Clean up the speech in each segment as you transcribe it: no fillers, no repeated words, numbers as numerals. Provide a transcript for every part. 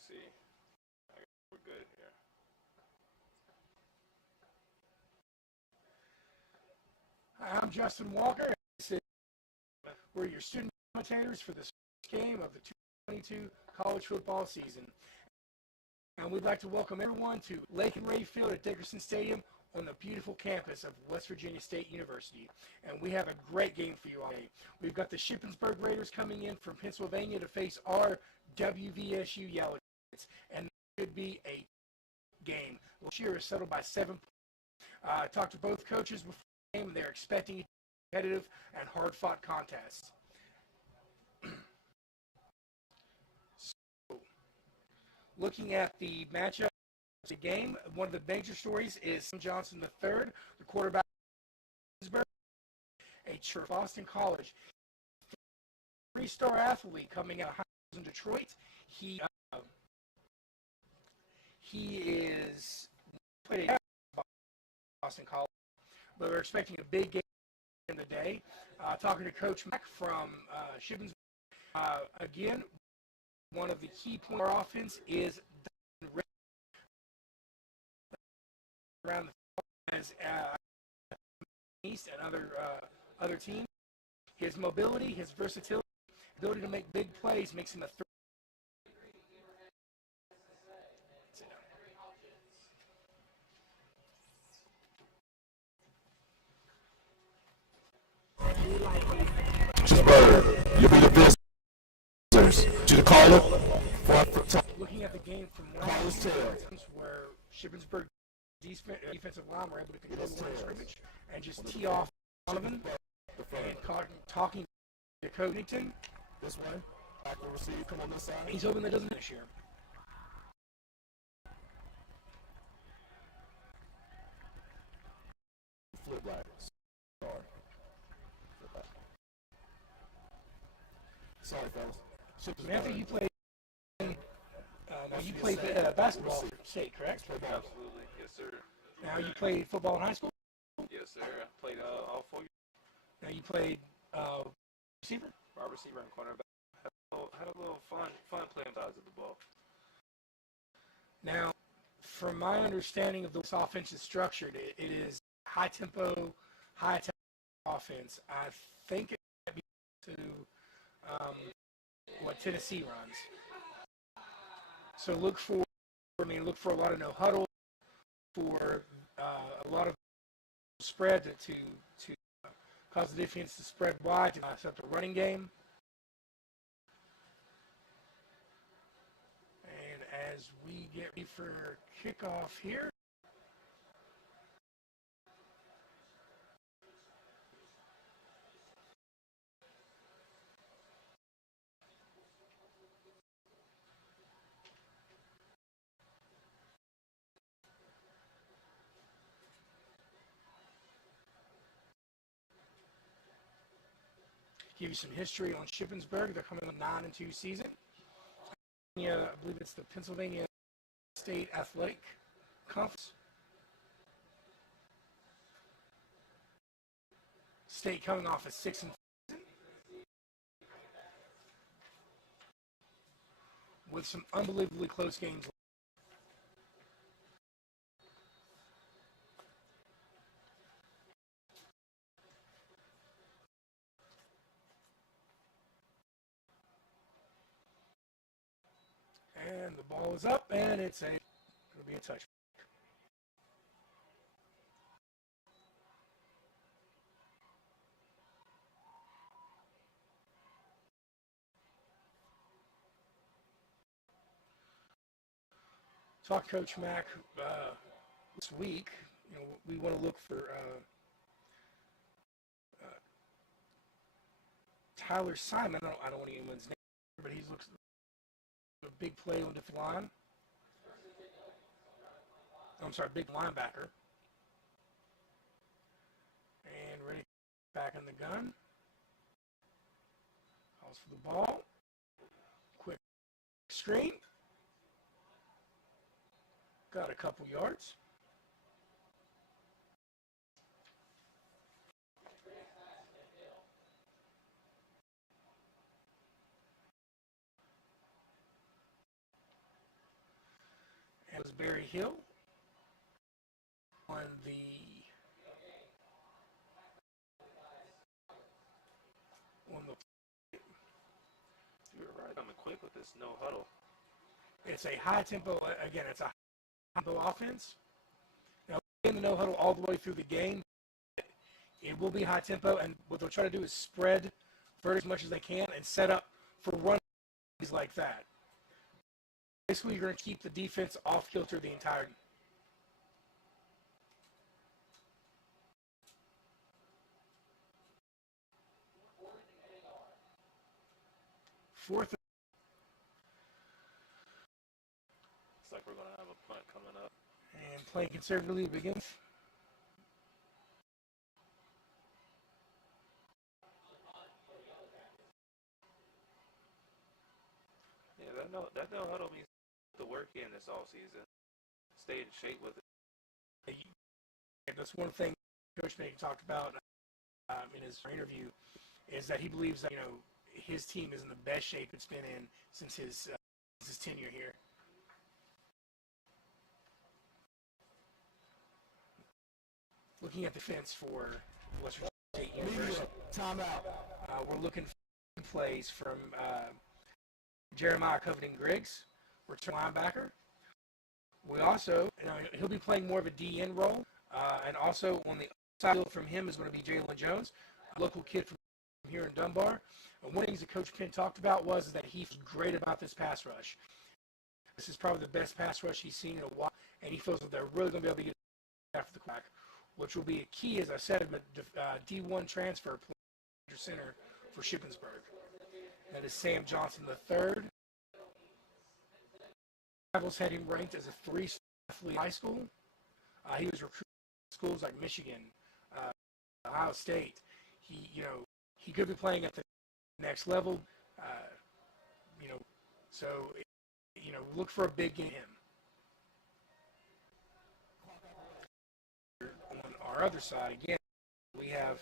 see. We're good here. Hi, I'm Justin Walker. We're your student commentators for this game of the 2022 college football season. And we'd like to welcome everyone to Lake and Ray Field at Dickerson Stadium on the beautiful campus of West Virginia State University. And we have a great game for you all today. We've got the Shippensburg Raiders coming in from Pennsylvania to face our WVSU Yellow Jackets. And it should be a game. Last year is settled by 7 points. I talked to both coaches before the game, and they're expecting a competitive and hard-fought contest. So, looking at the matchup of the game, one of the major stories is Sam Johnson III, the quarterback of Shippensburg, a true Boston College. Three-star athlete coming out of high school in Detroit. He is played at Boston College, but we're expecting a big game in the day. Talking to Coach Mack from Shippensburg. Again, one of the key points of our offense is around the as East and other teams. His mobility, his versatility, ability to make big plays makes him a threat. You'll be the visitors to the Carter. Looking at the game from Carter's tail. where Shippensburg defensive line were able to control the line of scrimmage and just tee off Donovan and talking to Covington. This way. Back to receive. Come on this side. He's hoping that doesn't this year. Flip right. Sorry, fellas. Samantha, you played. You played basketball for state, correct? Absolutely. Yes, sir. Now you played football in high school. Yes, sir. I played all 4 years. Now you played receiver. Wide receiver and cornerback. Had a little fun playing sides of the ball. Now, from my understanding of this offense is structured, it is high tempo, high attack offense. I think it might be to what Tennessee runs. So look for a lot of no huddle, for a lot of spread to cause the defense to spread wide to mess up the running game. And as we get ready for kickoff here, give you some history on Shippensburg. They're coming with a 9-2 season. I believe it's the Pennsylvania State Athletic Conference. State coming off a 6-4 season with some unbelievably close games. And the ball is up, and it'll be a touchback. Talk to Coach Mack this week. We want to look for Tyler Simon. I don't want to get anyone's name, but he looks a big play on defensive line. I'm sorry, big linebacker. And ready back in the gun. Calls for the ball. Quick screen. Got a couple yards. Barry Hill on the You were right. Coming quick with this no huddle. it's a high tempo. Again, it's a high tempo offense. Now, in the no huddle all the way through the game, it will be high tempo, and what they'll try to do is spread for as much as they can and set up for runs like that. Basically, you're going to keep the defense off kilter the entire game. Fourth. Looks like we're going to have a punt coming up. And playing conservatively begins. Yeah, that no huddle means to work in this offseason. Stay in shape with it. That's one thing Coach Nate talked about in his interview, is that he believes that his team is in the best shape it's been in since his tenure here. Looking at the fence for Western State University. Timeout. We're looking for plays from Jeremiah Covington-Griggs, return linebacker. We also, he'll be playing more of a DN role, and also on the side from him is going to be Jalen Jones, a local kid from here in Dunbar. And one of the things that Coach Penn talked about was that he's great about this pass rush. This is probably the best pass rush he's seen in a while, and he feels that they're really going to be able to get after the quarterback, which will be a key, as I said, D1 transfer center for Shippensburg. That is Sam Johnson III. Rivals had him ranked as a 3-star athlete in high school. He was recruited in schools like Michigan, Ohio State. He could be playing at the next level. So look for a big game. On our other side, again, we have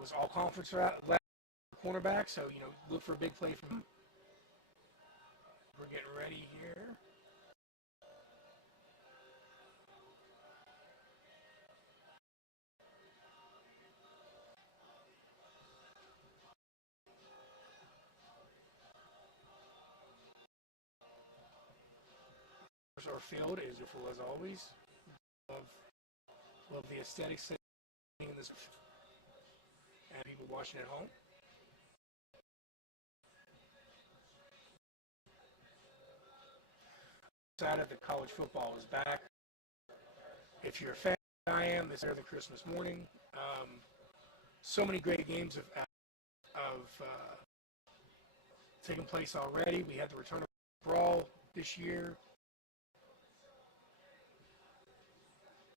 was all conference cornerback, so look for a big play from him. We're getting ready here. Our field is full as always. Love the aesthetics in this, and people watching at home. Side of the college football is back. If you're a fan, I am. This is early Christmas morning. So many great games have taken place already. We had the return of brawl this year.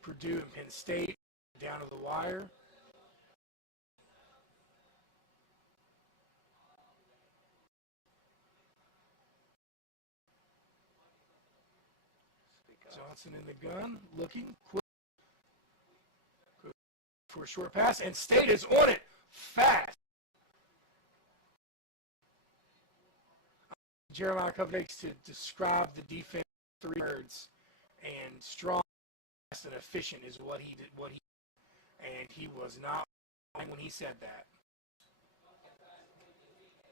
Purdue and Penn State down to the wire. Johnson in the gun, looking quick for a short pass, and State is on it fast. Jeremiah Covington to describe the defense 3 words, and strong and efficient is what he did. And he was not lying when he said that.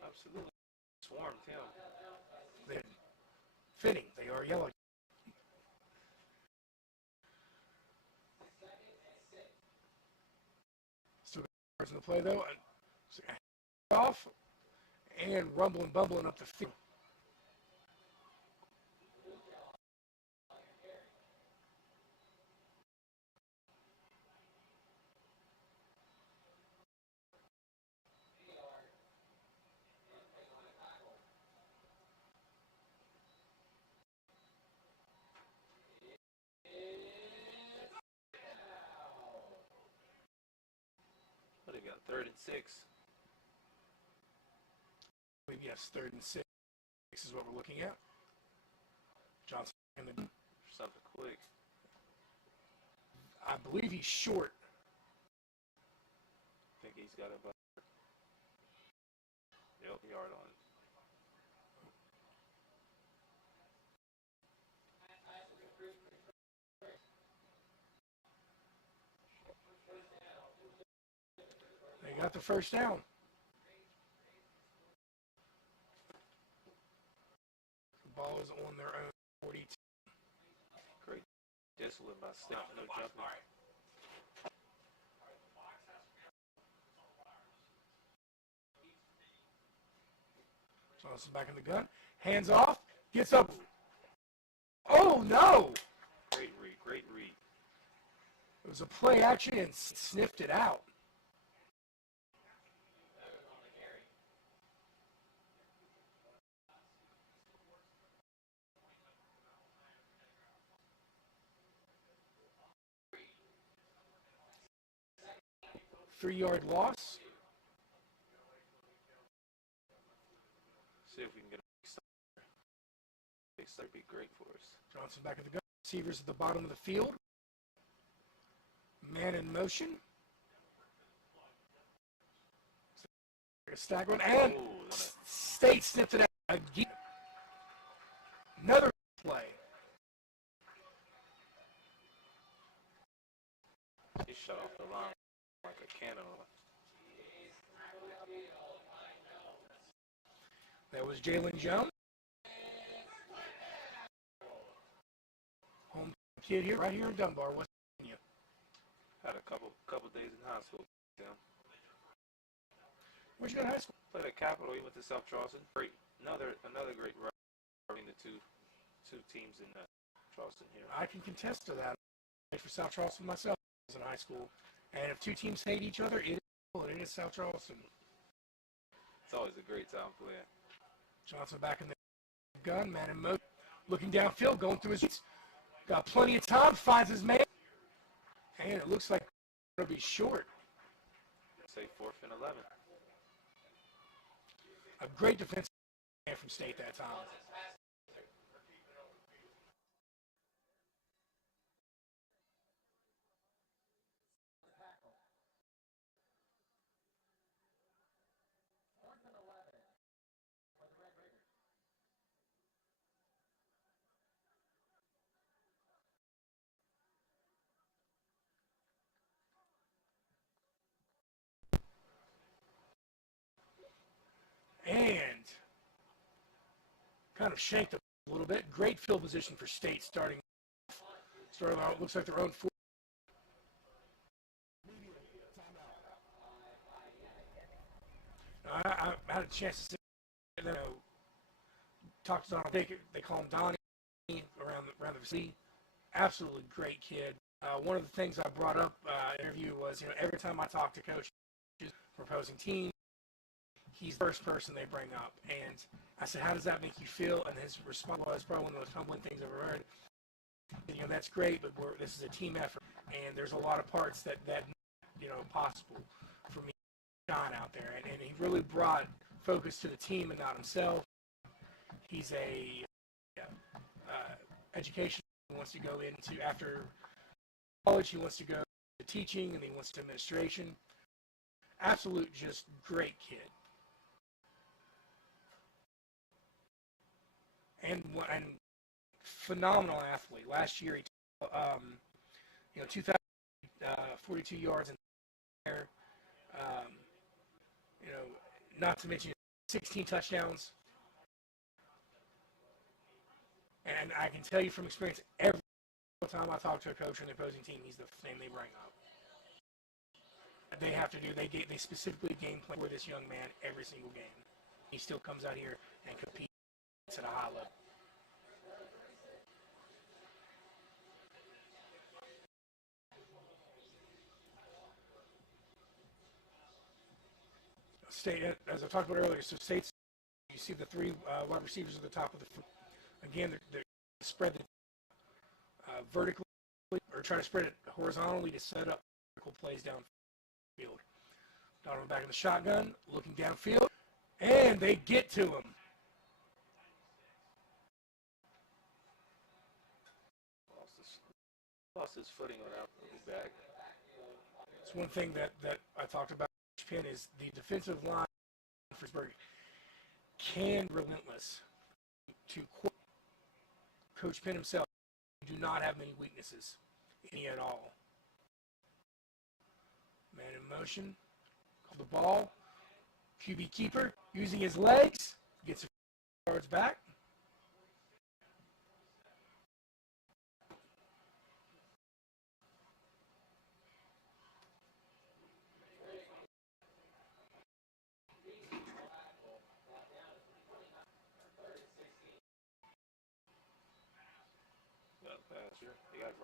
Absolutely swarmed him. They're fitting. They are yellow. Still got in the play though. Off and bumbling up the field. What do you got? 3rd and 6. Yes, 3rd and 6 is what we're looking at. Johnson in the Something quick. I believe he's short. I think he's got about yard on it. They got the first down. The ball is on their own 42. Great discipline by Snip. No jumping. Johnson back in the gun. Hands off. Gets up. Oh, no. Great read. Great read. It was a play action and sniffed it out. Three-yard loss. See if we can get a big start. Be great for us. Johnson back at the gun. Receivers at the bottom of the field. Man in motion. Stagger and State snipped it out again. Another play. He shut off the line like a cannon. That was Jalen Jones. Home kid here, right here in Dunbar, West Virginia. Had a couple days in high school. Yeah. Where'd you go to high school? Played at Capital. He went to South Charleston. Great, another great run between the two teams in Charleston here. I can contest to that. I played for South Charleston myself as in high school, and if two teams hate each other, it is South Charleston. It's always a great time playing. Johnson back in the gun, man in motion, looking downfield, going through his feet. Got plenty of time, finds his man, and it looks like it'll be short. Say 4th and 11. A great defensive man from State that time. And kind of shanked up a little bit. Great field position for State starting out. Looks like their own 4. I had a chance to sit, talk to Donald. They call him Donnie around the city. Absolutely great kid. One of the things I brought up in the interview was, every time I talk to coaches for opposing teams, he's the first person they bring up. And I said, how does that make you feel? And his response was probably one of the most humbling things I've ever heard. That's great, but this is a team effort. And there's a lot of parts that possible for me to shine out there. And he really brought focus to the team and not himself. He's a education. He wants to go into, after college, he wants to go to teaching, and he wants to administration. Absolute just great kid. And phenomenal athlete. Last year, he 2,042 yards in the air. Not to mention 16 touchdowns. And I can tell you from experience, every time I talk to a coach on the opposing team, he's the name they bring up. They have to do. They specifically game plan for this young man every single game. He still comes out here and competes at a high level. State, as I talked about earlier, so State's, you see the 3 wide receivers at the top of the field. Again, they're spread it vertically, or try to spread it horizontally to set up vertical plays downfield. Donovan back in the shotgun, looking downfield, and they get to him. Lost his footing on out back. It's one thing that I talked about Penn is the defensive line for Shippensburg canned relentless. To quote Coach Penn himself, "You do not have many weaknesses, any at all." Man in motion, called the ball. QB keeper using his legs, gets a few yards back.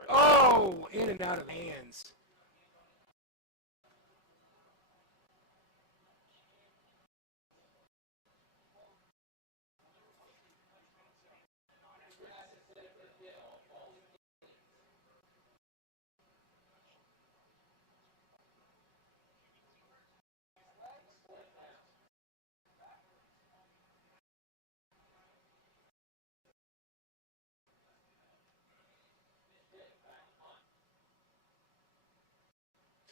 Oh, in and out of hands.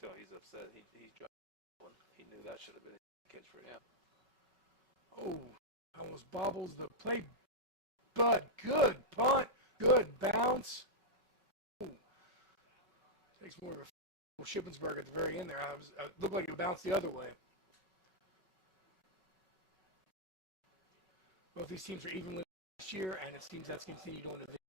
So he's upset. He's dropped one. He knew that should have been a catch for him. Oh, almost bobbles the play. But good punt, good bounce. Ooh. Takes more of a Shippensburg at the very end there. It looked like it bounced the other way. Both these teams are evenly last year, and it seems that's continued on to this year.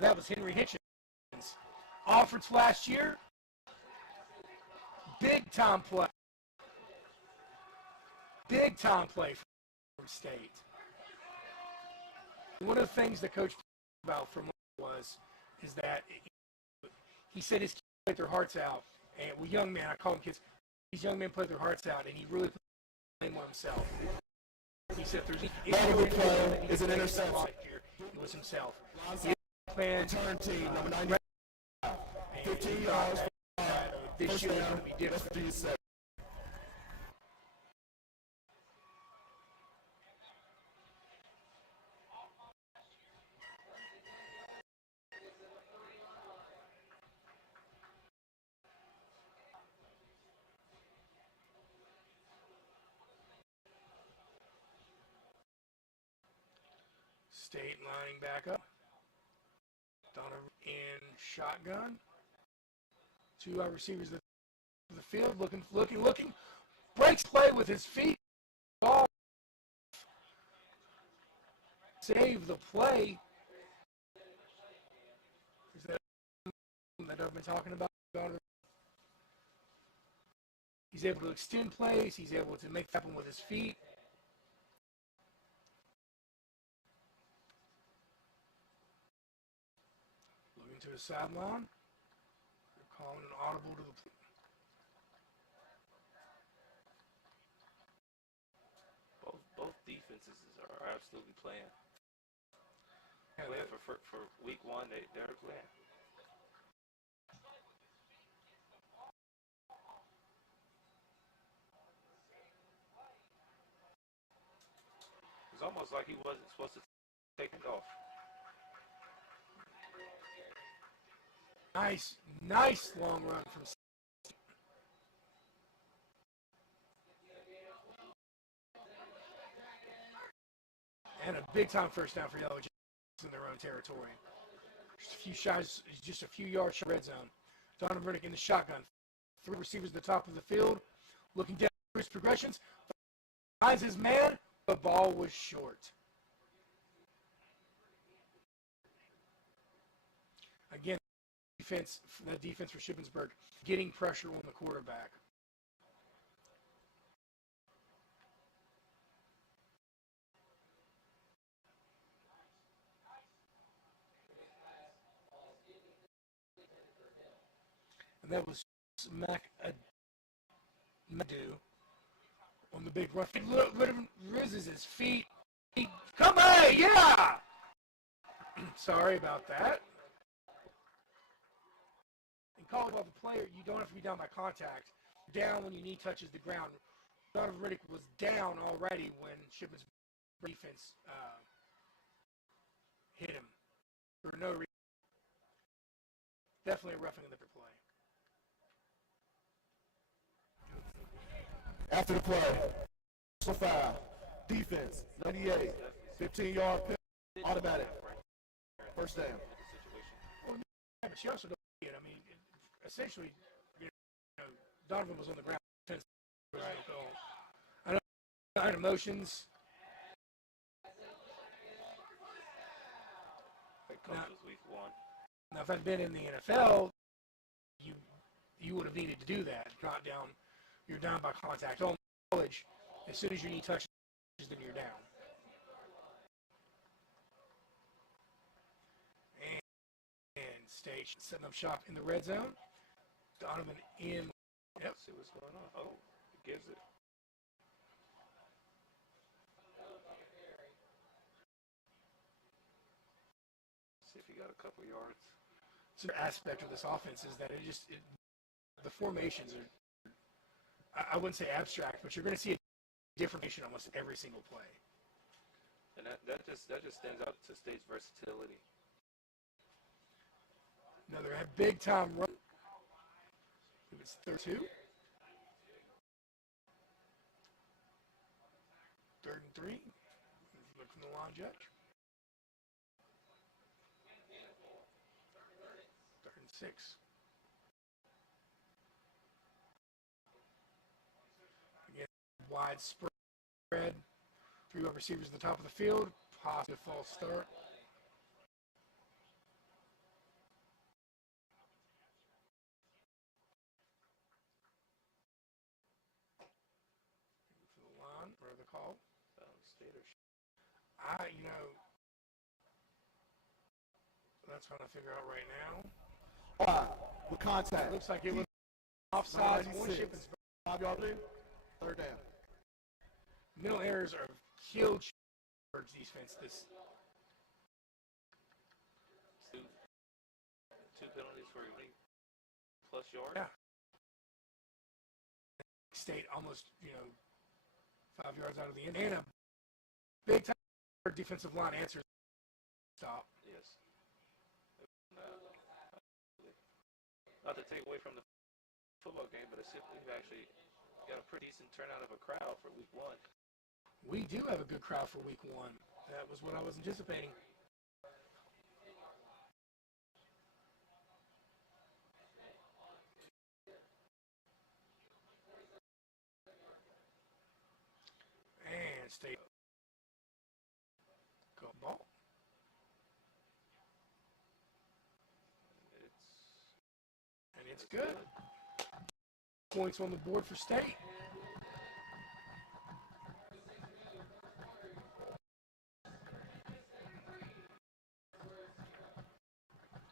That was Henry Hitchens. Offered last year. Big time play. big-time play from State. One of the things that Coach about from is that he said his kids played their hearts out. And well, young men, I call them kids, these young men played their hearts out, and he really played with himself. He said if there's play is an interception. It was himself. He planned Return team, number 90, 15 yards. This year was going to be different. State lining back up. Donovan in shotgun. Two wide receivers of the field, looking. Breaks play with his feet. Ball. Save the play. Is that I've been talking about? He's able to extend plays. He's able to make it happen with his feet. Looking to the sideline. They're calling an audible to the play. Both defenses are absolutely playing. For week one, they're playing. It's almost like he wasn't supposed to take it off. Nice long run from. And a big time first down for Yellow Jackets in their own territory. Just a few yards from red zone. Donovan Riddick in the shotgun. Three receivers at the top of the field. Looking down his progressions. Finds his man. The ball was short. Again, the defense for Shippensburg getting pressure on the quarterback. And that was Madu on the big run. Raises his feet. Come on, yeah! Sorry about that. And call about the player, you don't have to be down by contact. Down when your knee touches the ground. Donovan Riddick was down already when Shippensburg defense hit him. For no reason. Definitely a roughing in the play. After the play, so foul, defense, 98, 15-yard penalty, automatic, first down. Well, yeah, but she also don't see it. I mean, essentially, Donovan was on the ground. I know emotions. Now, if I'd been in the NFL, you would have needed to do that. Drop down. You're down by contact. All college, as soon as your knee touches, then you're down. And State setting up shop in the red zone. Donovan in. Yep. See what's going on. Oh, it gives it. See if he got a couple yards. So the aspect of this offense is that the formations are, I wouldn't say abstract, but you're going to see a different formation almost every single play. And that just stands out to State's versatility. Another big time run. I think it's 32. 3rd and 3. Look from the line judge. 3rd and 6. Again, wide spread. 3 wide receivers at the top of the field. Positive false start. For the line, That's what I'm trying to figure out right now. With contact. It looks like it was offsides on 96. Shippensburg. 5-yard lead. Third down. Mental errors are killed Shippensburg's defense. Two penalties for 20+ yards. Yeah. State almost, 5 yards out of the end. And a big time defensive line answer stop. Yes. Not to take away from the football game, but we've actually got a pretty decent turnout of a crowd for week 1. We do have a good crowd for week 1. That was what I was anticipating. And State go ball. And it's good. Points on the board for State.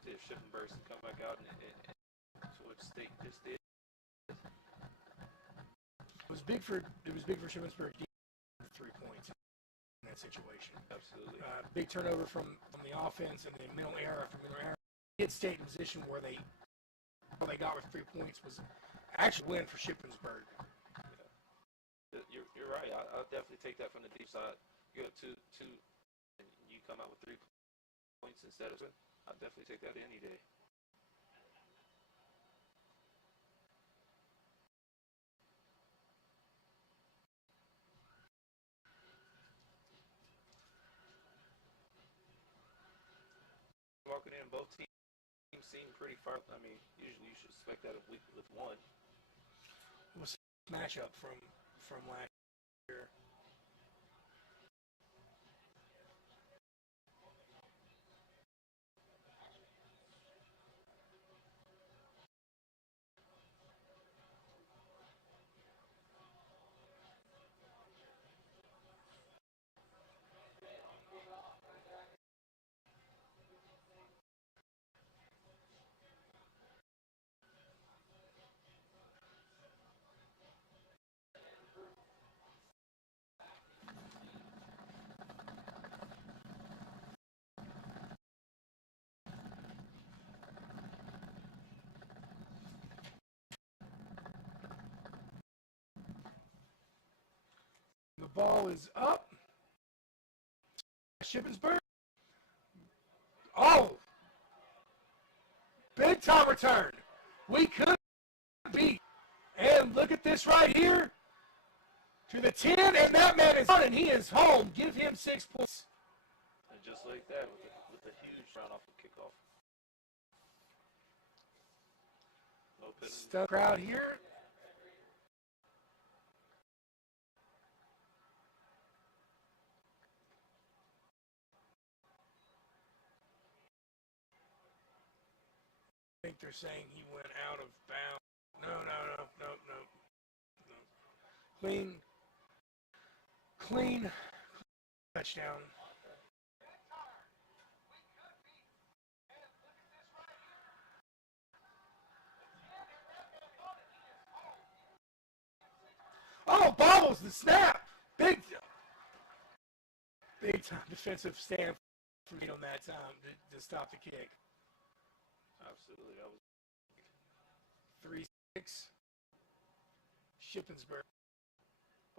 See if Shippensburg can come back out and to what State just did. It was big for Shippensburg. 3 points in that situation. Absolutely. Big turnover from the offense and then mental error after mental error. Get State in position where they got with 3 points was actually win for Shippensburg. Yeah. You're right. I'll definitely take that from the deep side. You go 2, and you come out with 3 points instead of 2. I'll definitely take that any day. Walking in, both teams seem pretty far. I mean, usually you should expect that with 1. What's the matchup from last year? The ball is up. Shippensburg. Oh! Big time return. We could beat. And look at this right here. To the 10, and that man is on, and he is home. Give him 6 points. And just like that, with a huge run off of kickoff. No penalty. Stuck crowd here. I think they're saying he went out of bounds. No. Clean touchdown. Oh, bobbles the snap. Big time defensive stand for me on that time to stop the kick. Absolutely. That was 3-6. Shippensburg.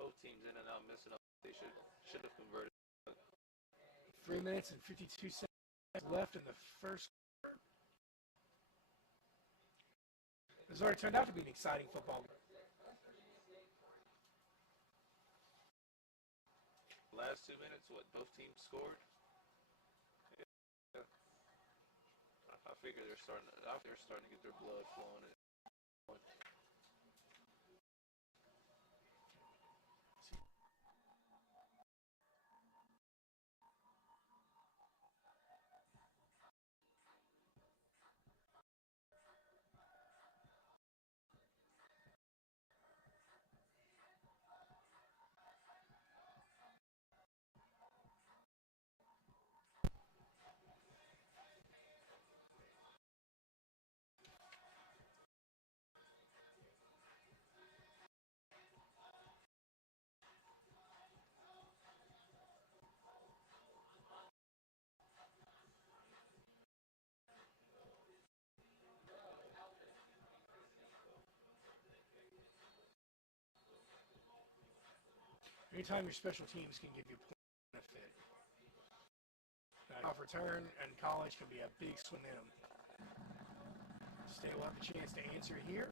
both teams in and out missing up. They should have converted. 3 minutes and 52 seconds left in the first quarter. This already turned out to be an exciting football game. Last 2 minutes, what both teams scored. Yeah. I figure they're starting to get their blood flowing. Anytime your special teams can give you point benefit. Off return and college can be a big swing in them. State will have a chance to answer here.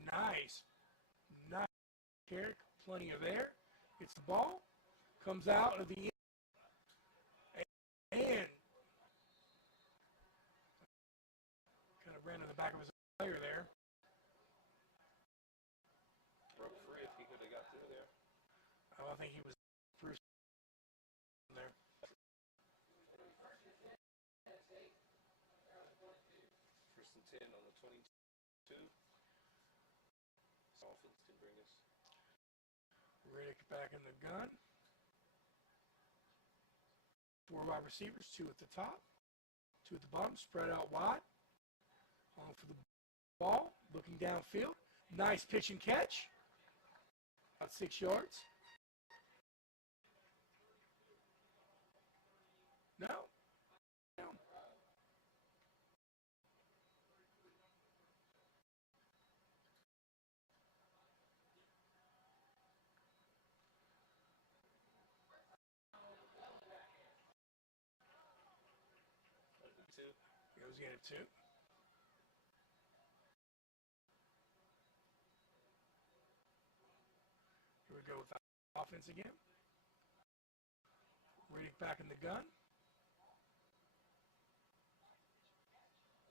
Nice. Nice kick. Plenty of air. Gets the ball. Comes out of the end. And kind of ran in the back of his player there. Broke free if he could have got through there. I think he was through there. First and 10 on the 22. Offense can bring us. Riddick back in the gun. 4 wide receivers, 2 at the top, 2 at the bottom, spread out wide. On for the ball, looking downfield. Nice pitch and catch. About 6 yards. No. No. Goes in at 2. Here we go with the offense again. Riddick back in the gun.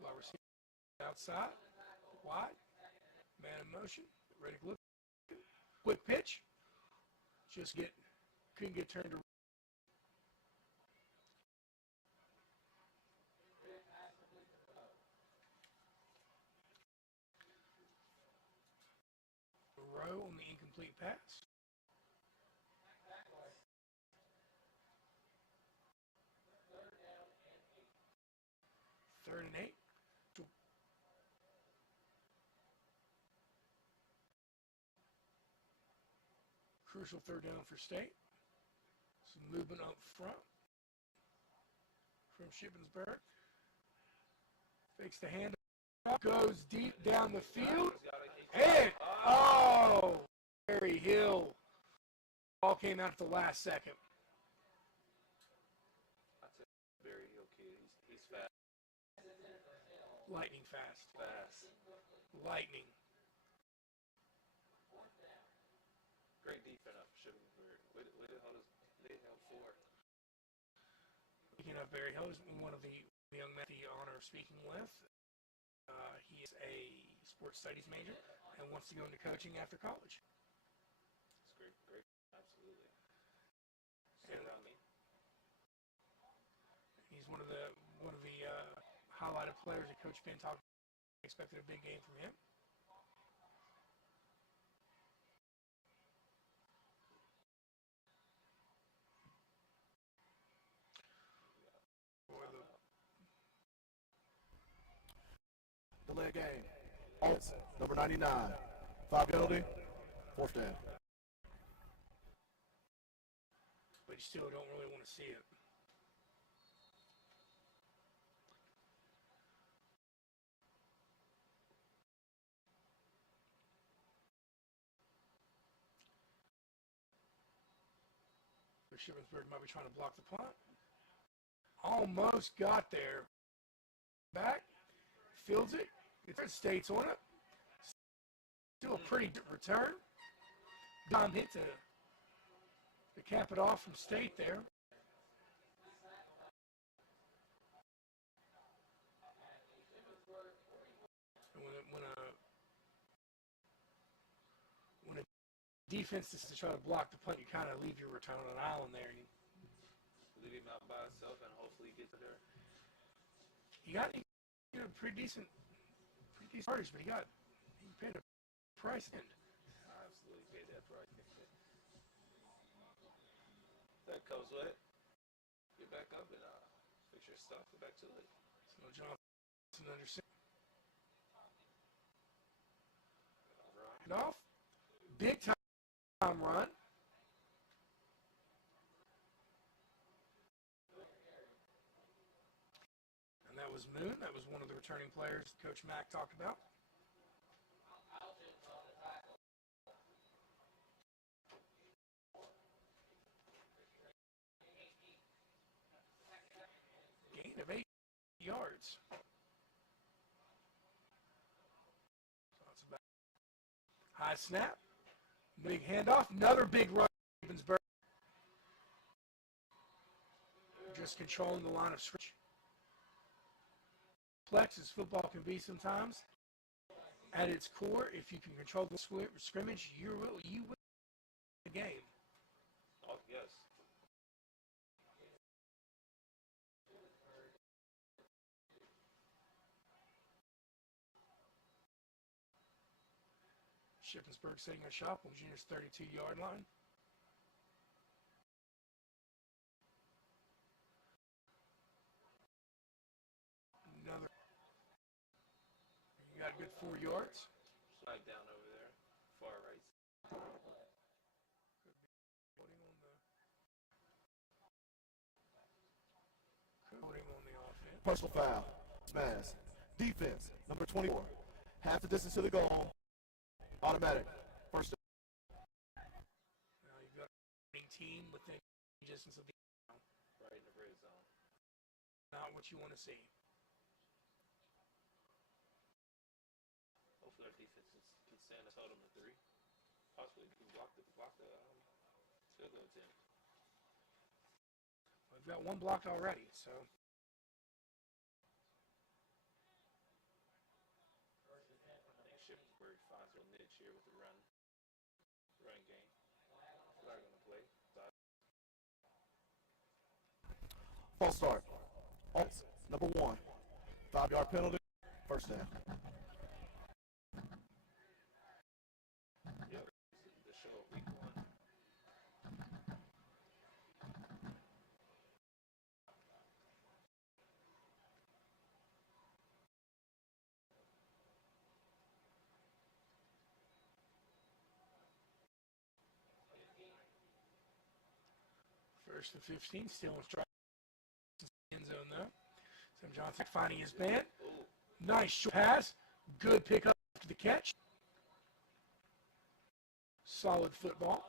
Wide receiver outside. Wide. Man in motion. Riddick looking. Quick pitch. Couldn't get turned around. Row on the incomplete pass. Third and 8. Crucial third down for State. Some movement up front from Shippensburg. Fakes the hand. Goes deep down the field. And, Barry Hill. Ball came out at the last second. That's a Barry Hill kid. He's fast. Lightning fast. Fast. Lightning. Great defense up Shippensburg. What the hell is they held for? Speaking of Barry Hill, is one of the young men the honor of speaking with. He is a sports studies major and wants to go into coaching after college. It's great, absolutely. So, I mean, he's one of the highlighted players that Coach Penn talked. Expected a big game from him. Delay game. Number 99. 5 penalty. 4th down. But you still don't really want to see it. So Shippensburg might be trying to block the punt. Almost got there. Back. Fields it. Gets States on it. Still a pretty good return. Dom hit to cap it off from State there. When a defense is to try to block the punt, you kind of leave your return on an island there. You leave him out by himself and hopefully he gets there. He got pretty decent yards, but he paid a price. And Absolutely paid that price. That comes with it. Get back up and fix your stuff. Get back to it. So Johnson under 6. Right. Off. Big time run. And that was Moon. That was one of the returning players Coach Mack talked about. yards. So it's about high snap. Big handoff. Another big run. Shippensburg. Just controlling the line of scrimmage. Complex as football can be sometimes. At its core, if you can control the scrimmage, you will win the game. Oh, yes. Shippensburg setting a shot on Junior's 32-yard line. Another. You got a good 4 yards. Flag down over there, far right. Putting on the offense. Personal foul. Smash. Defense, number 24. Half the distance to the goal. Automatic. First. Now you've got a team within distance of the Right in the red zone. not what you want to see. Hopefully our defense can stand us, hold them to 3. Possibly we can block the field goal attempt. We've got one blocked already, so. I think Shippensburg finds their niche here with the run game. Flag on the play. False start. Number 1. 5-yard penalty. First down. Yep. The show of week 1. First and 15, still in strike. End zone though. Sam Johnson finding his man. Nice short pass. Good pickup after the catch. Solid football.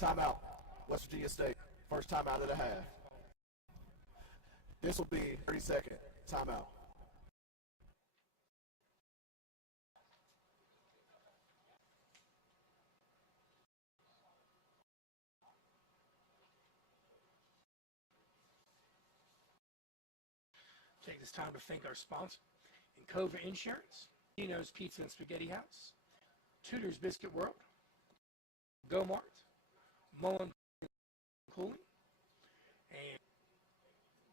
Timeout. West Virginia State. First timeout of the half. This will be 30-second timeout. Take this time to thank our sponsor, Encova Insurance, Dino's Pizza and Spaghetti House, Tudor's Biscuit World, Go-Mart, Mullen Cooling, and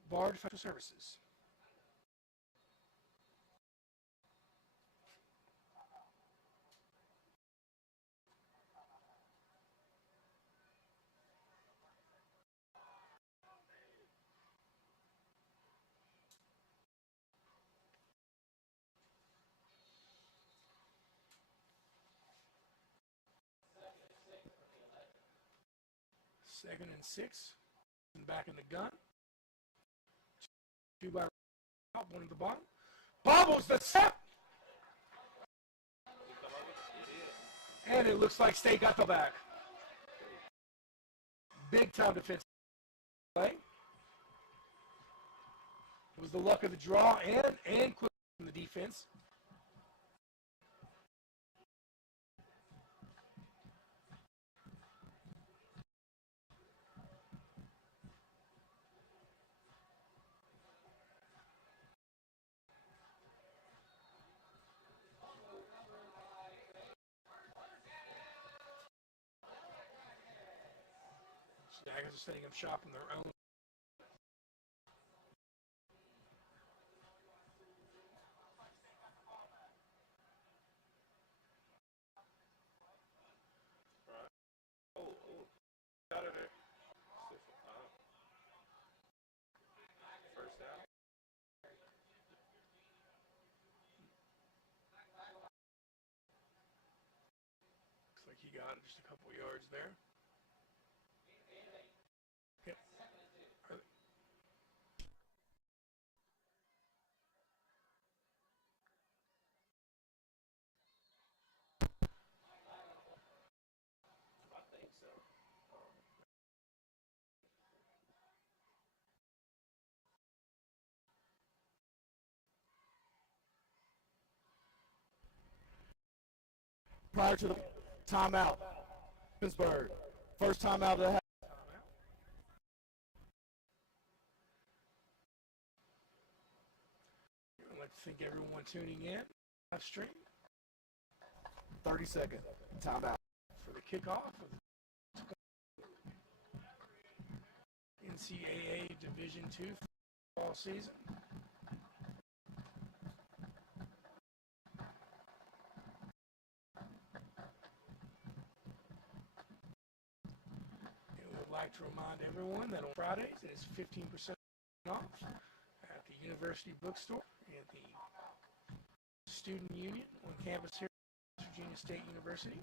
Bard Financial Services. Second and 6. Back in the gun. 2 by top, 1 at the bottom. Bobbles the snap. And it looks like State got the back. Big time defense play. It was the luck of the draw and quick from the defense. Staggers are setting up shop in their own. Out of there. First down. like he got just a couple yards there. Yep. I think so. Prior to the timeout, Shippensburg. First timeout of the half. I'd like to thank everyone tuning in. Live stream 30-second timeout. for the kickoff of the NCAA Division II football season. And we'd like to remind everyone that on Fridays it's 15% off at the University Bookstore at the Student Union on campus here at Virginia State University.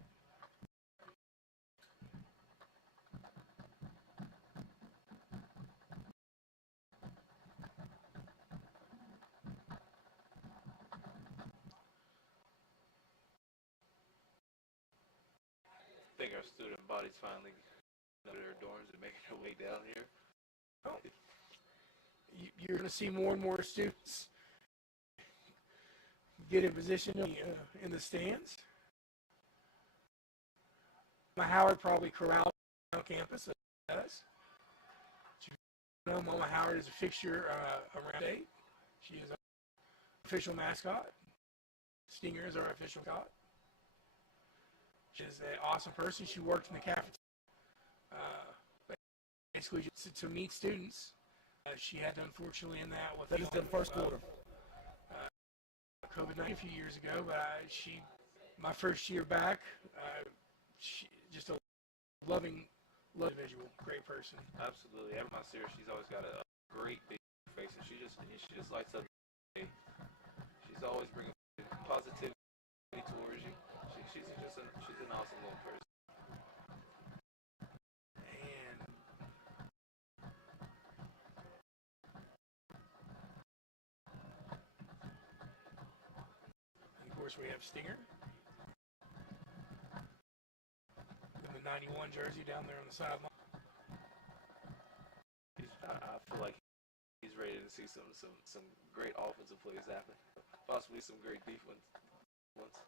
I think our student body's finally out of their dorms and making their way down here. Oh, you're going to see more and more students get in position in the stands. Howard probably corralled on campus. Does. You know, Mama Howard is a fixture around state. She is our official mascot. Stinger is our official mascot. She's an awesome person. She worked in the cafeteria. Basically, to meet students. She had to unfortunately end that with That is the first quarter. COVID-19 a few years ago, but my first year back, she just a loving individual, great person. Absolutely. Every time I see her, she's always got a great big face, and she just lights up. She's always bringing positivity towards you. She's an awesome little person. And of course, we have Stinger in the 91 jersey down there on the sideline. I feel like he's ready to see some great offensive plays happen, possibly some great defense ones.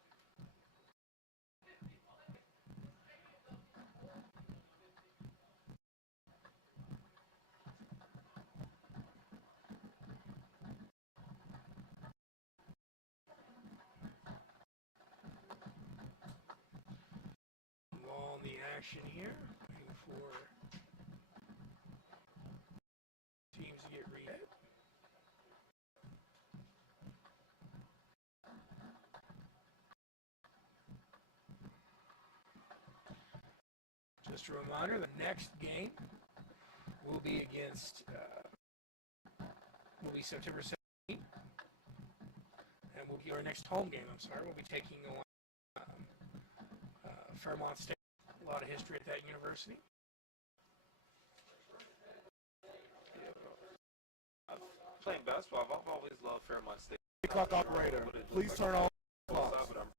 Ball in the action here, waiting for teams to get read. Just a reminder, the next game will be September 17th, and will be our next home game. We'll be taking on Fairmont State. A lot of history at that university. Yeah, playing basketball, I've always loved Fairmont State. Clock operator, please turn on clocks. But I'm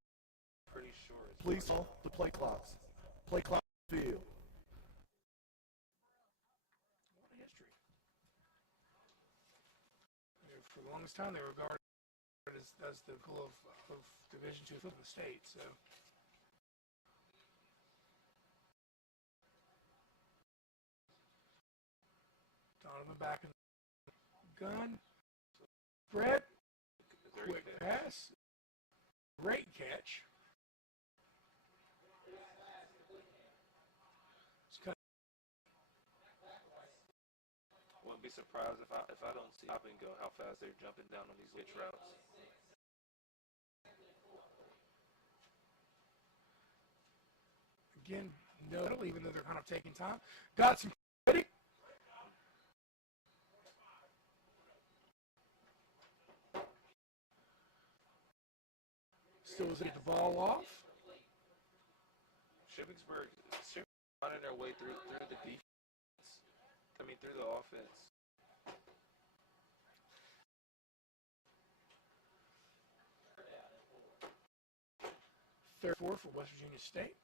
pretty sure it's Please on the play clocks. Play clock field. What a history. For the longest time, they were regarded as the goal of Division II football in the state. So. Donovan back in the gun. Brett, quick pass. Great catch. Wouldn't be surprised if I don't see stop and go how fast they're jumping down on these hitch routes. Again, no, even though they're kind of taking time. Got some credit. Still was to get the ball off. Shippensburg finding their way through the defense. Through the offense. Third four for West Virginia State.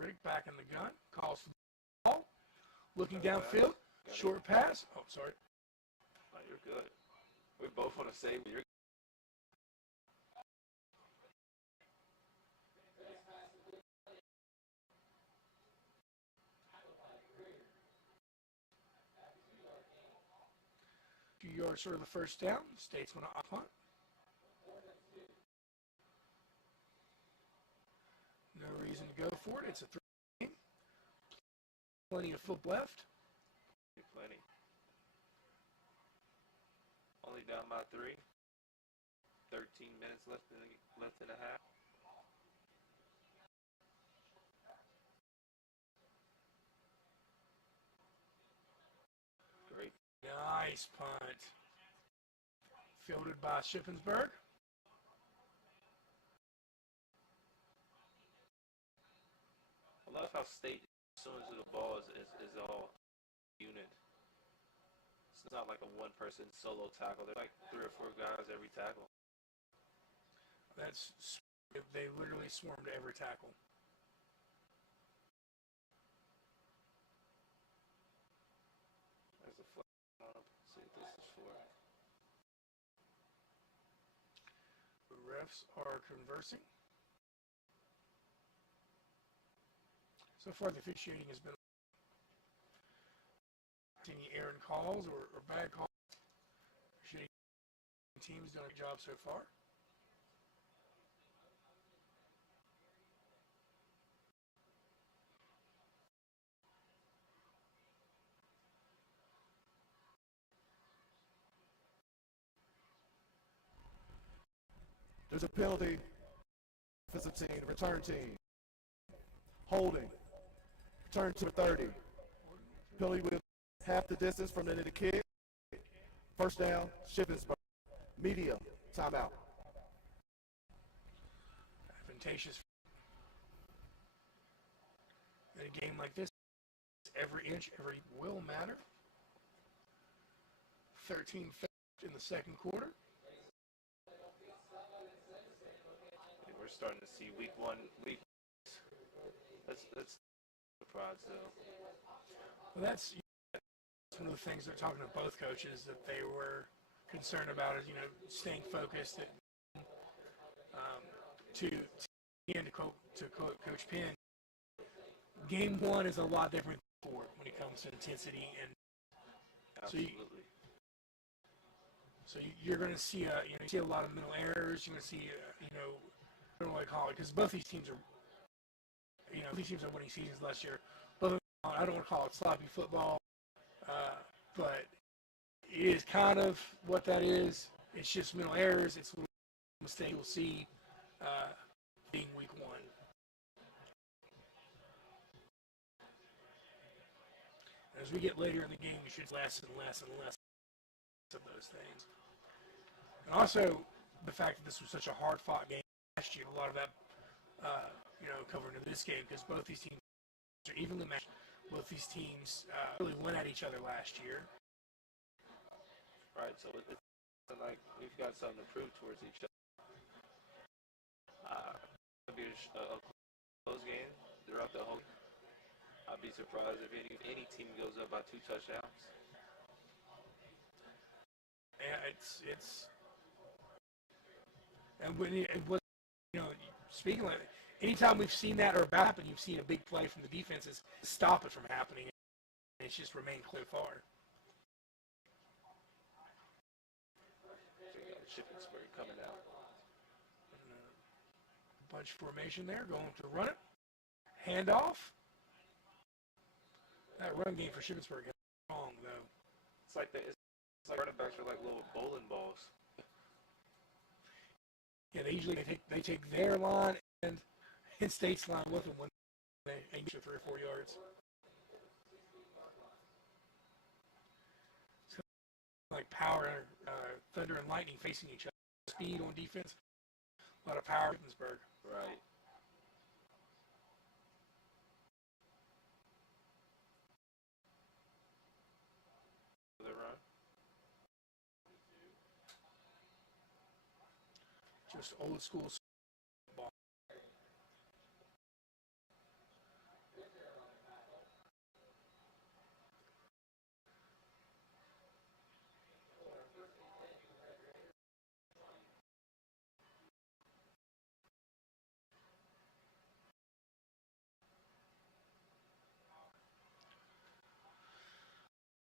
Riddick back in the gun. Calls for the ball. Looking downfield. Short pass. Oh, sorry. Oh, you're good. We both want to say you're yards sort of the first down. State's going to punt. No reason to go for it. It's a 3 game. Plenty of foot left. Plenty. Only down by 3. 13 minutes left in the half. Great. Nice punt. Fielded by Shippensburg. I love how State, as soon as the ball is all unit. It's not like a one-person solo tackle. They're like 3 or 4 guys every tackle. They literally swarm to every tackle. There's a flag up. See what this is for. The refs are conversing. So far, the officiating has been any errant calls or bad calls. Officiating team's done a job so far. There's a penalty. Offensive team, return team. Holding. Return to 30. Penalty with half the distance from the end of the kick. First down, Shippensburg. Media, timeout. Advantageous. In a game like this, every inch, every will matter. 13 in the second quarter. We're starting to see week 1. That's surprise though. Well, that's one of the things they're talking to both coaches that they were concerned about is staying focused. To Coach Penn, game 1 is a lot different for when it comes to intensity and Absolutely. So you're going to see you see a lot of mental errors. You're going to see I don't know what to call it because both these teams are these teams are winning seasons last year. But I don't want to call it sloppy football, but it is kind of what that is. It's just mental errors. It's a mistake we'll see being week 1. As we get later in the game, we should less and less and less of those things. And also, the fact that this was such a hard-fought game last year, a lot of that, covered into this game because both these teams are evenly matched. Both these teams really went at each other last year. Right, so it's like we've got something to prove towards each other. It'll be a close game throughout the whole. I'd be surprised if any team goes up by 2 touchdowns. Yeah, it's and when speaking like anytime we've seen that or about happen, you've seen a big play from the defenses stop it from happening. And it's just remained clear far. Shippensburg coming out. Bunch formation there, going to run it. Handoff. That run game for Shippensburg is wrong though. It's like running backs are like little bowling balls. Yeah, they usually take their line and State's line with them when they get you 3 or 4 yards. It's like power, thunder and lightning facing each other. Speed on defense, a lot of power. Shippensburg. Right. Just old school ball.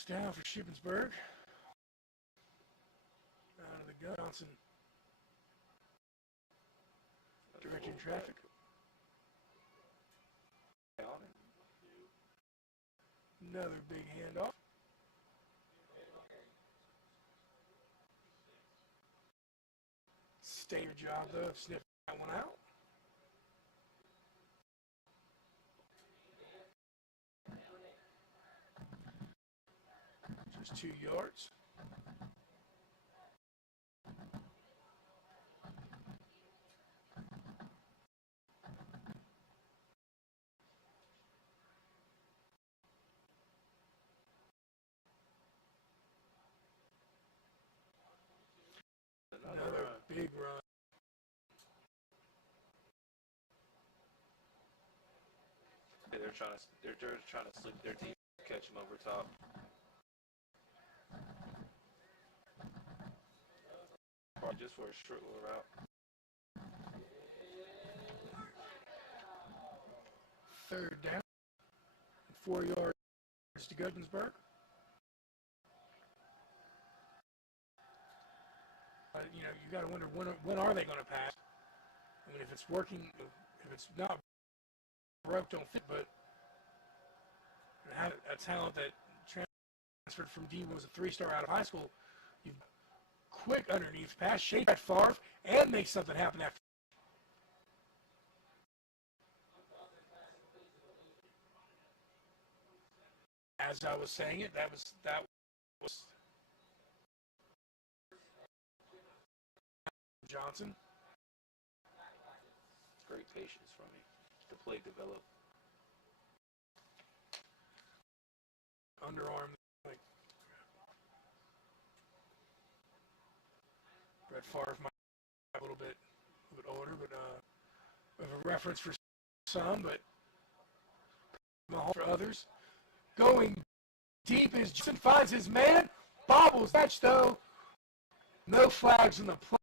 Down for Shippensburg. Out of the gun. Johnson directing traffic. Another big handoff. Stay your job though, sniff that one out. Just 2 yards. Another big run. They're trying to slip their team, catch them over top. Probably just for a short little route. Third down. 4 yards to Shippensburg. You know, you got to wonder when are they going to pass? I mean, if it's working, if it's not broke, don't fit. But have a talent that transferred from D was a 3-star out of high school. You quick underneath pass, shape that Favre, and make something happen after. As I was saying it, that was Johnson. Great patience from me. The play developed. Underarm, like Brett Favre might be a little bit older, but of a reference for some, but for others. Going deep as Johnson finds his man, bobbles catch though. No flags in the play.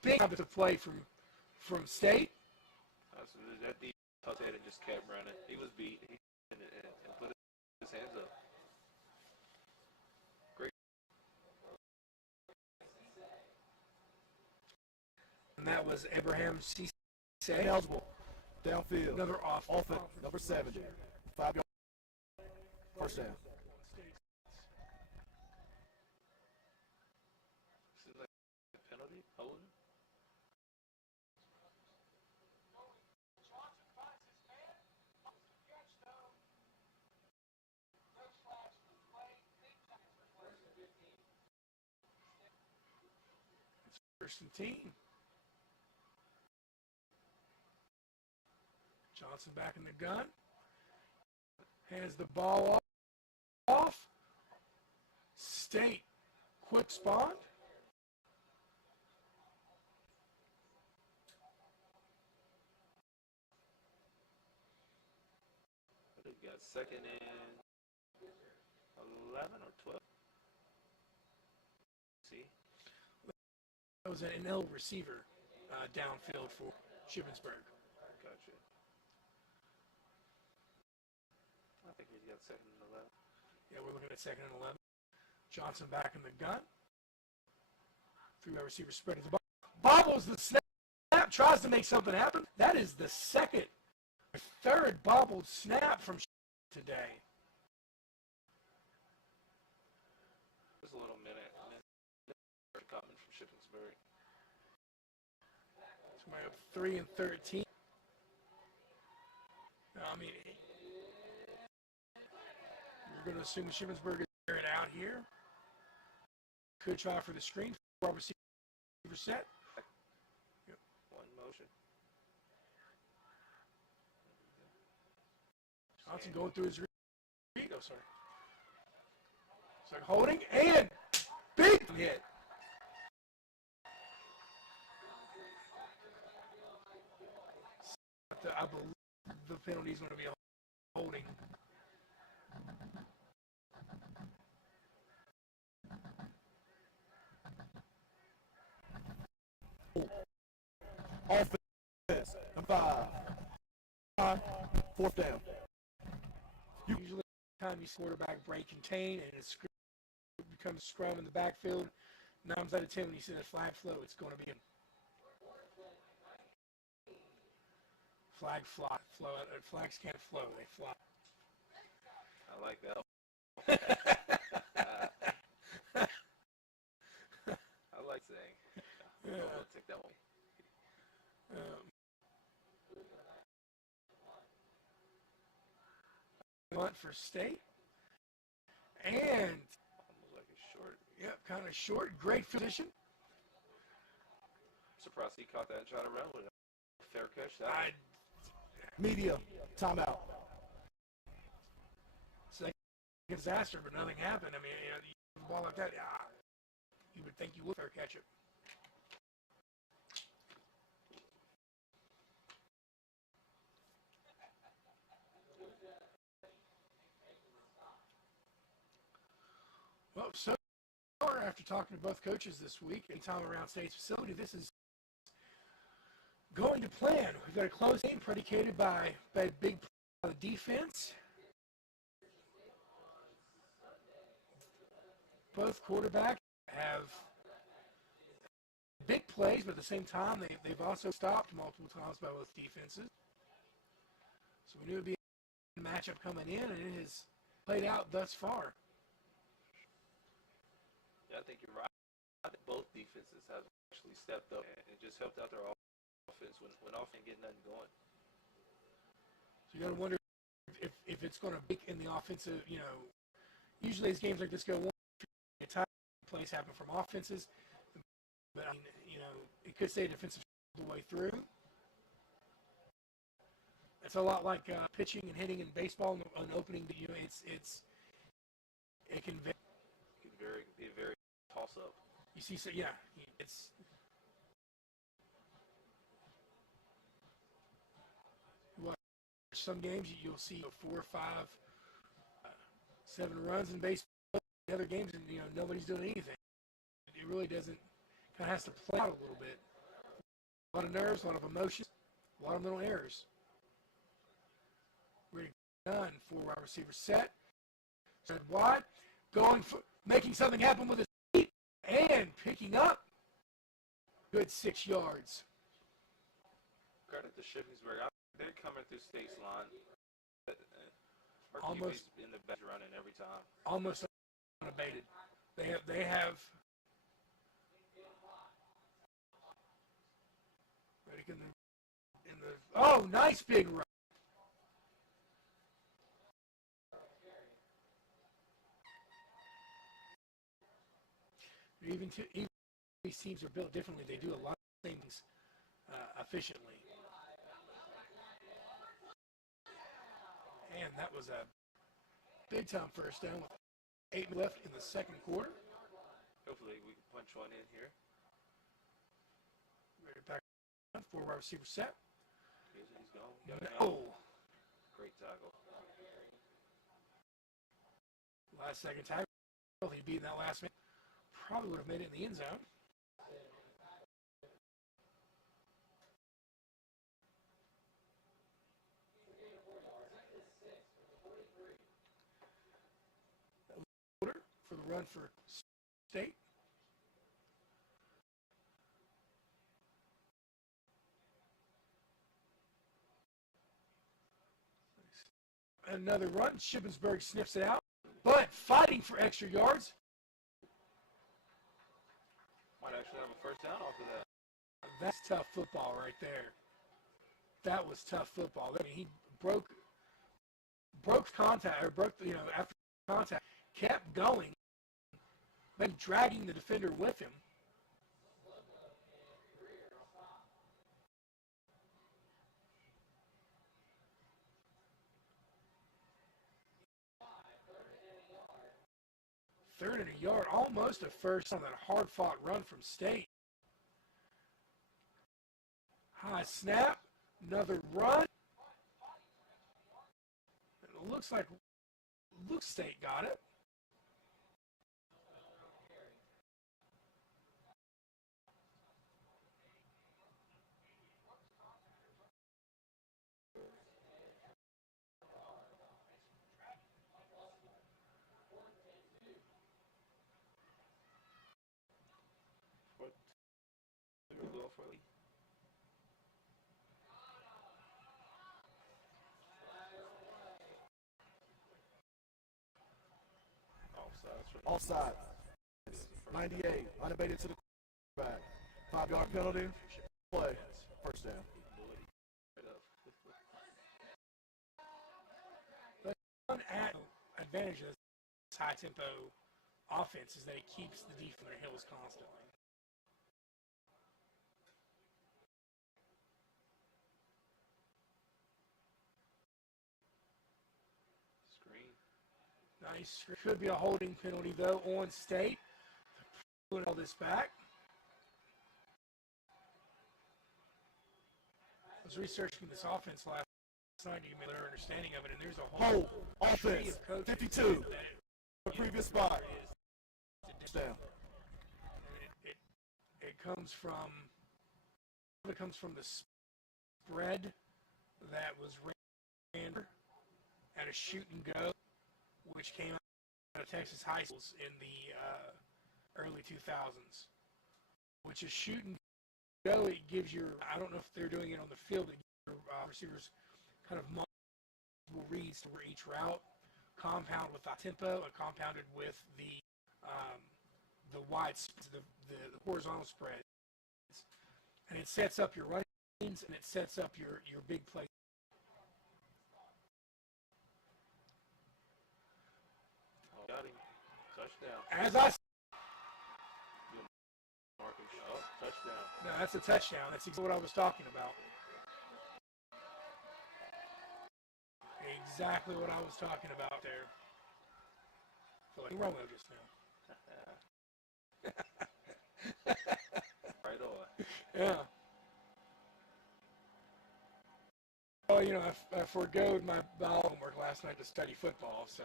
Big offensive play from State. So that deep tucked in and just kept running. He was beat and put his hands up. Great. And that was Abraham C. Eligible. Downfield. Another Offense. Number 70. 5 yards. First down. This is like a penalty. Holding. First and 10. Johnson back in the gun. Hands the ball off. State quick spawn. They've got second and 11 or 12. See? That was an L receiver downfield for Shippensburg. Gotcha. I think he's got second and 11. Yeah, we're looking at second and 11. Johnson back in the gun. 3-wide receiver spreading the ball. Bobbles the snap, tries to make something happen. That is the third bobbled snap from today. Just a little minute. Coming from Shippensburg. So we're up 3 and 13. I mean, you're going to assume Shippensburg is it out here. Could try for the screen. Receiver set. Yep. One motion. Johnson going through his read. Oh, sorry. It's like holding and big hit. I believe the penalty is going to be a holding. Offense, and 5. 4th down. Usually, time you see quarterback break contain and it becomes scrum in the backfield. 9 times out of 10, when you see the flag flow, it's going to be a flag fly. Flags can't flow; they fly. I like that. I like saying. I'll take that one. Punt for State. And Almost like a short. yep, kind of short. Great position. I'm surprised he caught that and tried to run with it. Fair catch. That Media, timeout. It's like a disaster, but nothing happened. I mean, you ball like that, you would think you would fair catch it. Well, so far, after talking to both coaches this week and time around State's facility, this is going to plan. We've got a close game predicated by big defense. Both quarterbacks have big plays, but at the same time, they've also stopped multiple times by both defenses. So we knew it would be a matchup coming in, and it has played out thus far. Yeah, I think you're right. I think both defenses have actually stepped up and just helped out their offense when offense getting nothing going. So you got to wonder if it's going to be in the offensive, usually as games like this go on, plays happen from offenses, but it could stay defensive the way through. It's a lot like pitching and hitting in baseball. An opening, it can be a very toss up. You see, so it's some games you'll see 4 or 5, 7 runs in baseball. The other games, and nobody's doing anything. It really doesn't. Kind of has to play out a little bit. A lot of nerves, a lot of emotions, a lot of mental errors. Ready, done. 4 wide receiver set. Spread wide, going for making something happen with his feet and picking up. Good 6 yards. Credit to Shippensburg. They're coming through State's line. Almost in the best running every time. Almost unabated. They have. Ready in the. Oh, nice big run. Even these teams are built differently. They do a lot of things efficiently. And that was a big-time first down with 8 left in the second quarter. Hopefully we can punch one in here. Ready back. 4 wide receiver set. He's gone. No. Great tackle. Last second tackle. He'd be in that last minute. Probably would have made it in the end zone. For the run for State. Another run. Shippensburg sniffs it out, but fighting for extra yards. Might actually have a first down off of that. That's tough football right there. That was tough football. I mean, he broke contact, or after contact, kept going, then dragging the defender with him. Third and a yard, almost a first on that hard-fought run from State. High snap, another run, looks like Luke State got it. We'll go for it. Offside. 98, unabated to the quarterback. 5-yard penalty. Play. First down. The one advantage of this high tempo offense is that it keeps the defense on their heels constantly. Screen. Nice. Could be a holding penalty though on State. Put all this back. I was researching this offense last night to get a better understanding of it, and there's a whole tree Offense. of coaches 52. that The previous spot. Down. it comes from the spread that was ran at a shoot and go, which came out of Texas high schools in the early 2000s, which is shoot and go. It gives I don't know if they're doing it on the field, it gives your receivers kind of multiple reads for each route, compound with the tempo and compounded with the wide, the horizontal spread. And it sets up your running and it sets up your big play. Got him. Touchdown. As I Oh, touchdown. No, that's a touchdown. That's exactly what I was talking about. Exactly what I was talking about there. I feel like Romo just now. Right on. Yeah. Oh, you know, I forgoed my bio homework last night to study football, so.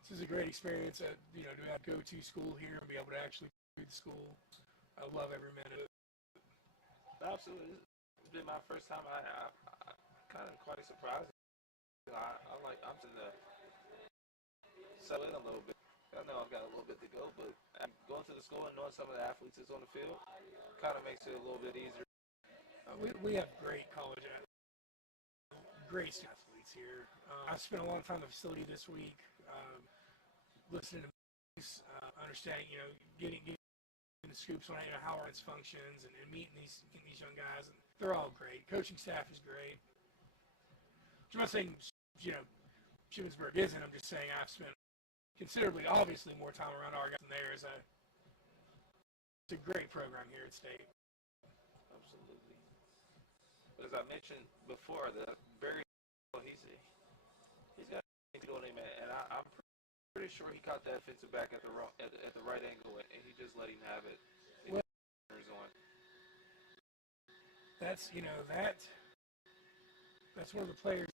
This is a great experience, to have go-to school here and be able to actually do the school. I love every minute of it. Absolutely. It's been my first time. I kind of quite surprised. I'm to settle in a little bit. I know I've got a little bit to go, but going to the school and knowing some of the athletes that's on the field kind of makes it a little bit easier. We have great college athletes, great athletes here. I spent a long time in the facility this week, listening to music, understanding, getting the scoops on how our functions and meeting these young guys, and they're all great. Coaching staff is great. I'm not saying, Shippensburg isn't. I'm just saying I've spent considerably, obviously, more time around our guys than theirs. It's a great program here at State. Absolutely. But as I mentioned before, he's got to on him, and I'm pretty sure he caught that defensive back at the right angle, and he just let him have it. Well, that's that's one of the players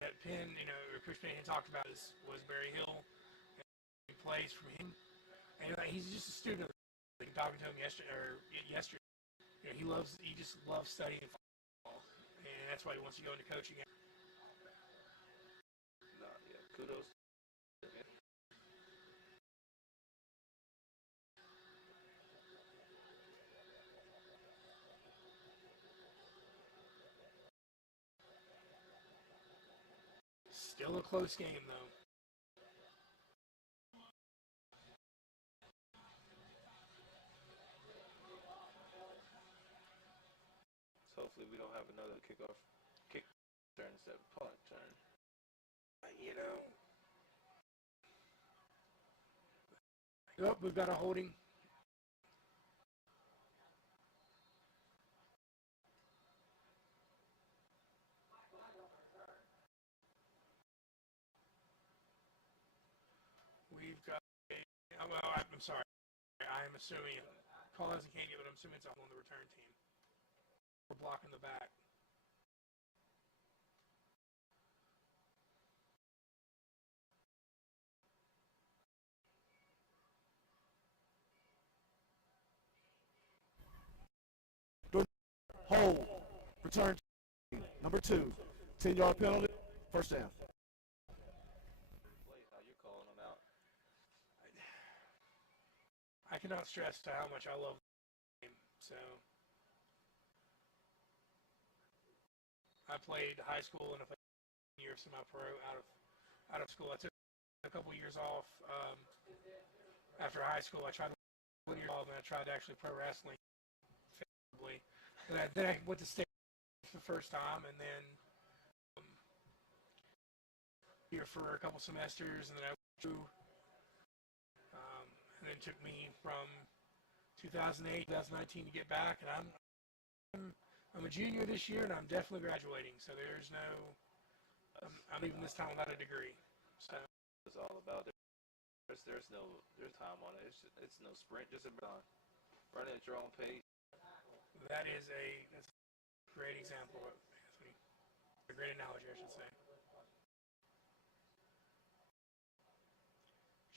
that Penn, or Coach Penn talked about was Barry Hill. He plays from him, and he's just a student of talking to him yesterday. He just loves studying football, and that's why he wants to go into coaching. Kudos. Still a close game, though. So hopefully we don't have another kick turn instead of punt turn. Yep, we've got a holding. We've got I'm sorry. I am assuming, call as a can, but I'm assuming it's all on the return team. we're blocking the back. Hold. Return. Number 2. 10-yard penalty. First down. Now you're calling them out. I cannot stress to how much I love the game. So I played high school and I played years semi-pro out of school. I took a couple years off after high school. I tried 1 year off and I tried actually pro wrestling. Then I went to state for the first time, and then here for a couple semesters, and then I went through, and then it took me from 2008, 2019 to get back, and I'm a junior this year, and I'm definitely graduating. So there's no, I'm leaving this time without a degree. So It's all about it. There's time on it. It's no sprint, just a run. Run at your own pace. that's a great example. A great analogy, I should say.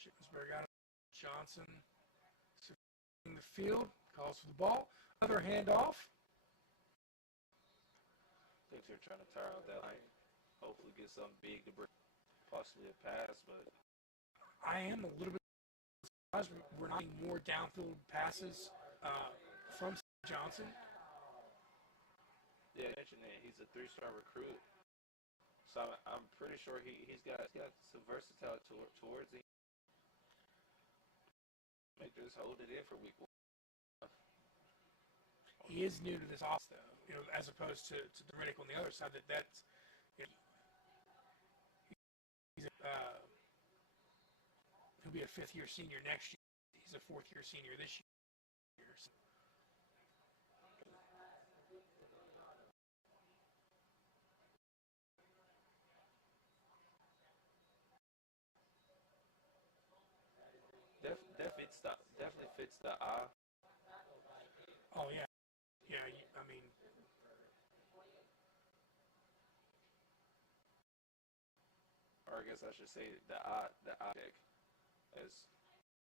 Shippensburg out of Johnson in the field, calls for the ball. Another handoff. I think they're trying to tire out that line. Hopefully get something big to bring, possibly a pass, but I am a little bit surprised we're not getting more downfield passes from Johnson. yeah, I mentioned that he's a 3-star recruit, so I'm pretty sure he's got some versatility towards him. Make just hold it in for week 1. He is new to this offense, though, as opposed to the Riddick on the other side. He'll be a 5th-year senior next year. He's a 4th-year senior this year. Definitely fits the eye. Oh yeah, yeah. Or I guess I should say the optic, as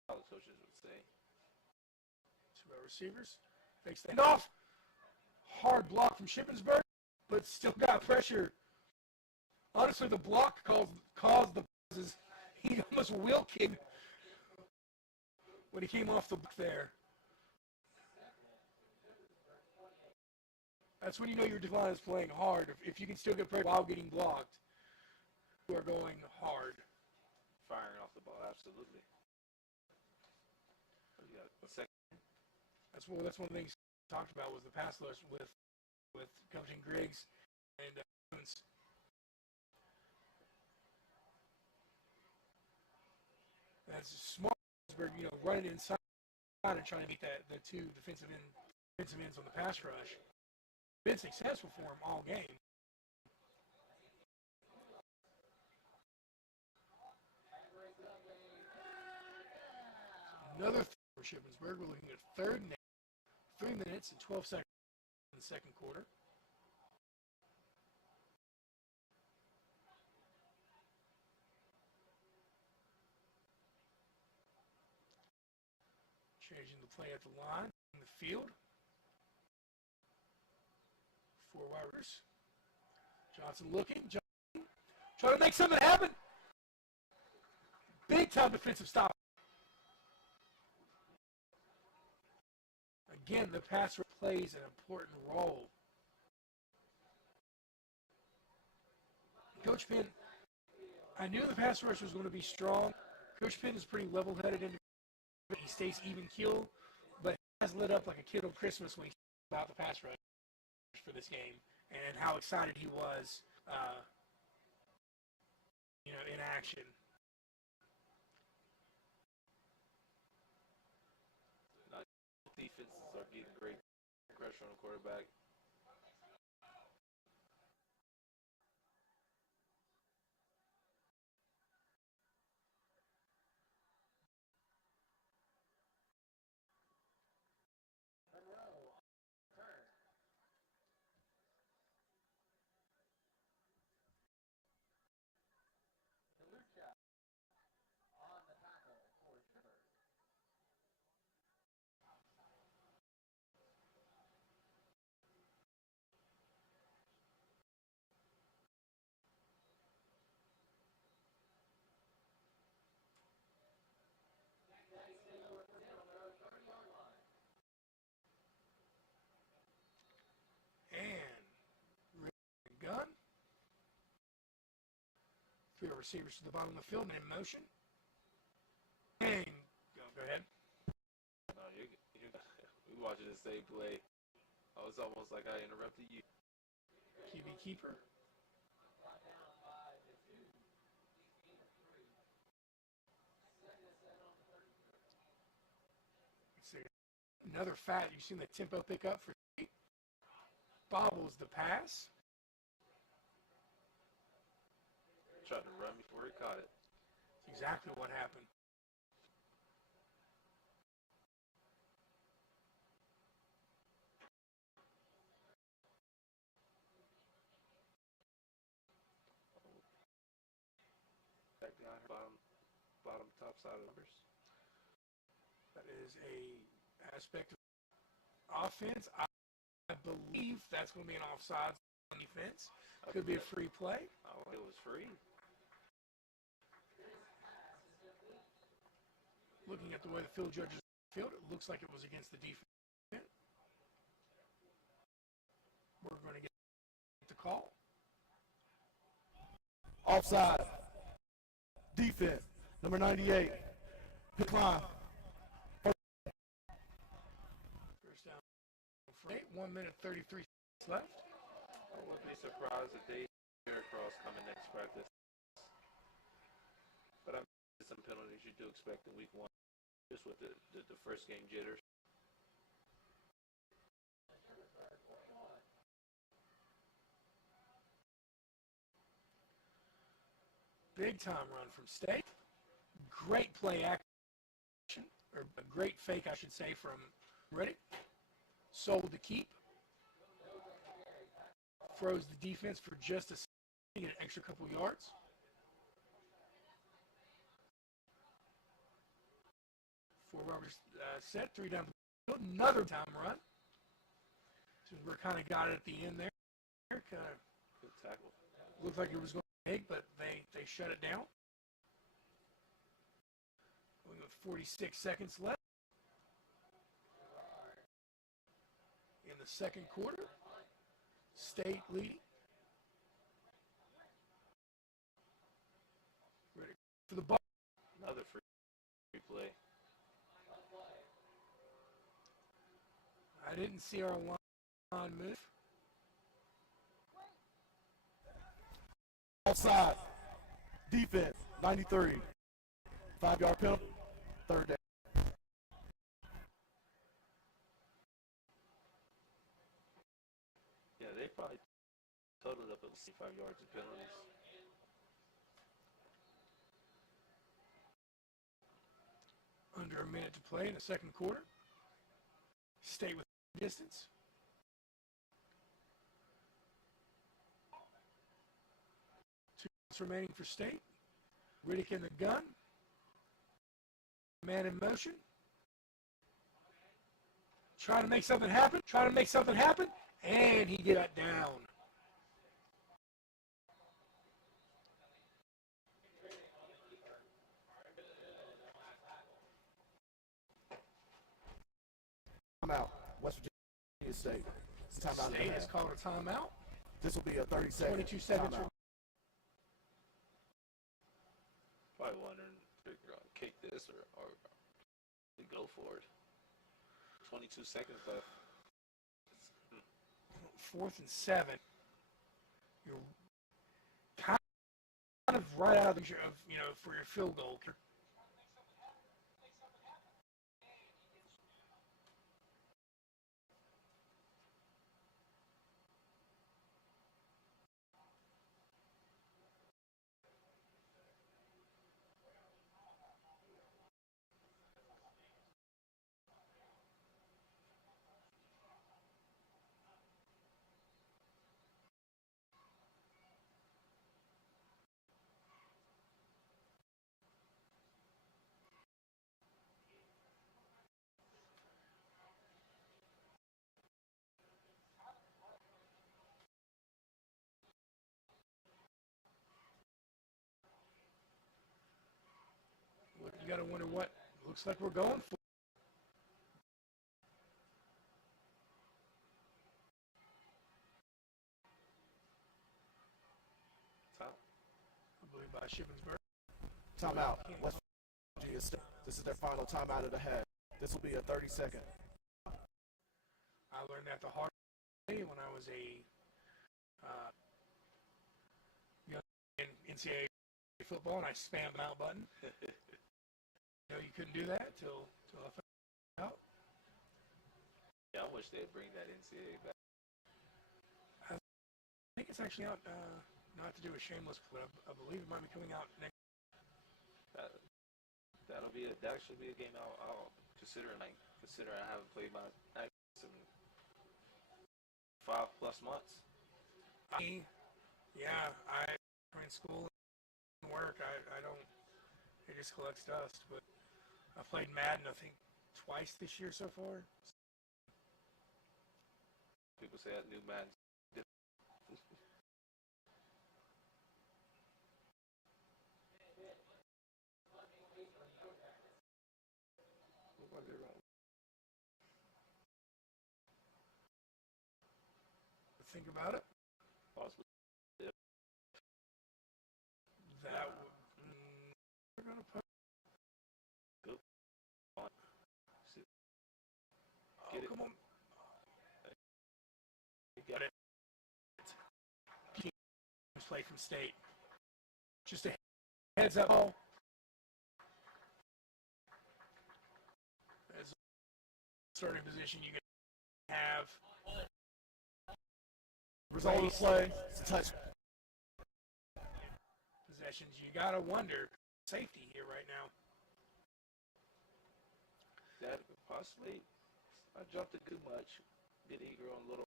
college coaches would say. 2 receivers. Fakes the handoff. Hard block from Shippensburg, but still got pressure. Honestly, the block caused the pauses. He almost wilted when he came off the block there. That's when you know your line is playing hard. If you can still get pressure while getting blocked, you are going hard. Firing off the ball, absolutely. Yeah, That's one of the things we talked about was the pass rush with coaching Griggs and Jones. That's smart, running inside and trying to beat the 2 defensive ends on the pass rush. Been successful for him all game. Another for Shippensburg. We're looking at 3rd and 8, 3 minutes and 12 seconds in the second quarter. Changing the play at the line in the field. 4 wide receivers. Johnson looking. Johnson trying to make something happen. Big time defensive stop. Again, the pass rush plays an important role. Coach Penn, I knew the pass rush was going to be strong. Coach Penn is pretty level-headed. He stays even-keeled, but he has lit up like a kid on Christmas when he talked about the pass rush for this game and how excited he was, in action. Defenses are getting great pressure on the quarterback. receivers to the bottom of the field and in motion. And go ahead. No, we watching the same play. Oh, it's almost like I interrupted you. QB keeper. Let's see. Another fat. You've seen the tempo pick up for bobbles the pass. Tried to run before he caught it. That's exactly what happened. That guy, bottom top side of numbers. That is a aspect of offense. I believe that's going to be an offsides on defense. Could be a free play. Oh, it was free. Looking at the way the field judges field, it looks like it was against the defense. We're going to get the call. Offside. Defense. Number 98. Decline. First down for 8. 1 minute 33 seconds left. I wouldn't be surprised if they hear across coming next practice. But I'm some penalties you do expect in week 1, just with the first game jitters. Big time run from State. Great play action, or a great fake, I should say, from Riddick. Sold to keep. Throws the defense for just a second, get an extra couple yards. Four runners set, 3 down the field. Another time run. So we're kind of got it at the end there. Kind of Good tackle. looked like it was going to take, but they shut it down. We got 46 seconds left in the second quarter. State leading. Ready for the ball. Another free play. I didn't see our line move. Offside. Defense. 93. 5-yard penalty. Third down. Yeah, they probably totaled up at 65 yards of penalties. Under a minute to play in the second quarter. State with distance. Two minutes remaining for State. Riddick in the gun. Man in motion. Trying to make something happen. And he get it down. Timeout. West Virginia State. Timeout. State has called a timeout. This will be a 30-second 22 seconds. timeout. Probably wondering if they're going to kick this or go for it. 22 seconds left. 4th and 7. You're kind of right out of for your field goal. You got to wonder what looks like we're going for. Foul. I believe by Shippensburg. Timeout. West Virginia State. This is their final timeout of the half. This will be a 30-second. I learned that the hard way when I was a young in NCAA football, and I spammed the out button. You couldn't do that till I found out. Yeah, I wish they'd bring that NCAA back. I think it's actually out. Not to do a shameless plug. I believe it might be coming out next. That should be a game I'll consider. And I haven't played my Xbox in 5+ months. I in school and work. I don't. It just collects dust. But I played Madden, I think, twice this year so far. People say that new Madden. Think about it. Possibly. That we're gonna put. Go on. Oh, come on. You got it. Teams play from state. Just a heads up. Ball. As a starting position, you can have. Result of the play, it's a touch. Possessions, you gotta wonder safety here right now. That possibly, I jumped it too much. Get eager on little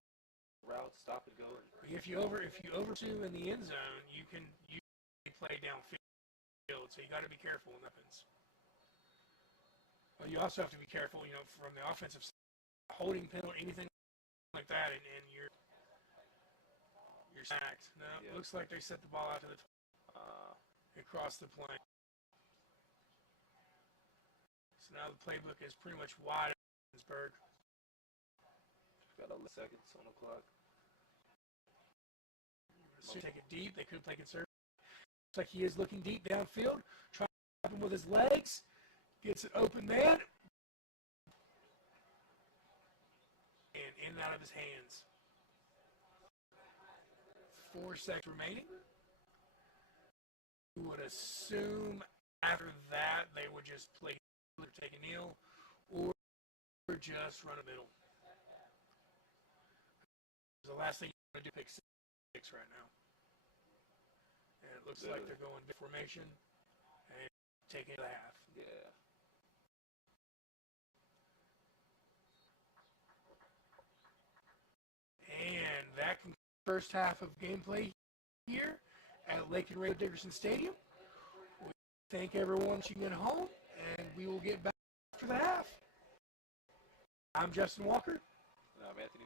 routes, stop and go. If you over two in the end zone, you can play downfield. So you got to be careful when that happens. Well, you also have to be careful, from the offensive side, holding penalty, anything like that, and you're sacked. No, Yeah. Looks like they set the ball out to the across the plane. So now the playbook is pretty much wide open. Shippensburg. Got 11 seconds on the clock. So take it deep. They could play conservative. Looks like he is looking deep downfield. Trying to him with his legs. Gets an open man. And in and out of his hands. 4 seconds remaining. You would assume after that they would just play or take a kneel or just run a middle. The last thing you want to do is pick 6 right now. And it looks like they're going big formation and taking the half. Yeah. And that concludes the first half of gameplay here at Lake and Ray Dickerson Stadium. We thank everyone tuning in home, and we will get back after the half. I'm Justin Walker. And I'm Anthony.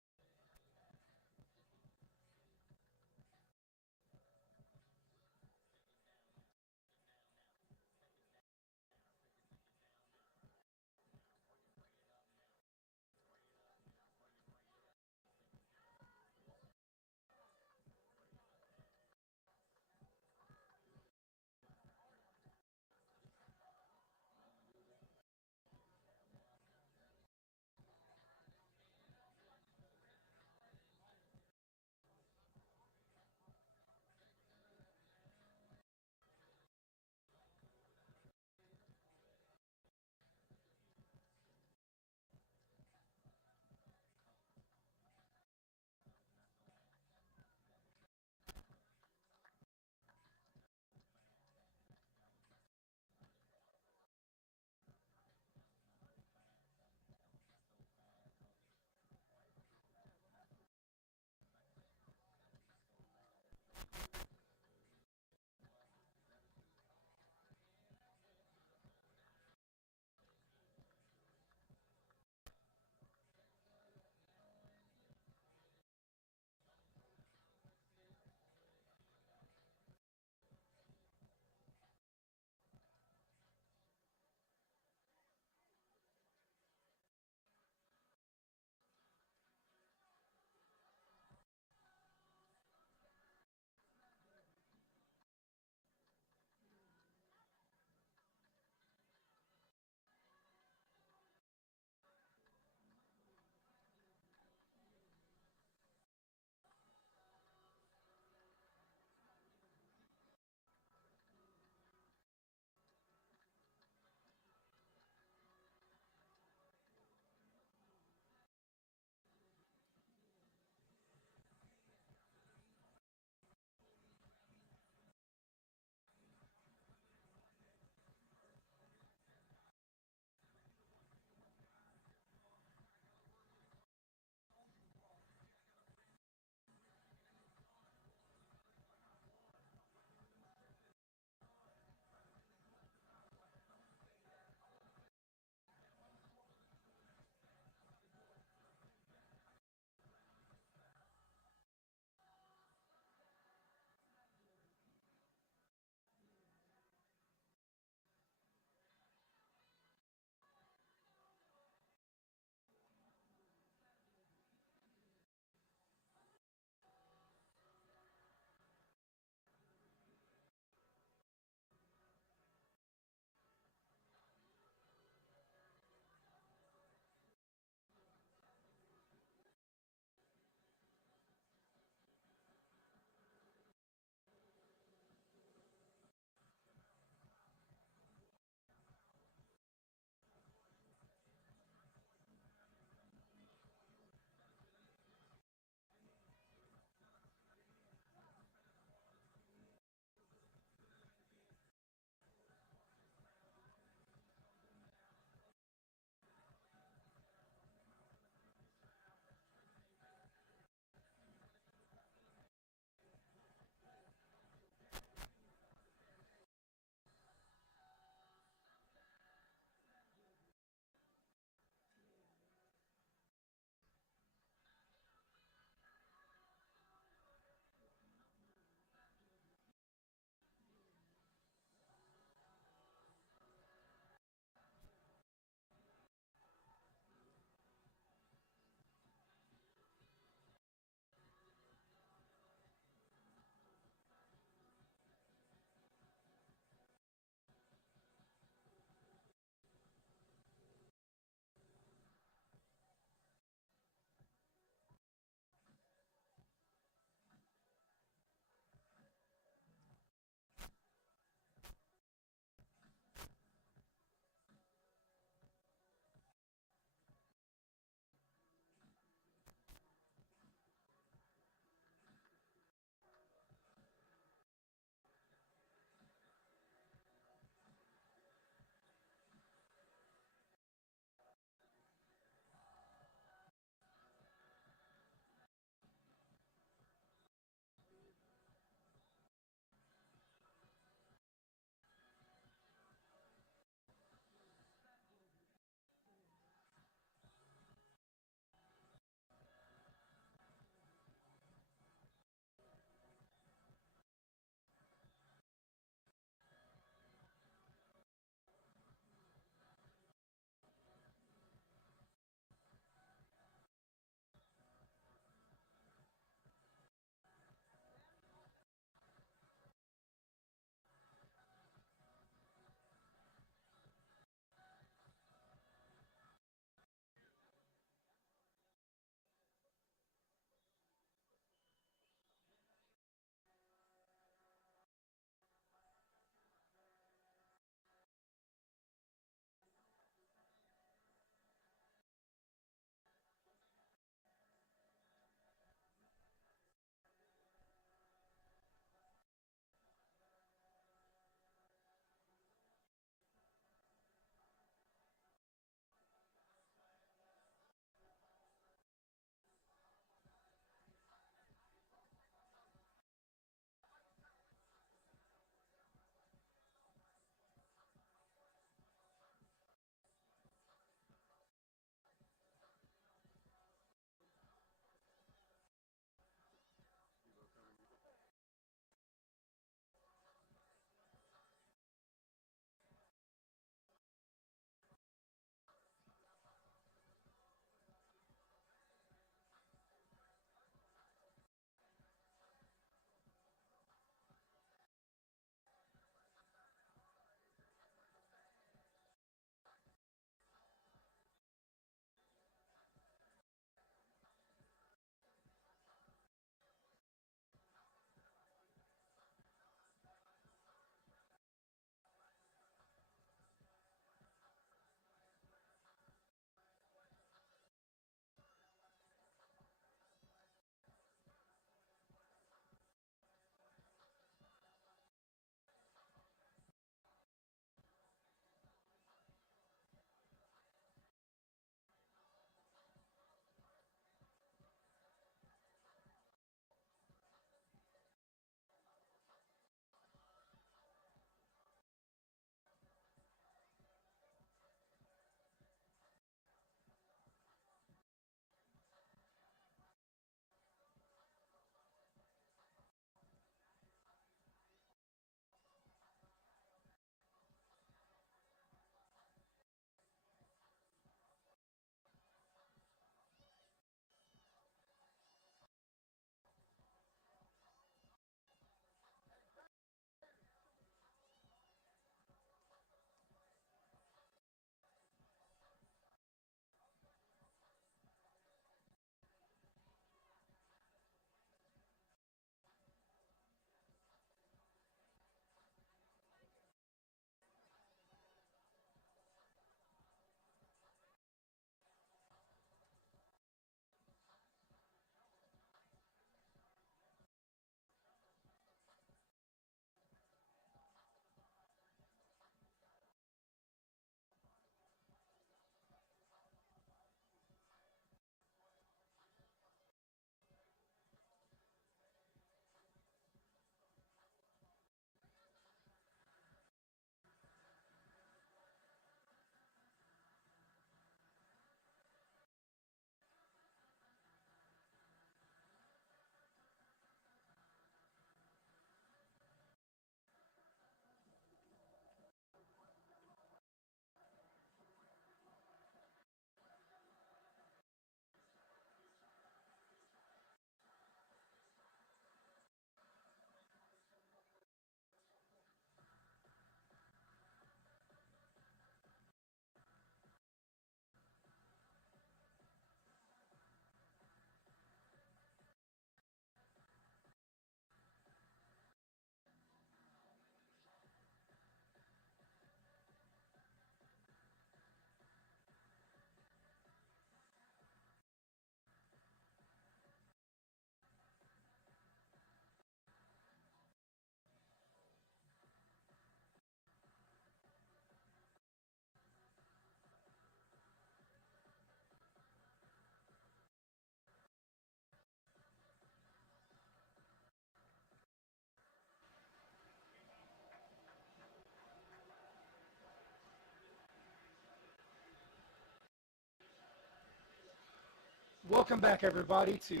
Welcome back, everybody, to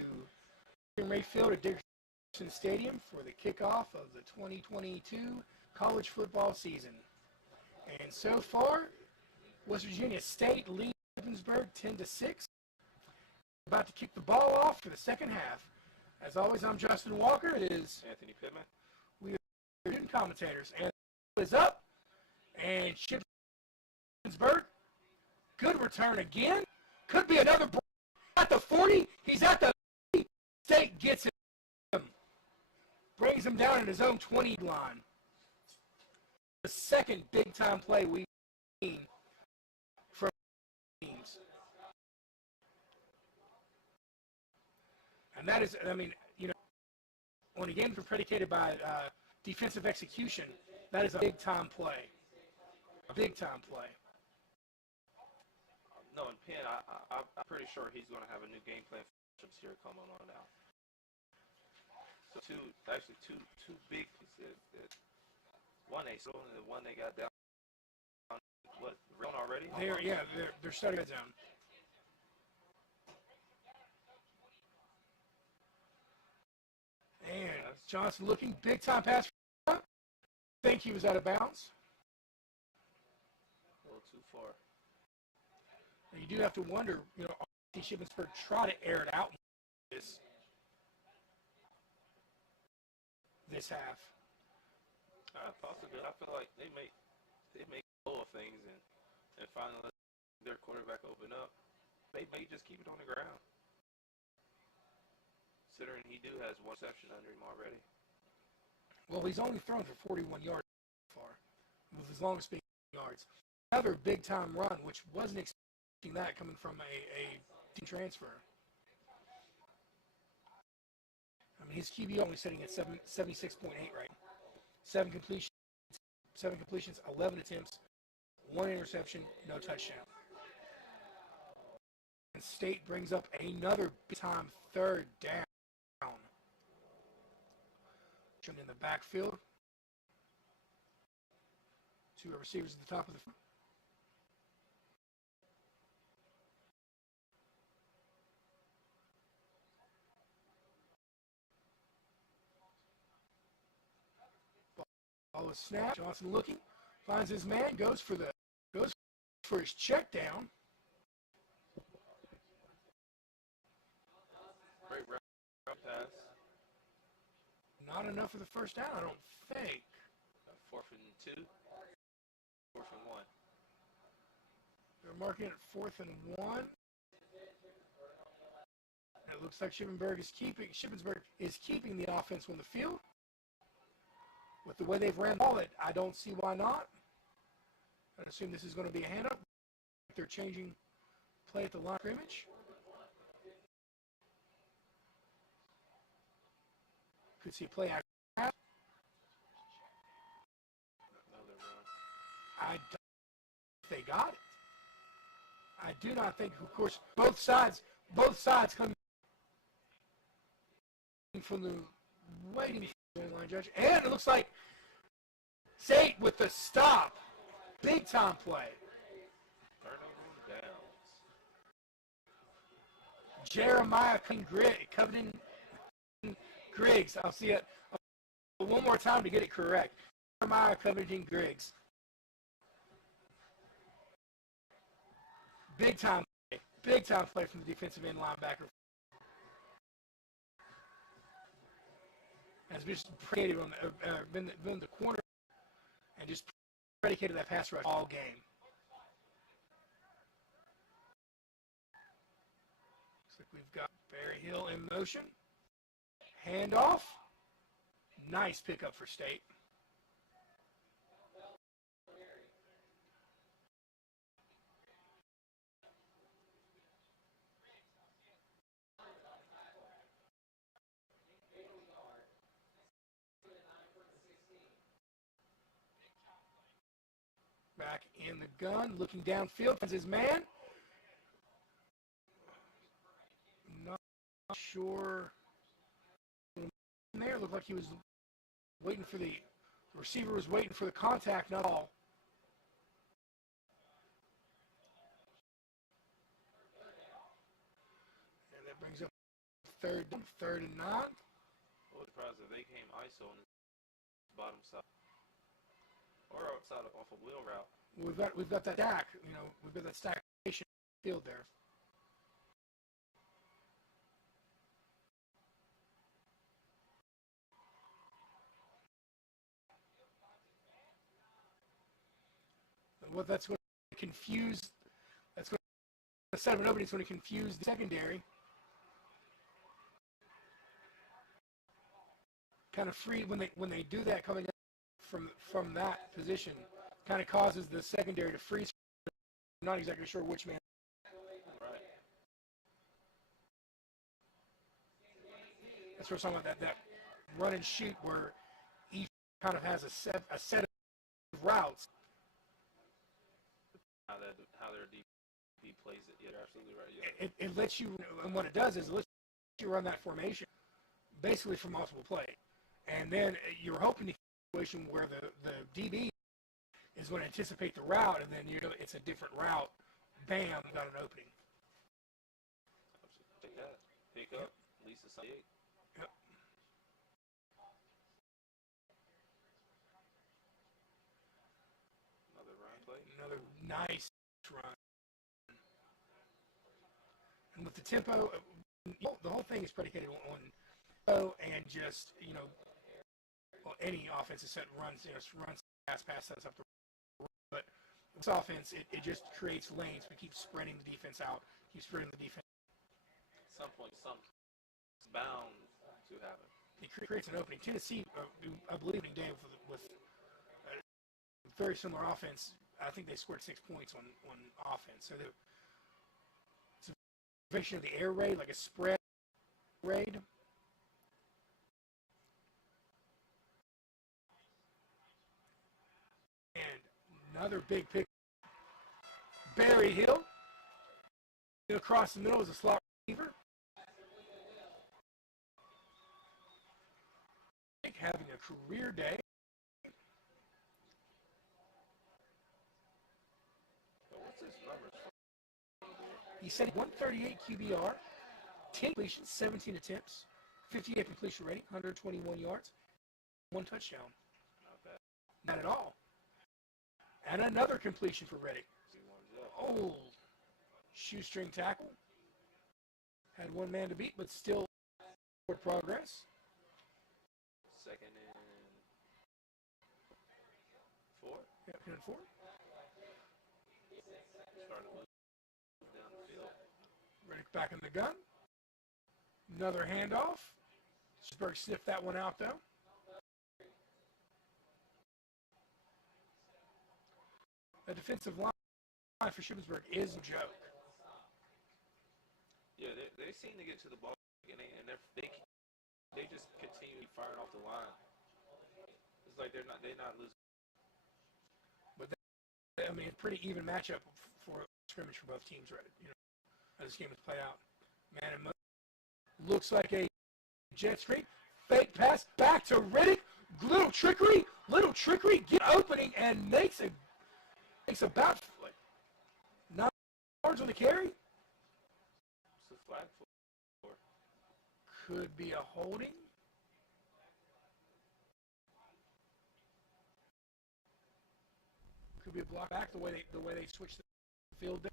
Mayfield at Dickerson Stadium for the kickoff of the 2022 college football season. And so far, West Virginia State leads Shippensburg 10-6. About to kick the ball off for the second half. As always, I'm Justin Walker. It is Anthony Pittman. We are student commentators. And is up. And Shippensburg, good return again. Could be another break at the 40. He's at the 50. State gets him. Brings him down in his own 20 line. The second big-time play we've seen from teams. And that is, I mean, you know, when a game's predicated by defensive execution, that is a big-time play. A big-time play. No, and Penn, I'm pretty sure he's going to have a new game plan for here coming on now. So two big pieces. One they sold and the one they got down. What, run already? They're starting it down. And Johnson looking, big time pass. I think he was out of bounds. A little too far. And you do have to wonder, you know, Shippensburg try to air it out this half. Possibly. I feel like they make little things and finally let their quarterback open up. They may just keep it on the ground. Considering he has one reception under him already. Well, he's only thrown for 41 yards so far, with his longest being yards. Another big-time run, which wasn't expecting that coming from a team transfer. I mean, his QB only sitting at 76.8 right now. 7 completions, 11 attempts, 1 interception, no touchdown. And State brings up another big-time third down. In the backfield. 2 receivers at the top of the field. Ball is snapped. Johnson looking, finds his man, goes for his check down. Great route pass. Not enough for the first down, I don't think. 4th and 2. 4th and 1. They're marking it 4th and 1. It looks like Shippensburg is keeping the offense on the field. With the way they've ran the ball, I don't see why not. I assume this is going to be a hand up. They're changing play at the line of scrimmage. Could see a play out. I don't think they got it. I do not think, of course, both sides come from the waiting line judge. And it looks like State with the stop. Big time play. Jeremiah Covington Griggs. I'll see it one more time to get it correct. Jeremiah Covington Griggs. Big time play from the defensive end linebacker. Has just predicated on been the corner and just predicated that pass rush all game. Looks like we've got Barry Hill in motion. Handoff. Nice pickup for State. Back in the gun, looking downfield, finds his man. Not sure. There looked like he was waiting for the receiver was waiting for the contact, not all. And third and 9. I was surprised if they came ISO on the bottom side or outside off a wheel route. We've got that stack. We've got that stack field there. What that's going to confuse. That's going to set up an opening. It's going to confuse the secondary. Kind of free when they do that coming up from that position, kind of causes the secondary to freeze. I'm not exactly sure which man. Right. That's what we're talking about, that run and shoot where each kind of has a set of routes. How their DB plays it. Yeah, you're absolutely right. Yeah. It lets you, and what it does is it lets you run that formation basically for multiple plays. And then you're hoping to get a situation where the DB is going to anticipate the route, and then it's a different route. Bam, got an opening. Take that. Pick up. Lisa 8. Yep. Another run play. Another nice run. And with the tempo, the whole thing is predicated on tempo and just, any offensive set runs, runs fast, pass sets up the run. But this offense, it just creates lanes. We keep spreading the defense out, keep spreading the defense. At some point, something's bound to happen. It creates an opening. Tennessee, I believe, today with a very similar offense, I think they scored 6 points on offense. So it's a variation of the air raid, like a spread raid. And another big pick. Barry Hill. Across the middle is a slot receiver. Having a career day. What's his numbers? He said 138 QBR, 10 completions, 17 attempts, 58 completion rating, 121 yards, 1 touchdown. Not bad. Not at all. And another completion for Reddick. Oh, shoestring tackle. Had one man to beat, but still progress. 2nd and 4. Yeah, 2nd and 4. Starting to move down the field. Reddick back in the gun. Another handoff. Shippensburg sniffed that one out, though. The defensive line for Shippensburg is a joke. Yeah, they seem to get to the ball, and they just continue firing off the line. It's like they're not losing. But a pretty even matchup for scrimmage for both teams, right? As this game has played out. Man and motion. Looks like a jet sweep. Fake pass back to Reddick. Little trickery. Get opening and makes about 9 yards on the carry. It's a flag for. Could be a holding. Could be a block back the way they switch the field down.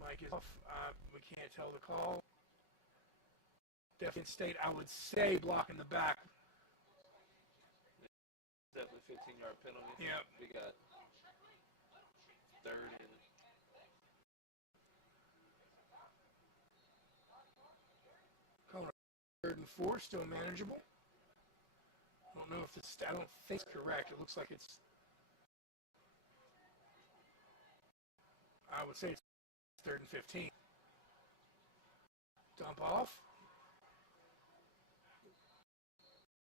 Mike is off. We can't tell the call. Definitely State, I would say, blocking the back. Definitely 15-yard penalty. Yeah. We got 3rd and. Calling 3rd and 4, still manageable. I don't know if I don't think it's correct. It looks like it's. I would say it's 3rd and 15. Dump off.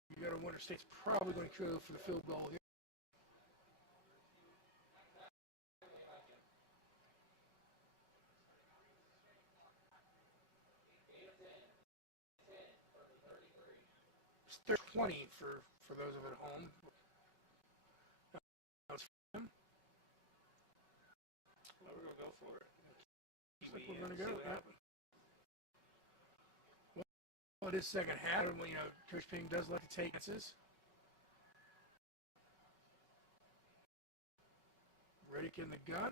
You got to wonder, State's probably going to go for the field goal here. It's 20 for those of it at home. That was for him. for it. Looks like we're going to go. See what happens. Well, this second half, Coach Ping does like to take chances. Riddick in the gun.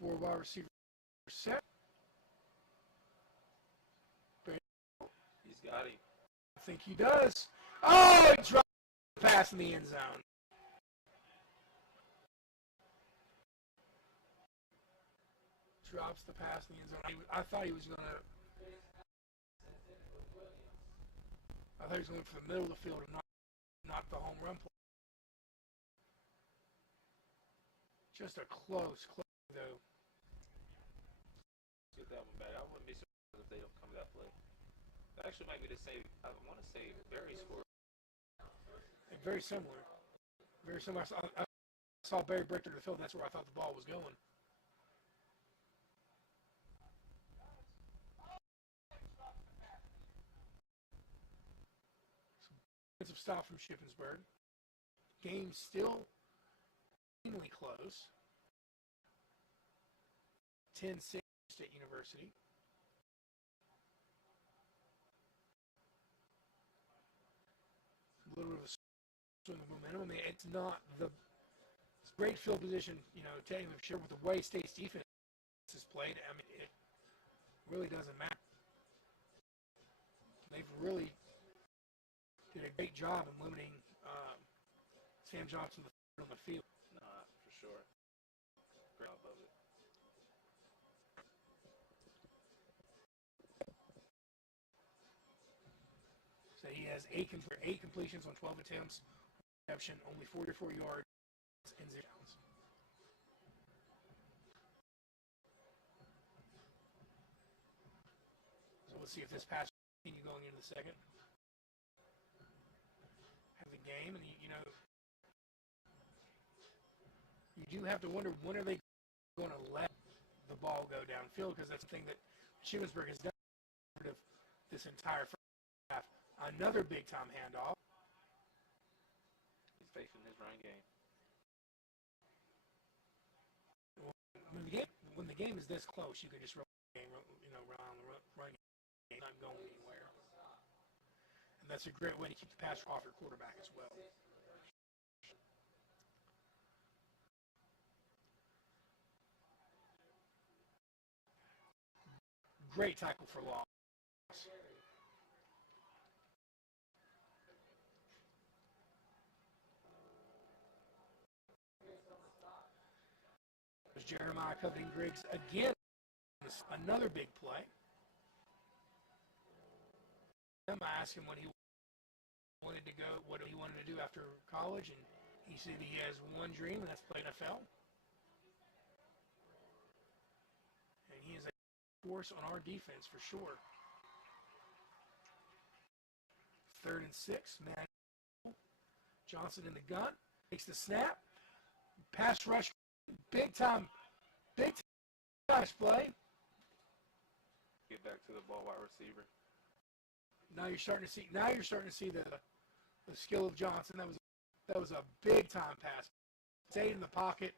4 wide receiver set. He's got him. I think he does. Oh, he dropped the pass in the end zone. Drops the pass in the end zone. I thought he was going to. I thought he was going for the middle of the field and not the home run play. Just a close though. Get that one back. I wouldn't be surprised if they don't come to that play. That actually might be the same. I want to say Barry scored. Very similar. Very similar. I saw Barry break through the field. That's where I thought the ball was going. Defensive stop from Shippensburg. Game still extremely close. 10-6 State University. A little bit of a swing of momentum. I mean, it's not the great field position, taking sure with the way State's defense is played. I mean, it really doesn't matter. They've really did a great job in limiting Sam Johnson on the field. Nah, for sure. Great job of it. So he has 8 completions on 12 attempts, reception, only 44 yards and 0 downs. So let's see if this pass continue going into the second. Have the game, and you do have to wonder when are they going to let the ball go downfield, because that's the thing that Shippensburg has done this entire first half. Another big-time handoff. He's facing his run game. When the game is this close, you can just run the game, run on the run game, not going anywhere. And that's a great way to keep the pass off your quarterback as well. Great tackle for loss. There's Jeremiah covering Griggs again. Another big play. I asked him what he wanted to do after college, and he said he has one dream, and that's play NFL. And he is a force on our defense for sure. 3rd and 6, man. Johnson in the gun, takes the snap, pass rush, big time play. Get back to the ball, wide receiver. Now you're starting to see the skill of Johnson. That was a big time pass. Stayed in the pocket,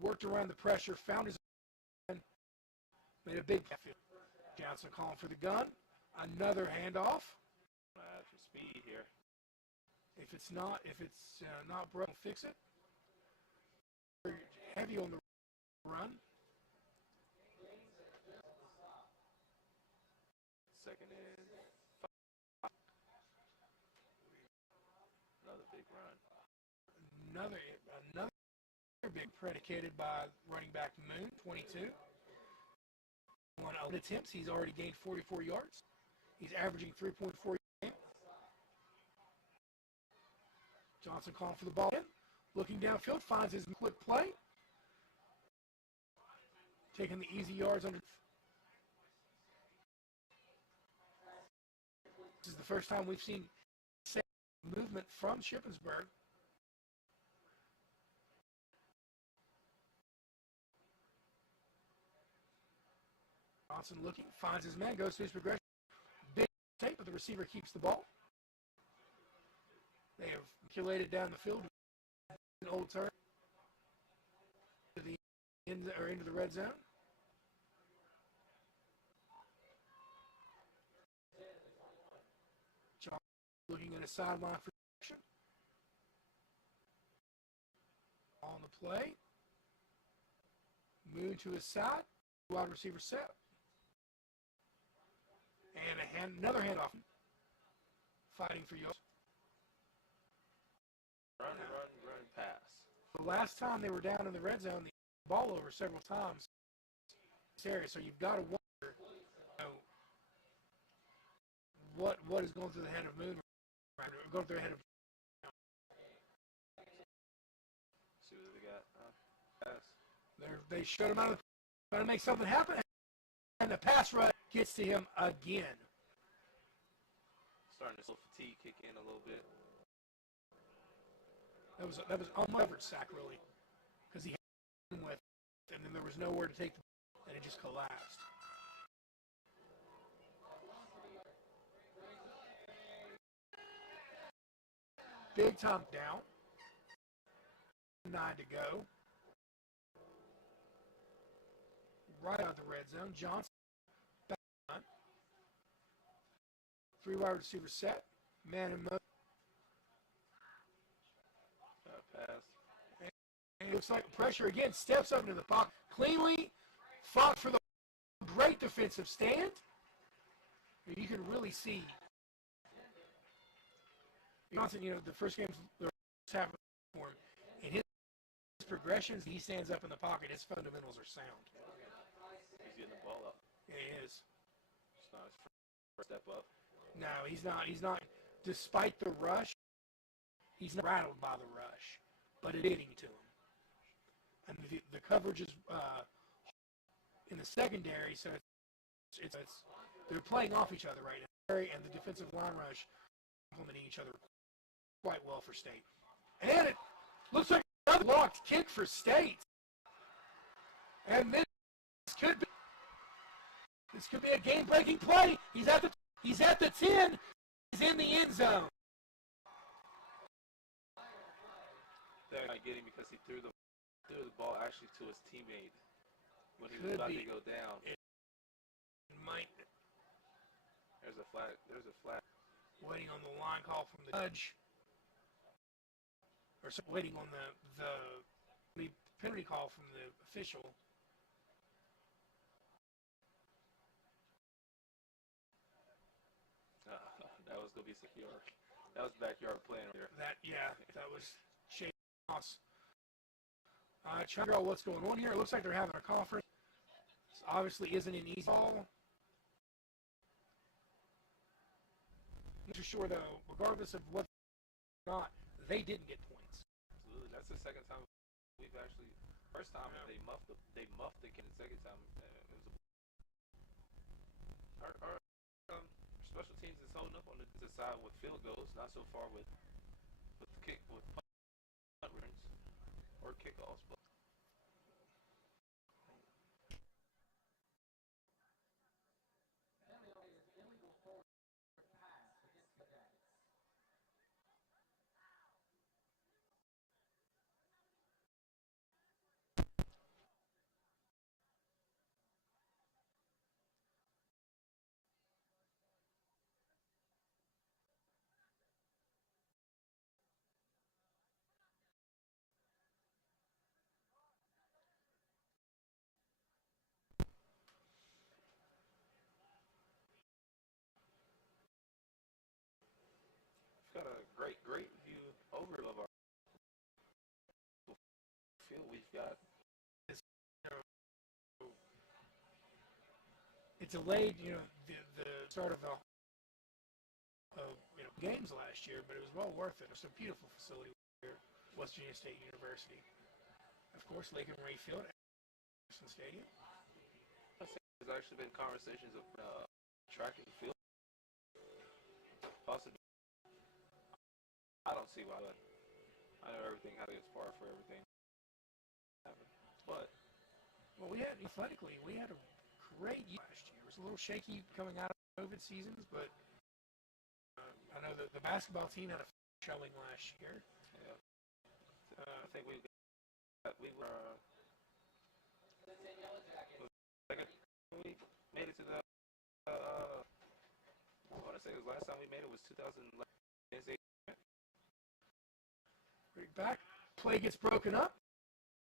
worked around the pressure, found his man, made a big field. Johnson calling for the gun. Another handoff. Some speed here. If it's not broken, fix it. Heavy on the run. Second and 5. Another big run. Another big predicated by running back Moon, 22. On 11 attempts, he's already gained 44 yards. He's averaging 3.4 a game. Johnson calling for the ball in. Looking downfield, finds his quick play. Taking the easy yards under. This is the first time we've seen movement from Shippensburg. Johnson looking, finds his man, goes to his progression. Big take, but the receiver keeps the ball. They have calculated down the field. An old turn to the into the red zone. John looking at a sideline for action. On the play. Moon to his side. Wide receiver set. And another handoff. Fighting for yards. Run, pass. The last time they were down in the red zone, they the ball over several times. So you've got to wonder, what is going through the head of Moon, going through the head of. See what they got. Pass. They shut him out. Trying to make something happen, and the pass rush gets to him again. Starting to fatigue kick in a little bit. That was uncovered sack really, because he had him with, and then there was nowhere to take the, and it just collapsed. Big time down. 9 to go. Right out of the red zone. Johnson back on. 3 wide receiver set. Man in motion. Pass. And it looks like pressure again. Steps up into the pocket. Cleanly fought for the great defensive stand. You can really see Johnson, the first game's happened for him. In his progressions, he stands up in the pocket. His fundamentals are sound. He's getting the ball up. Yeah, he is. It's not his first step up. No, he's not. He's not. Despite the rush, he's not rattled by the rush, but it's getting to him. And the coverage is in the secondary, so it's they're playing off each other right now. And the defensive line rush complementing each other quite well for State. And it looks like another blocked kick for State. And this could be a game-breaking play. He's at the 10. He's in the end zone. They're not getting because he threw the ball actually to his teammate when he was about to go down. It might. There's a flag. Waiting on the line call from the judge. Or waiting on the penalty call from the official. That was going to be secure. That was backyard playing there. That was Shane Moss. Trying to figure out what's going on here. It looks like they're having a conference. This obviously isn't an easy ball. I'm not too sure, though, regardless of what or not, they didn't get points. Absolutely. That's the second time we've actually, first time they muffed the kid. The second time it was our special teams is holding up on the side with field goals, not so far with punt runs or kickoffs. But we've got a great view over of our field. We've got It delayed, the start of the games last year, but it was well worth it. It's a beautiful facility here, West Virginia State University. Of course, Lake and Ray Field, Anderson Stadium. there's actually been conversations of track and field. Possibly. I don't see why, but I know everything has its part for everything. But we had a great year last year. It was a little shaky coming out of COVID seasons, but I know that the basketball team had a showing last year. yeah, I think we were say the last time we made it was 2011. Right back. Play gets broken up.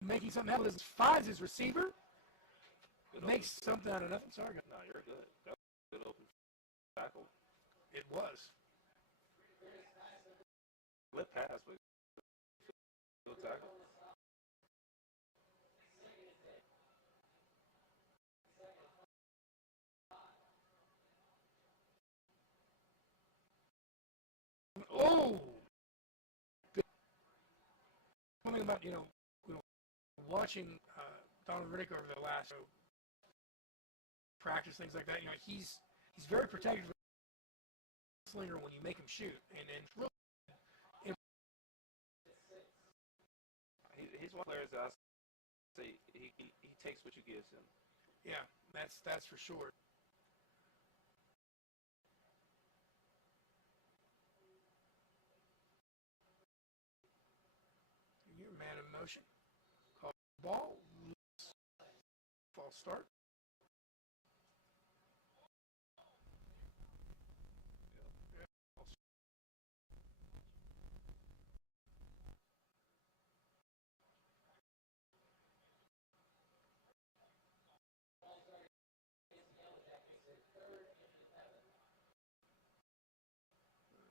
Making something happen. Finds his receiver. Makes something out of nothing. Sorry, guys. No, you're good. That was a good open tackle. It was. Flip pass, but good tackle. Oh! One thing about, watching Donald Riddick over the last practice, things like that, he's very protective of the slinger when you make him shoot. And really, He's one of the players that I say he takes what you give him. yeah, that's for sure. You're man in motion. Call ball. False start.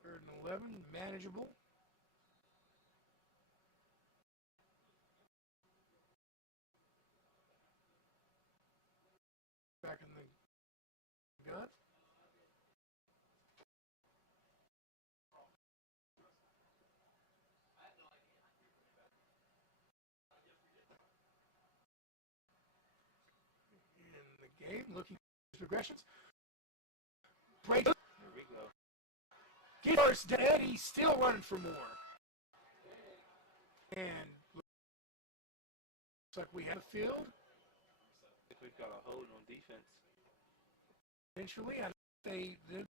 Third and 11, manageable. Back in the gun. In the game, looking at progressions. Break. Here we go. Get first dead. He's still running for more. And looks like we have a field. We've got a hold on defense. Eventually, they didn't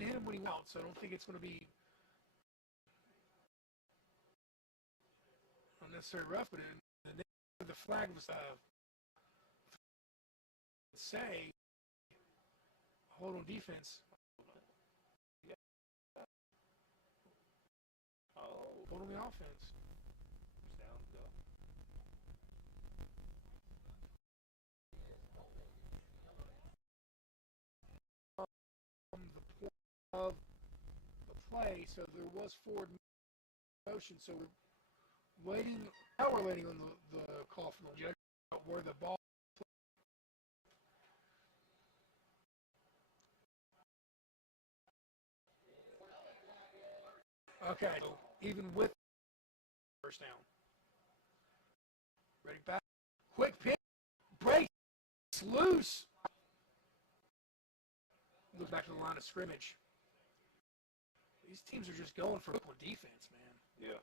hit him when he went out, so I don't think it's going to be unnecessarily rough. But the flag was say hold on defense. Yeah. Oh, hold on the offense. Down go. The point of the play, so there was forward motion, so we're waiting. Now we're waiting on the call from the judge where the ball. Okay, so even with first down. Ready back. Quick pitch. Breaks loose. Look back to the line of scrimmage. These teams are just going for defense, man. Yeah.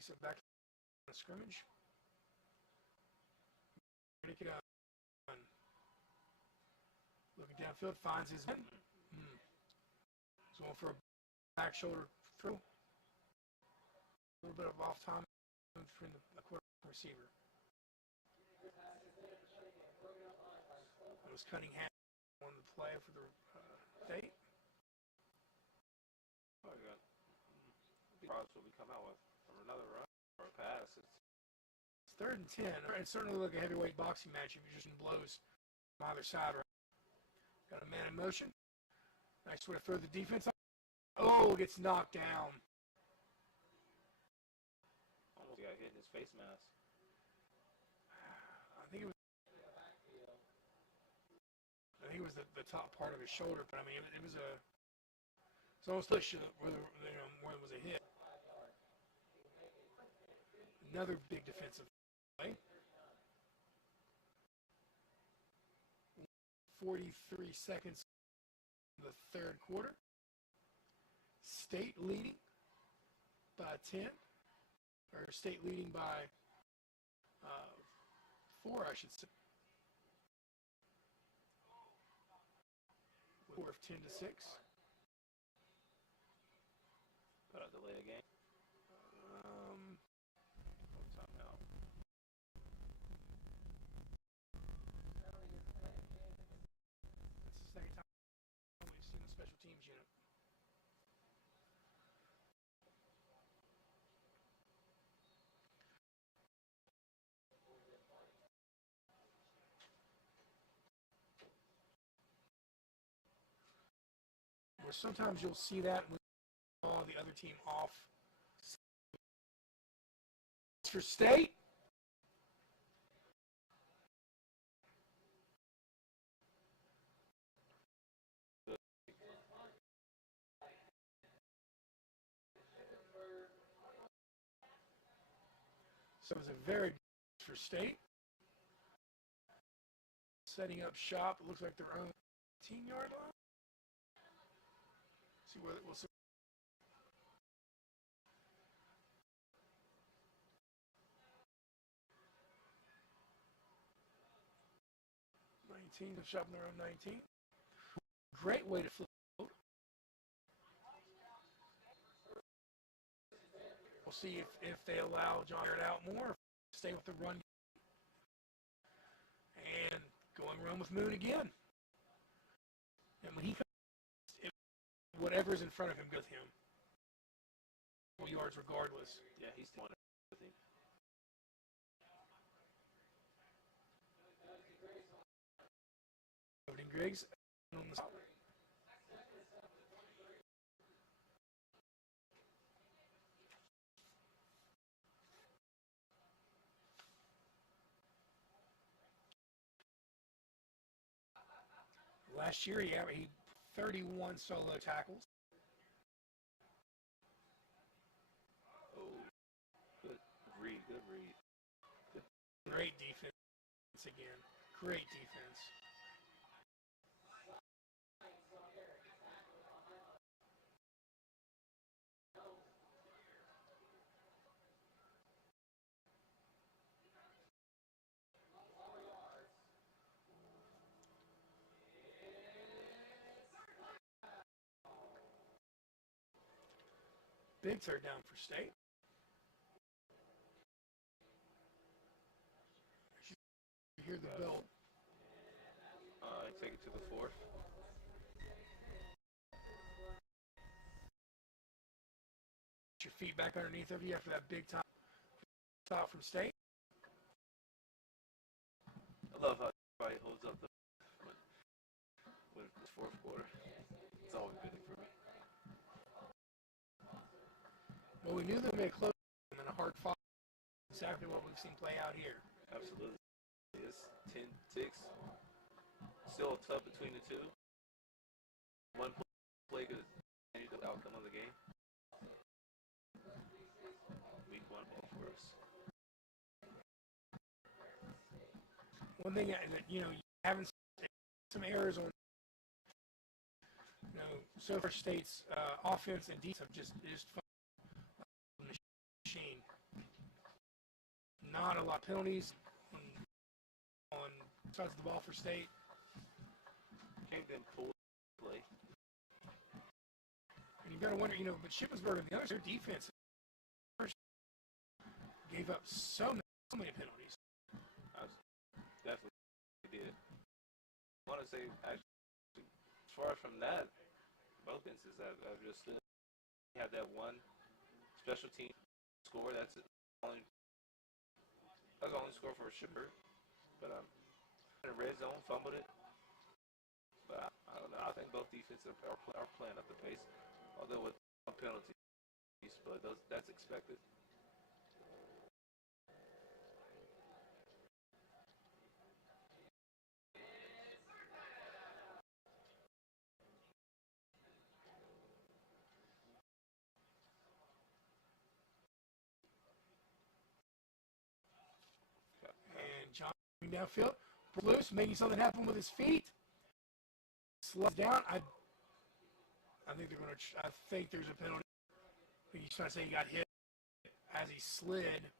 So back to the scrimmage. Pick it up. Looking downfield, finds his man. He's going for a back shoulder throw. A little bit of off time between the quarterback and receiver. It was Cunningham on the play for the State. Oh, yeah. Probably what we come out with from another run or a pass. It's 3rd and 10. It's certainly like a heavyweight boxing match if you're just in blows on either side. Right? Got a man in motion. Nice way to throw the defense. Oh, gets knocked down. almost got hit in his face mask. I think it was the top part of his shoulder, but I mean it was it's almost like whether it was a hit. Another big defensive play. 43 seconds in the 3rd quarter. State leading by 10, or State leading by 4, I should say. Score of 10-6. Got a delay of game. sometimes you'll see that with the other team off. For State. So it's a very for State. Setting up shop. It looks like their own 18-yard line. See where we'll see. 19, they're shopping their own 19. Great way to flip. We'll see if they allow John Garrett out more, stay with the run. And going run with Moon again. And when he comes, whatever's in front of him, go with him. 4 yards regardless. Yeah, he's doing it with him. Griggs on the spot. Last year, he 31 solo tackles. Oh, good read, good read. Good. Great defense again. Great defense. Big third down for State. You hear the bell. Take it to the 4th. Get your feet back underneath of you after that big top from State. I love how everybody holds up with the 4th quarter. It's always good for me. Well, we knew they made close and then a hard fought. Exactly what we've seen play out here. Absolutely. It's 10-6. Still tough between the two. One play could change the outcome of the game. Week 1 ball for us. One thing that you haven't some errors on. So far State's offense and defense have just machine. Not a lot of penalties on sides of the ball for State. Can't then pull play. And you gotta wonder, but Shippensburg and the others, their defense gave up so many penalties. Definitely did. I want to say, actually, as far as from that, both instances I've just had that one special team score. That's the only score for a Shippensburg. But in the red zone, fumbled it. But I don't know. I think both defenses are playing up the pace, although with penalties. But that's expected. And John downfield, loose, making something happen with his feet. Slows down. I think they're going to. I think there's a penalty. I think he's trying to say he got hit as he slid.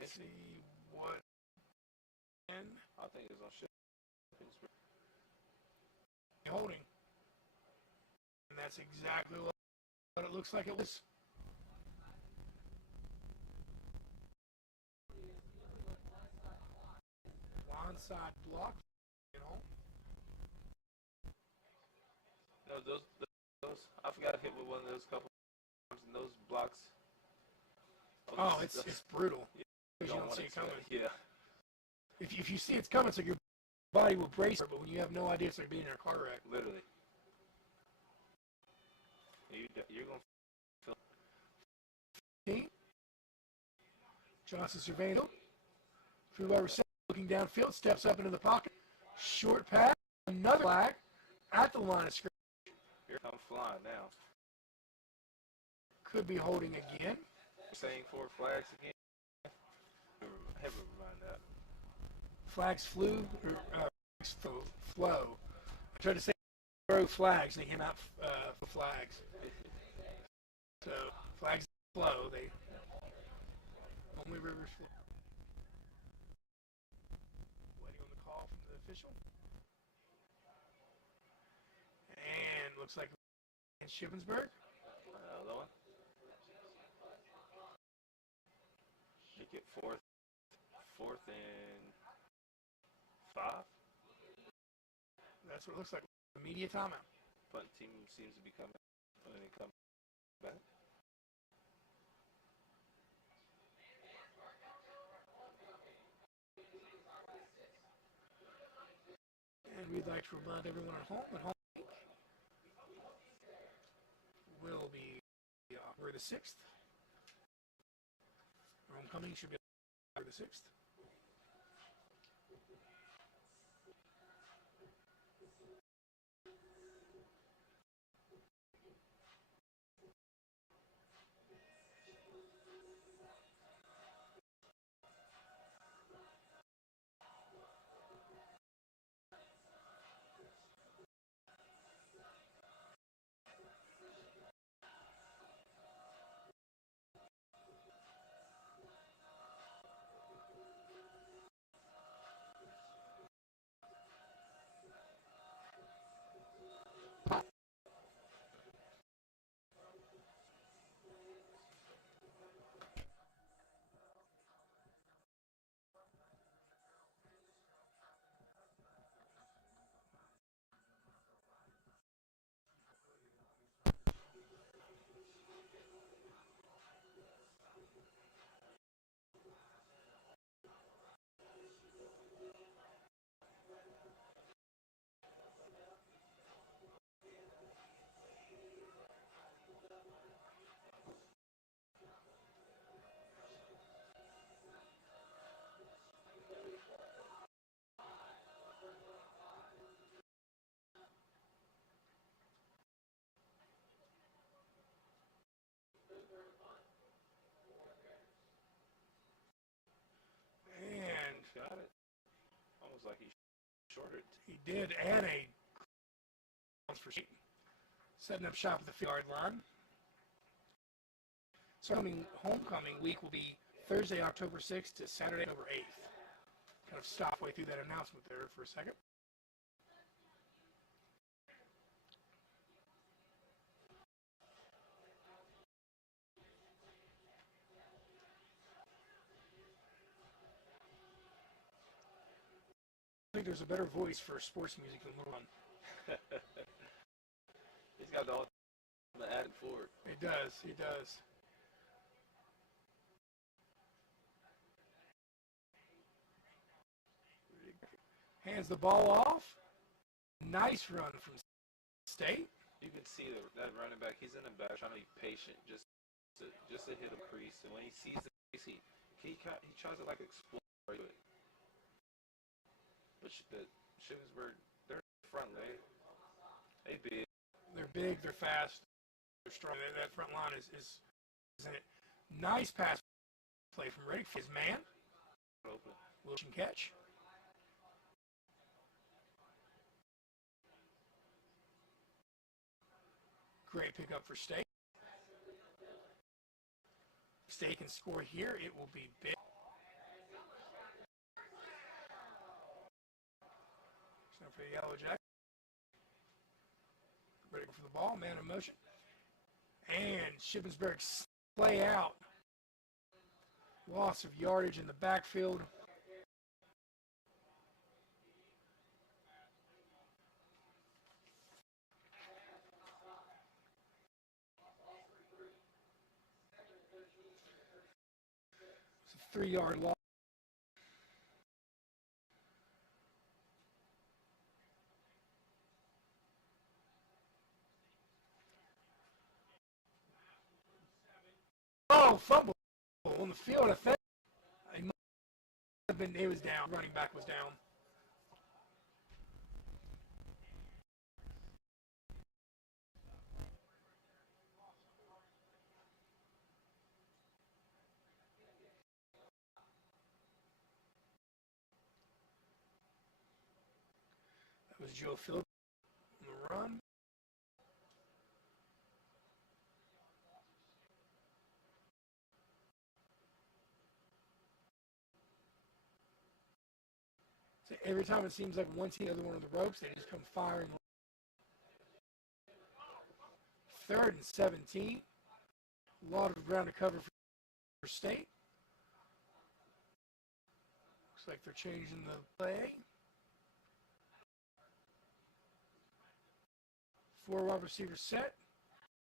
Let's see what. And I think it's on Shippensburg. Holding. And that's exactly what it looks like it was. Onside block, No, those I forgot to hit with one of those couple times, and those blocks. Oh, it's brutal. Yeah, You don't see it coming. Yeah. If you see it's coming, so your body will brace it, but when you have no idea, it's like being in a car wreck. Literally. You're going to feel. Johnson surveying. Through wide receiver, looking downfield, steps up into the pocket. Short pass, another flag at the line of scrimmage. Here comes flying now. Could be holding again. Saying 4 flags again. Never mind that. Flags flew, or flow. I tried to say throw flags, and they came out for flags. So flags flow. They only rivers flow. Waiting on the call from the official. And looks like in Shippensburg. Another one. Make it fourth and 5. That's what it looks like. Immediate timeout. Punt team seems to be coming when they come back. And we'd like to remind everyone at home that home will be October the 6th. Homecoming should be October the 6th. And Got it. Almost like he shorted. he did add a for setting up shop at the yard line. So homecoming week will be Thursday, October 6th to Saturday, October 8th. Kind of stop way through that announcement there for a second. I think there's a better voice for sports music than Lil Jon. He's got all the added for it. He does. He does. Hands the ball off. Nice run from State. You can see that running back. He's in the back trying to be patient, just to hit a crease. And when he sees the crease, he tries to like explore it. But Shippensburg, they're front leg. They big. They're big. They're fast. They're strong. That front line is in it. Nice pass play from Reddick. His man. Open. Wilson catch. Great pickup for State. State can score here. It will be big. Snap for the Yellow Jack. Ready for the ball. Man in motion. And Shippensburg play out. Loss of yardage in the backfield. It's a 3-yard loss. fumble on the field. I think he might have been. He was down. Running back was down. That was Joe Phillips on the run. So every time it seems like one team has one of the ropes, they just come firing. 3rd and 17. A lot of ground to cover for State. Looks like they're changing the play. 4 wide receivers set.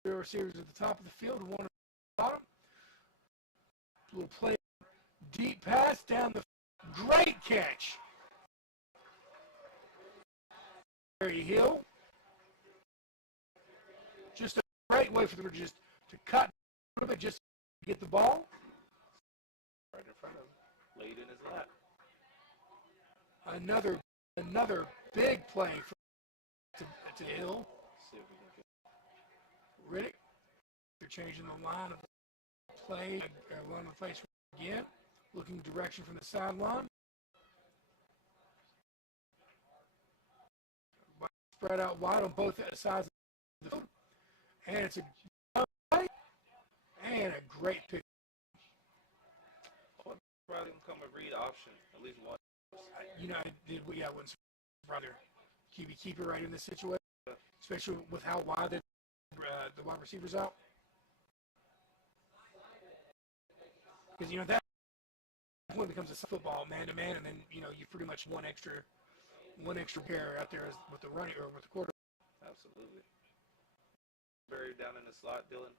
3 receivers at the top of the field and 1 at the bottom. Little play, deep pass down the. Great catch. Barry Hill. Just a great way for them just to cut a little bit, just to get the ball. Right in front of him. Laid in his lap. Another big play to Hill. See if we can get Riddick. They're changing the line of play. Line of play again. Looking direction from the sideline. Spread out wide on both sides of the field. And it's a play. And a great pick. probably gonna come a read option, at least one. You know, I wouldn't surprise QB keeper right in this situation, especially with how wide the wide receivers out. Because that point becomes a football man-to-man, and then you pretty much one extra pair out there with the running or with the quarter. Absolutely. Barry down in the slot, Dylan.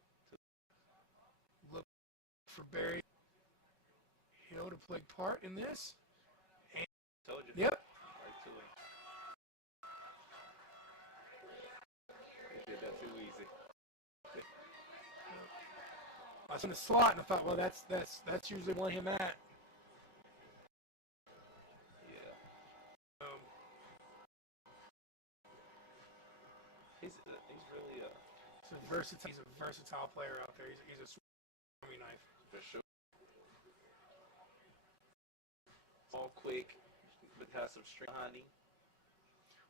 Look for Barry Hill to play part in this. And told you. Yep. Right to him. He did that too easy. I was in the slot, and I thought, well, that's usually one him at. Yeah. He's really He's a versatile player out there. He's a swimming knife. For sure. All quick, but has some strength behind him.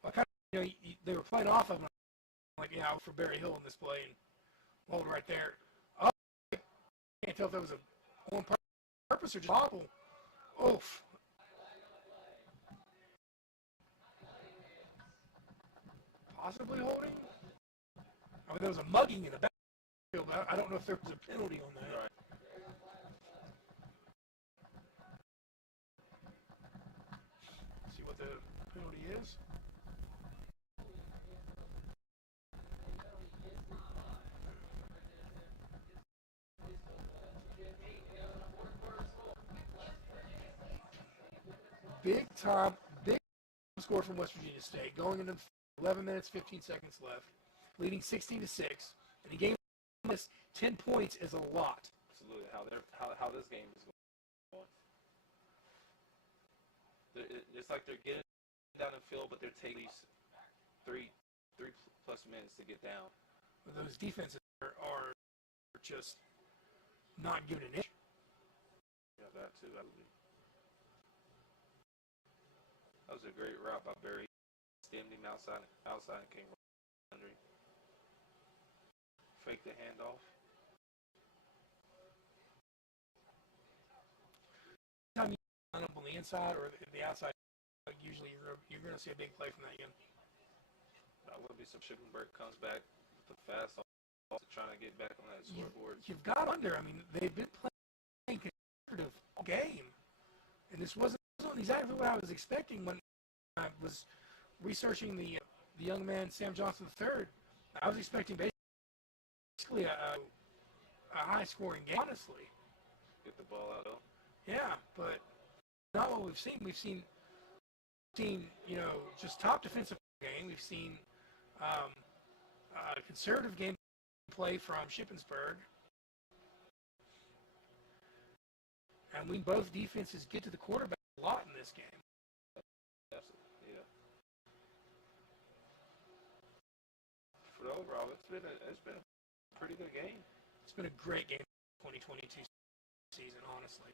Well, they were playing off of him, for Barry Hill in this play, and hold right there. Oh, I can't tell if that was on purpose or just bobble. Oof. Possibly holding. I mean, there was a mugging in the backfield, but I don't know if there was a penalty on that. Right. See what the penalty is. Big score from West Virginia State. Going into 11 minutes, 15 seconds left. Leading 16-6. And a game like this, 10 points is a lot. Absolutely. How this game is going. It's like they're getting down the field, but they're taking three plus minutes to get down. Those defenses are just not giving an inch. Yeah, that too. That was a great route by Barry. Stemmed him outside and came under him. Fake the handoff. Anytime you line up on the inside or the outside, usually you're going to see a big play from that again. That would be some Shippensburg comes back with the fast off trying to get back on that scoreboard. You've got under. I mean, they've been playing competitive all game, and this wasn't exactly what I was expecting when I was researching the young man Sam Johnson III. I was expecting basically a high-scoring game, honestly. Get the ball out, though. Yeah, but not what we've seen. We've seen just top defensive game. We've seen conservative game play from Shippensburg. And we both defenses get to the quarterback a lot in this game. Absolutely, yeah. For the overall, it's been a pretty good game. It's been a great game 2022 season, honestly.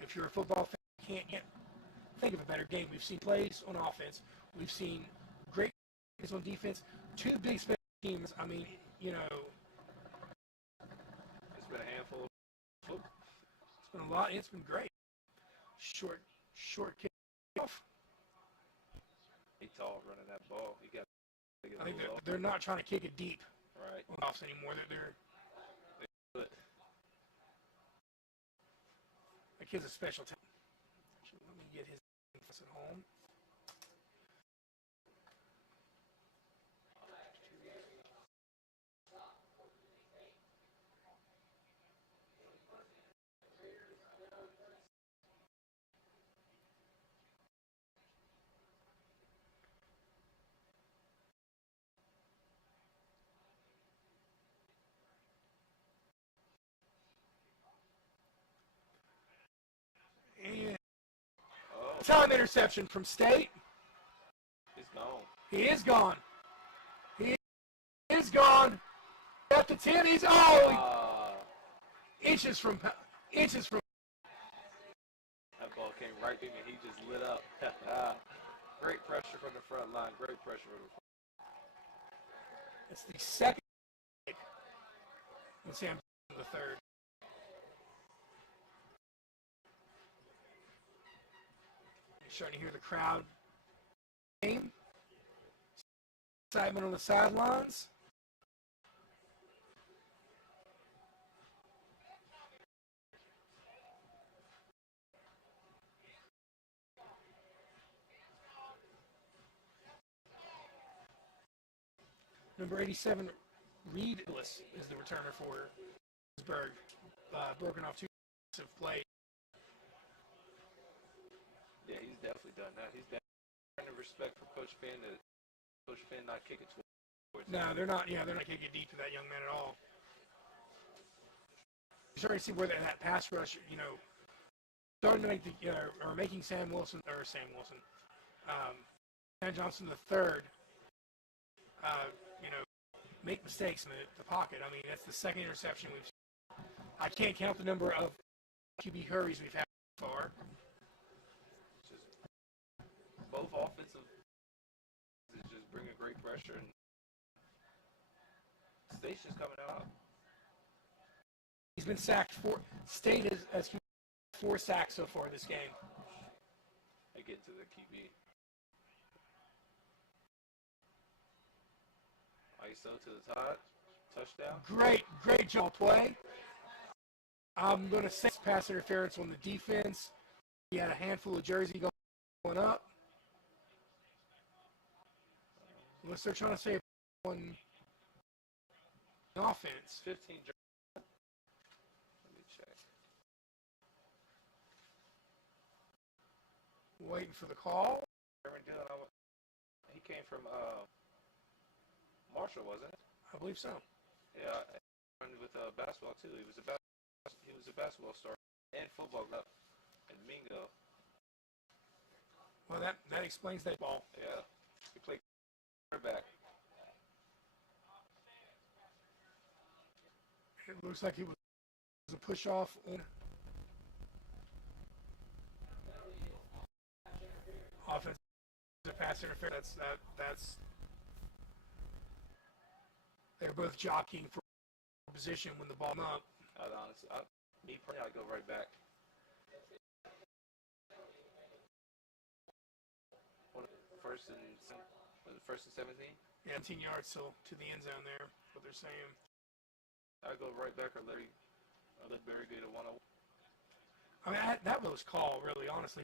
If you're a football fan, you can't think of a better game. We've seen plays on offense. We've seen great plays on defense. Two big special teams. I mean, you know. It's been a handful of football. It's been a lot. It's been great. Short kickoff. He tall running that ball. He got. I think they're not trying to kick it deep Right. on offs anymore. They're Good. the kid's a special talent. Let me get his at home. And time interception from State. He's gone. He is gone. He is gone. At the 10, he's inches from. That ball came right to me. He just lit up. Great pressure from the front line. Great pressure from the front. It's the second. And Sam the third. You're starting to hear the crowd. Game. Excitement on the sidelines. Number 87, Reed is the returner for Shippensburg. Broken off two plays. Yeah, he's definitely done that. He's definitely earned respect for Coach Finn. Coach Finn not kicking towards. No, they're not. Yeah, they're not kicking deep to that young man at all. You're starting to see where that pass rush, starting to make or making Sam Johnson the third, make mistakes in the pocket. I mean, that's the second interception we've seen. I can't count the number of QB hurries we've had so far. Just both offensive is just bringing great pressure, and State's just coming out. He's been sacked State has 4 sacks so far this game. They get to the QB. ISO to the top, touchdown. Great job play. I'm going to say pass interference on the defense. He had a handful of jersey going up. Unless they're trying to say on offense. 15 jersey. Let me check. Waiting for the call. He came from Marshall, wasn't it? I believe so. Yeah, with basketball too. He was a basketball star and football and Mingo. Well, that explains that ball. Yeah, he played quarterback. It looks like he was a push off on offensive pass interference. That's they're both jockeying for position when the ball up. Honestly, me personally, I'd go right back. First and 17? Yeah, 10 yards till to the end zone there, what they're saying. I'd go right back or let Barry get a one-on-one. I mean, that was call, really, honestly.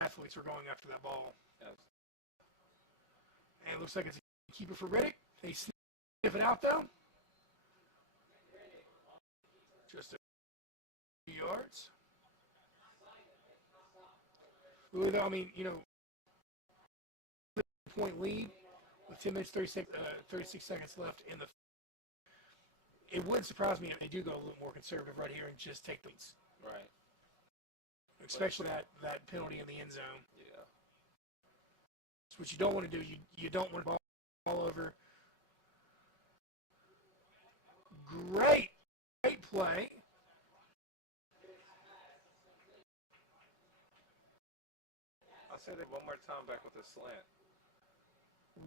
Athletes were going after that ball. Yes. And it looks like it's a keeper for Riddick. They sniff it out, though. Just a few yards. Really, though, I mean, point lead with 10 minutes, 36 seconds left in the. It wouldn't surprise me if they do go a little more conservative right here and just take the leads. Right. especially that penalty in the end zone. Yeah. It's what you don't want to do. You don't want to ball all over. Great play. I'll say that one more time back with the slant.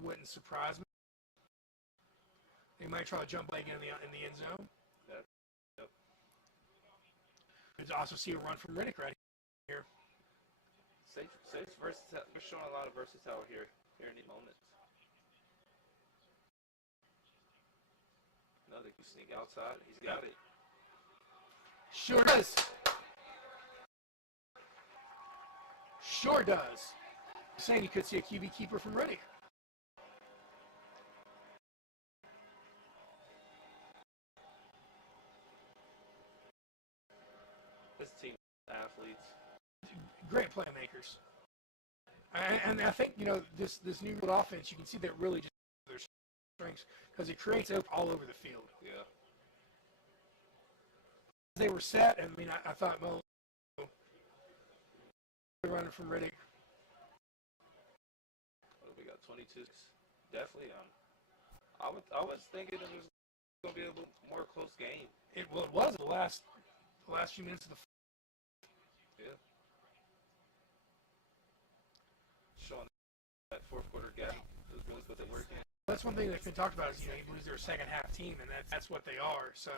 Wouldn't surprise me. They might try to jump leg in the end zone. That, yep. Could also see a run from Riddick right here. Safe's versatile. We're showing a lot of versatility here in these moments. Another can sneak outside. He's got it. Sure does. Sure does. Saying you could see a QB keeper from Riddick. This team athletes. Great playmakers. And I think, this new offense, you can see that really just their strengths because it creates all over the field. Yeah. They were set, and I thought, well, running from Riddick. What do we got? 22. Definitely. I was thinking it was going to be a little more close game. It was the last few minutes of the. Yeah. Showing that fourth quarter gap is really what they work in. That's one thing that's been talked about is you believe they're a second half team, and that's what they are. So.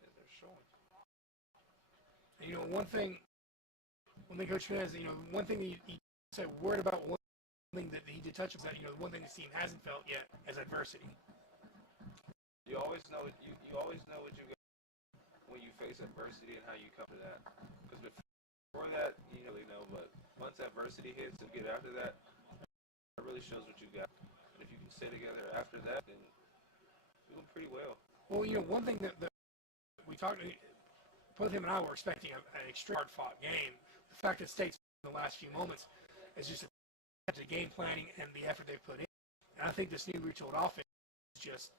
Yeah, they're showing. One thing Coach Finn has, one thing that he said worried about, one thing that he did touch on, that, one thing this team hasn't felt yet is adversity. You always know what you get when you face adversity and how you come to that. Because before that, you really know, but once adversity hits and get after that, it really shows what you got. And if you can stay together after that, then you're doing pretty well. Well, one thing that we talked, both him and I were expecting an extremely hard-fought game. The fact that State's in the last few moments is just the game planning and the effort they've put in. And I think this new retooled offense just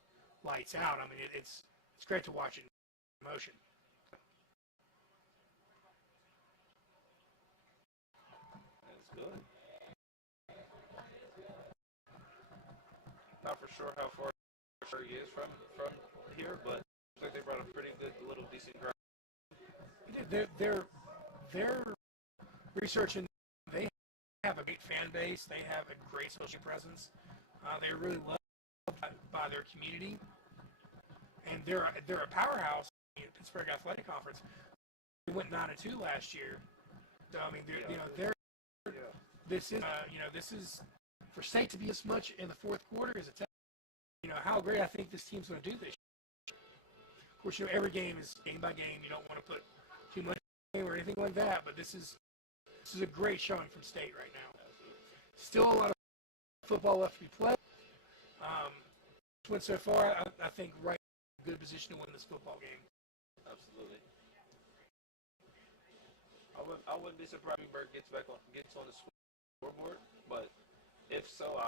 lights out. It's great to watch it in motion. That's good. Not for sure how far he is from here, but looks like they brought a pretty good, little decent crowd. They're researching. They have a great fan base. They have a great social presence. They're really loved by their community, and they're a powerhouse. Pittsburgh Athletic Conference. They went 9-2 last year. So this is for State to be this much in the fourth quarter is a test. How great I think this team's going to do this. Of course, every game is game by game. You don't want to put too much in or anything like that, but this is a great showing from State right now. Still a lot of football left to be played. Went so far, I think right in a good position to win this football game. Absolutely. I wouldn't be surprised if Burke gets on the scoreboard, but if so,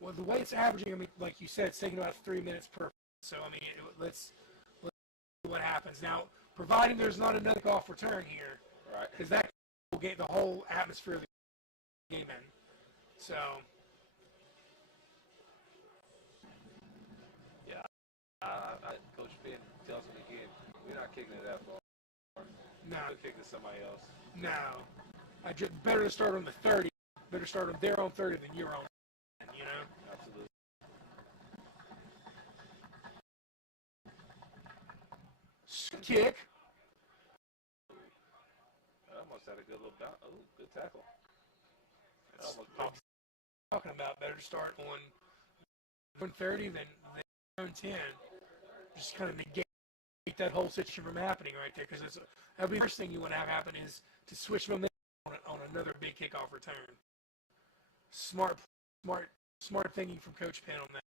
well, the way it's averaging, like you said, it's taking about 3 minutes per. So let's see what happens now. Providing there's not another kickoff return here, right? Because that will get the whole atmosphere of the game in. So. Yeah, Coach Finn tells me again, we're not kicking it that far. No. We'll kick to somebody else. No. Better to start on the 30. Better start on their own 30 than your own. Absolutely. Kick. I almost had a good little bounce. Oh, good tackle. Talking about better to start on 130 than on 10. Just kind of negate that whole situation from happening right there, because that'd be the first thing you want to have happen is to switch momentum on another big kickoff return. Smart thinking from Coach Penn on that.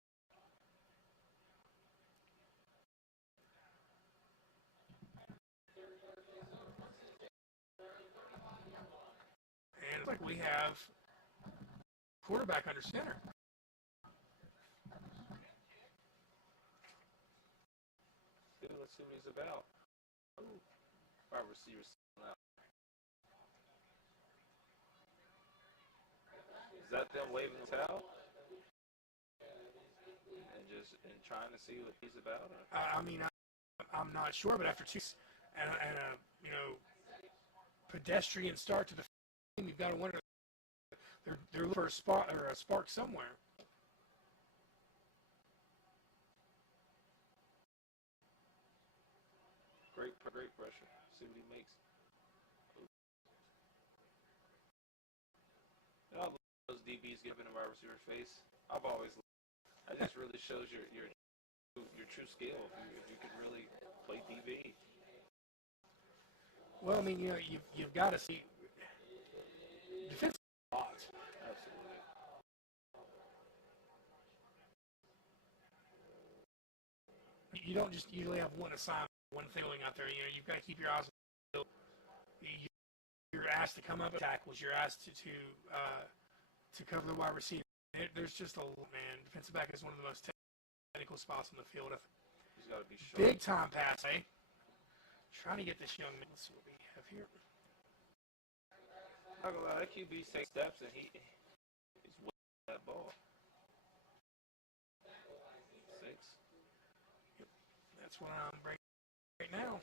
And it's like we have quarterback under center. see what he's about. Ooh, wide receiver out. Is that them waving the towel? And trying to see what he's about? I mean, I'm not sure, but after two and a pedestrian start to the game, you've got to wonder they're looking for a spot or a spark somewhere. Great pressure. See what he makes. I love those DBs giving a wide receiver face. I've always. That just really shows your true skill if you can really play DB. Well, I mean, you've got to see defense a lot. Absolutely. You don't just usually have one assignment, one feeling out there. You've got to keep your eyes on the field. You're asked to come up with tackles. You're asked to cover the wide receiver. There's just defensive back is one of the most technical spots on the field. He's got to be sharp. Big time pass, eh? Trying to get this young man. Let's see what we have here. Not gonna lie, that QB takes steps and he's with that ball. 6. Yep. That's what I'm bringing right now.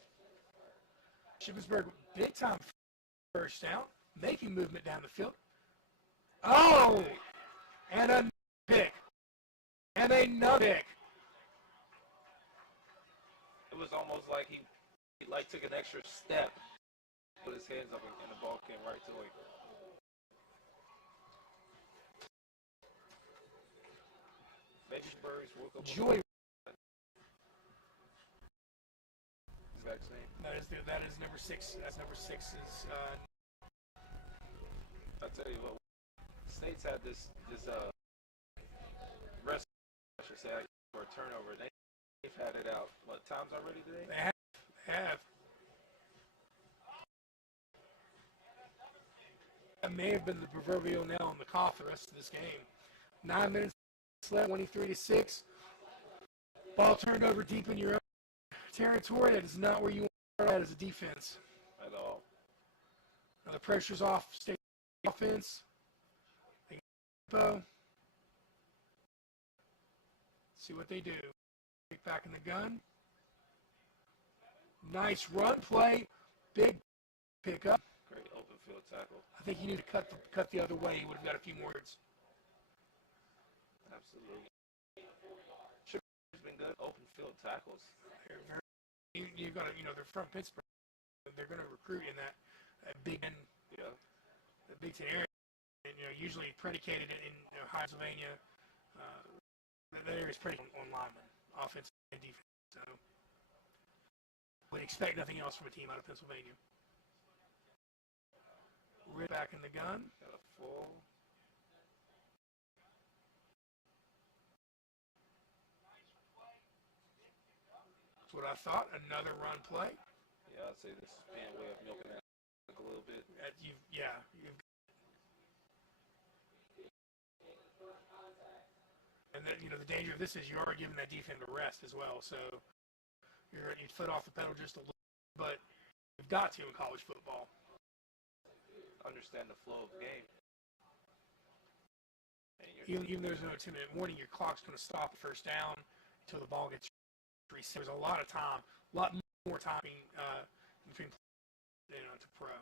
Shippensburg, big time first down, making movement down the field. Oh! And a pick. And another pick. It was almost like he took an extra step, put his hands up, and the ball came right to him. Maybe Spurs woke up. Joy. Vaccine. That is number 6. That's number 6 is. I tell you what, State's had this rest, I should say, for a turnover. They've had it out what times already today? They have. That may have been the proverbial nail in the coffin the rest of this game. 9 minutes left, 23-6. Ball turned over deep in your own territory. That is not where you want to at as a defense. At all. Now the pressure's off State offense. See what they do. Get back in the gun. Nice run play. Big pickup. Great open field tackle. I think he knew to cut the other way. He would have got a few more yards. Absolutely. Shippensburg's been good open field tackles. You got to, they're from Pittsburgh. They're going to recruit in that Big Ten, the Big Ten area. And, usually predicated in Pennsylvania. That area is predicated on linemen, offense and defense. So we expect nothing else from a team out of Pennsylvania. We're back in the gun. Got a full. That's what I thought. Another run play. Yeah, I'd say this is being a way of milking that a little bit. And then, the danger of this is you are giving that defense a rest as well. So you'd foot off the pedal just a little, but you've got to in college football. Understand the flow of the game. Even though there's no 2-minute warning, your clock's going to stop the first down until the ball gets reset. There's a lot of time, a lot more time between to pro.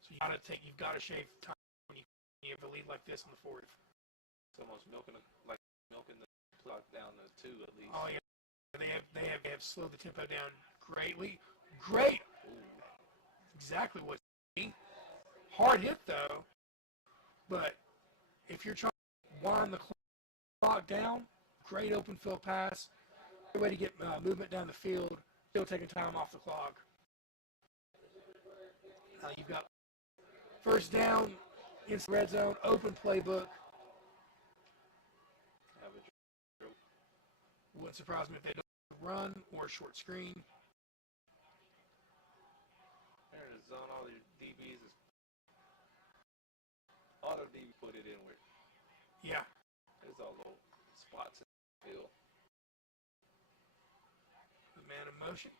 So you've got to shave time when you have a lead like this in the fourth. It's almost milking the clock down to 2 at least. Oh yeah, they have slowed the tempo down greatly. Great. Ooh. Exactly what. Hard hit though, but if you're trying to wind the clock down, great open field pass. Great way to get movement down the field, still taking time off the clock. Now you've got first down, inside red zone, open playbook. Wouldn't surprise me if they don't run or short screen. They're in the zone, all your DBs is auto DB put it in with. Yeah. There's all little spots in the field. Motion.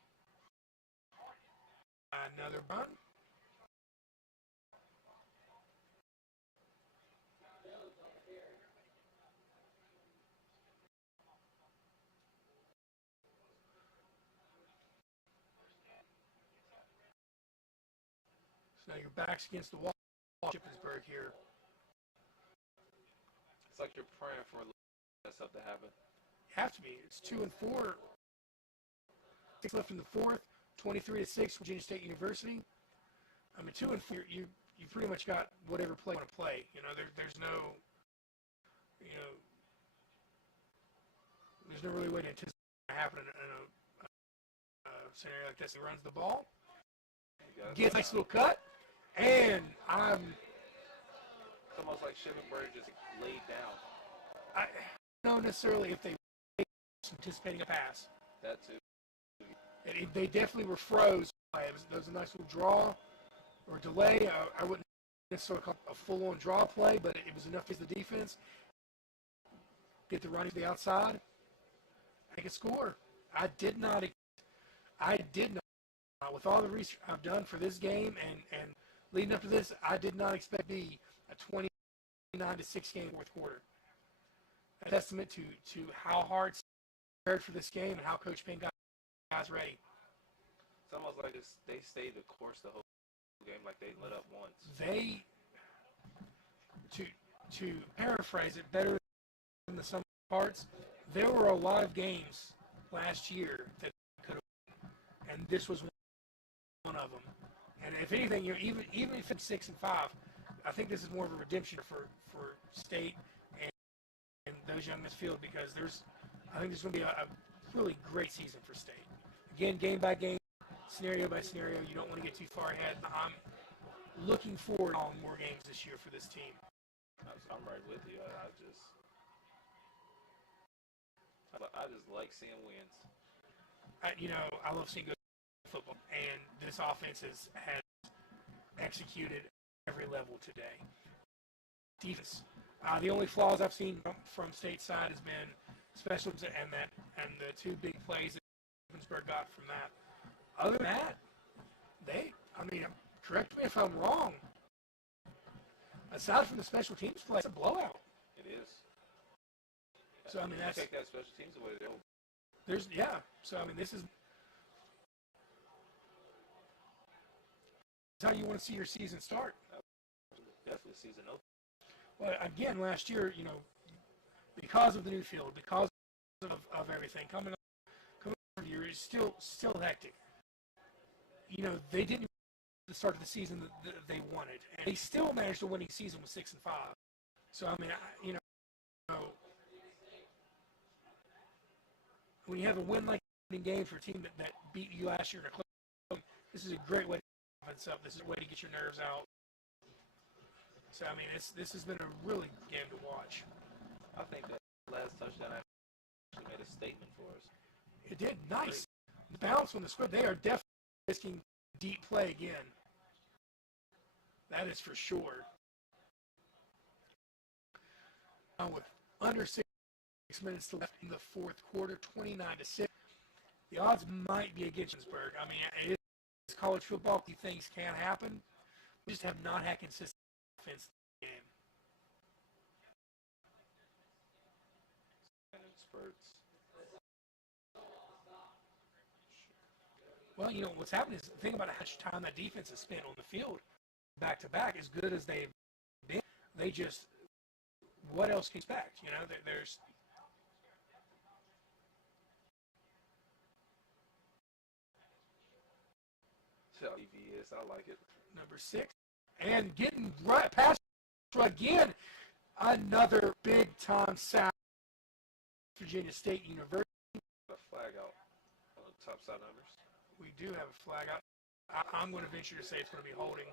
Another run. So now your back's against the wall. Shippensburg here. It's like you're praying for that stuff to happen. You have to be. It's 2-4. 6 left in the fourth. 23-6, Virginia State University. I mean, 2-4. You pretty much got whatever play you want to play. You know, there's no, there's no really way to anticipate what happen in a scenario like this. He runs the ball, gets a nice little cut, and It's almost like Shippensburg just laid down. I don't know necessarily if they were anticipating a pass. That too. They definitely were froze. There was a nice little draw or delay. I wouldn't necessarily call it a full-on draw play, but it was enough to the defense. Get the running to the outside. Make a score. I did not, with all the research I've done for this game and leading up to this, I did not expect the a 29-6 game fourth quarter. A testament to how hard prepared for this game and how Coach Payne got guys ready. It's almost like they stayed the course the whole game, like they lit up once. They, to paraphrase it better than the sum parts, there were a lot of games last year that could have, and this was one of them. And if anything, even if it's 6-5, I think this is more of a redemption for State and those young in this field, because I think this is going to be a really great season for State. Again, game by game, scenario by scenario. You don't want to get too far ahead. I'm looking forward to more games this year for this team. I'm right with you. I just like seeing wins. I love seeing good football, and this offense has executed every level today. Defense. The only flaws I've seen from State side has been specials and the two big plays that Shippensburg got from that. Other than that, correct me if I'm wrong. Aside from the special teams play, it's a blowout. It is. So that's take that special teams away. So this is how you want to see your season start. Definitely season open. Well, again, last year, because of the new field, because of everything coming over here, is still hectic. They didn't the start of the season that they wanted, and they still managed to win a season with 6-5. So when you have a win like in game for a team that beat you last year in a close, this is a great way to get offense up. This is a way to get your nerves out. So this has been a really good game to watch. I think that last touchdown actually made a statement for us. It did. Nice. The bounce on the squid. They are definitely risking deep play again. That is for sure. With under 6 minutes left in the fourth quarter, 29-6. The odds might be against Shippensburg. It is college football. These things can happen. We just have not had consistent offense in the game. And in spurts. Well, what's happening is, think about how much time that defense has spent on the field back to back. As good as they've been, they just, what else can you expect? There's WVS, I like it. number 6. And getting right past again, another big-time sack. Virginia State University. A flag out on the top side numbers. We do have a flag out. I'm going to venture to say it's going to be holding.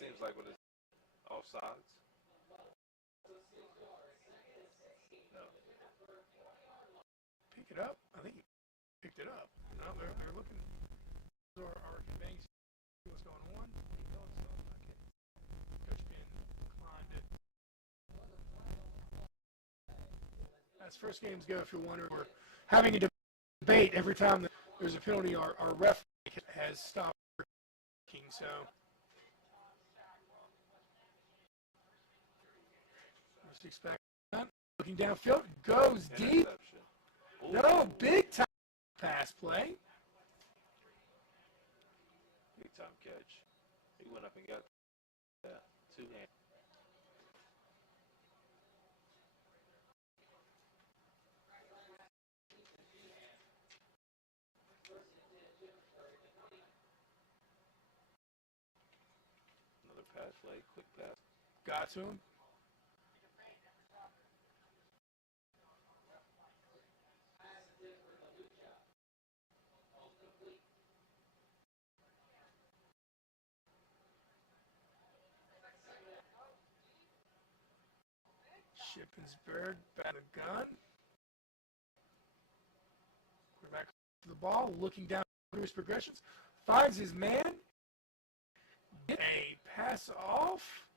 Seems like with it's offsides. No. Pick it up. I think he picked it up. No, they're looking. Are conveying what's going on. Coach Ben declined it. As first games go, if you're wondering, we're having a debate every time that there's a penalty, our ref has stopped working. So looking downfield, goes deep. No, big time pass play. Big time catch. He went up and got that two-hand. Another pass play, quick pass. Got to him. Shippensburg back the gun. Quarterback to the ball, looking down through his progressions, finds his man. Get a pass off.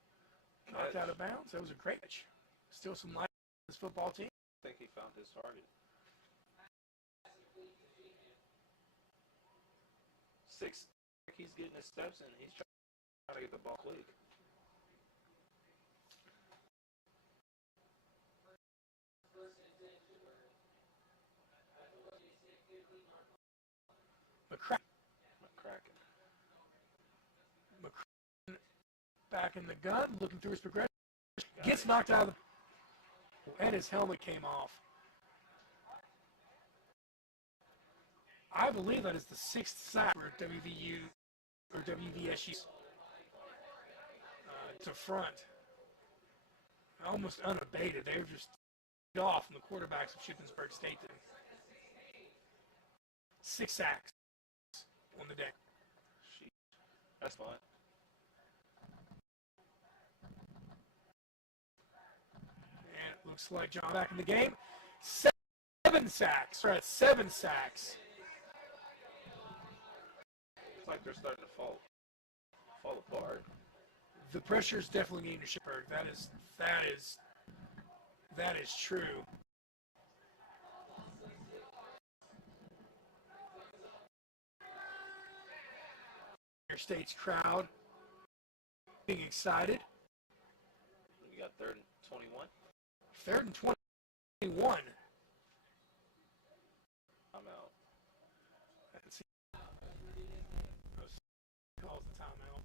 Knocked out of bounds. That was a great catch. Still some life in this football team. I think he found his target. 6. He's getting his steps in. He's trying to get the ball quick. McCracken back in the gun, looking through his progression. Gets knocked out of the... And his helmet came off. I believe that is the 6th sack for WVU or WVSU to front. Almost unabated. They were just off from the quarterbacks of Shippensburg State. 6 sacks on the day. That's fine. And it looks like John back in the game. 7 sacks. We're at 7 sacks. It's like they're starting to fall apart. The pressure is definitely getting to Shippensburg. That is true. Your state's crowd being excited. We got 3rd and 21. 3rd and 21. I'm out. Let's see. Calls the timeout.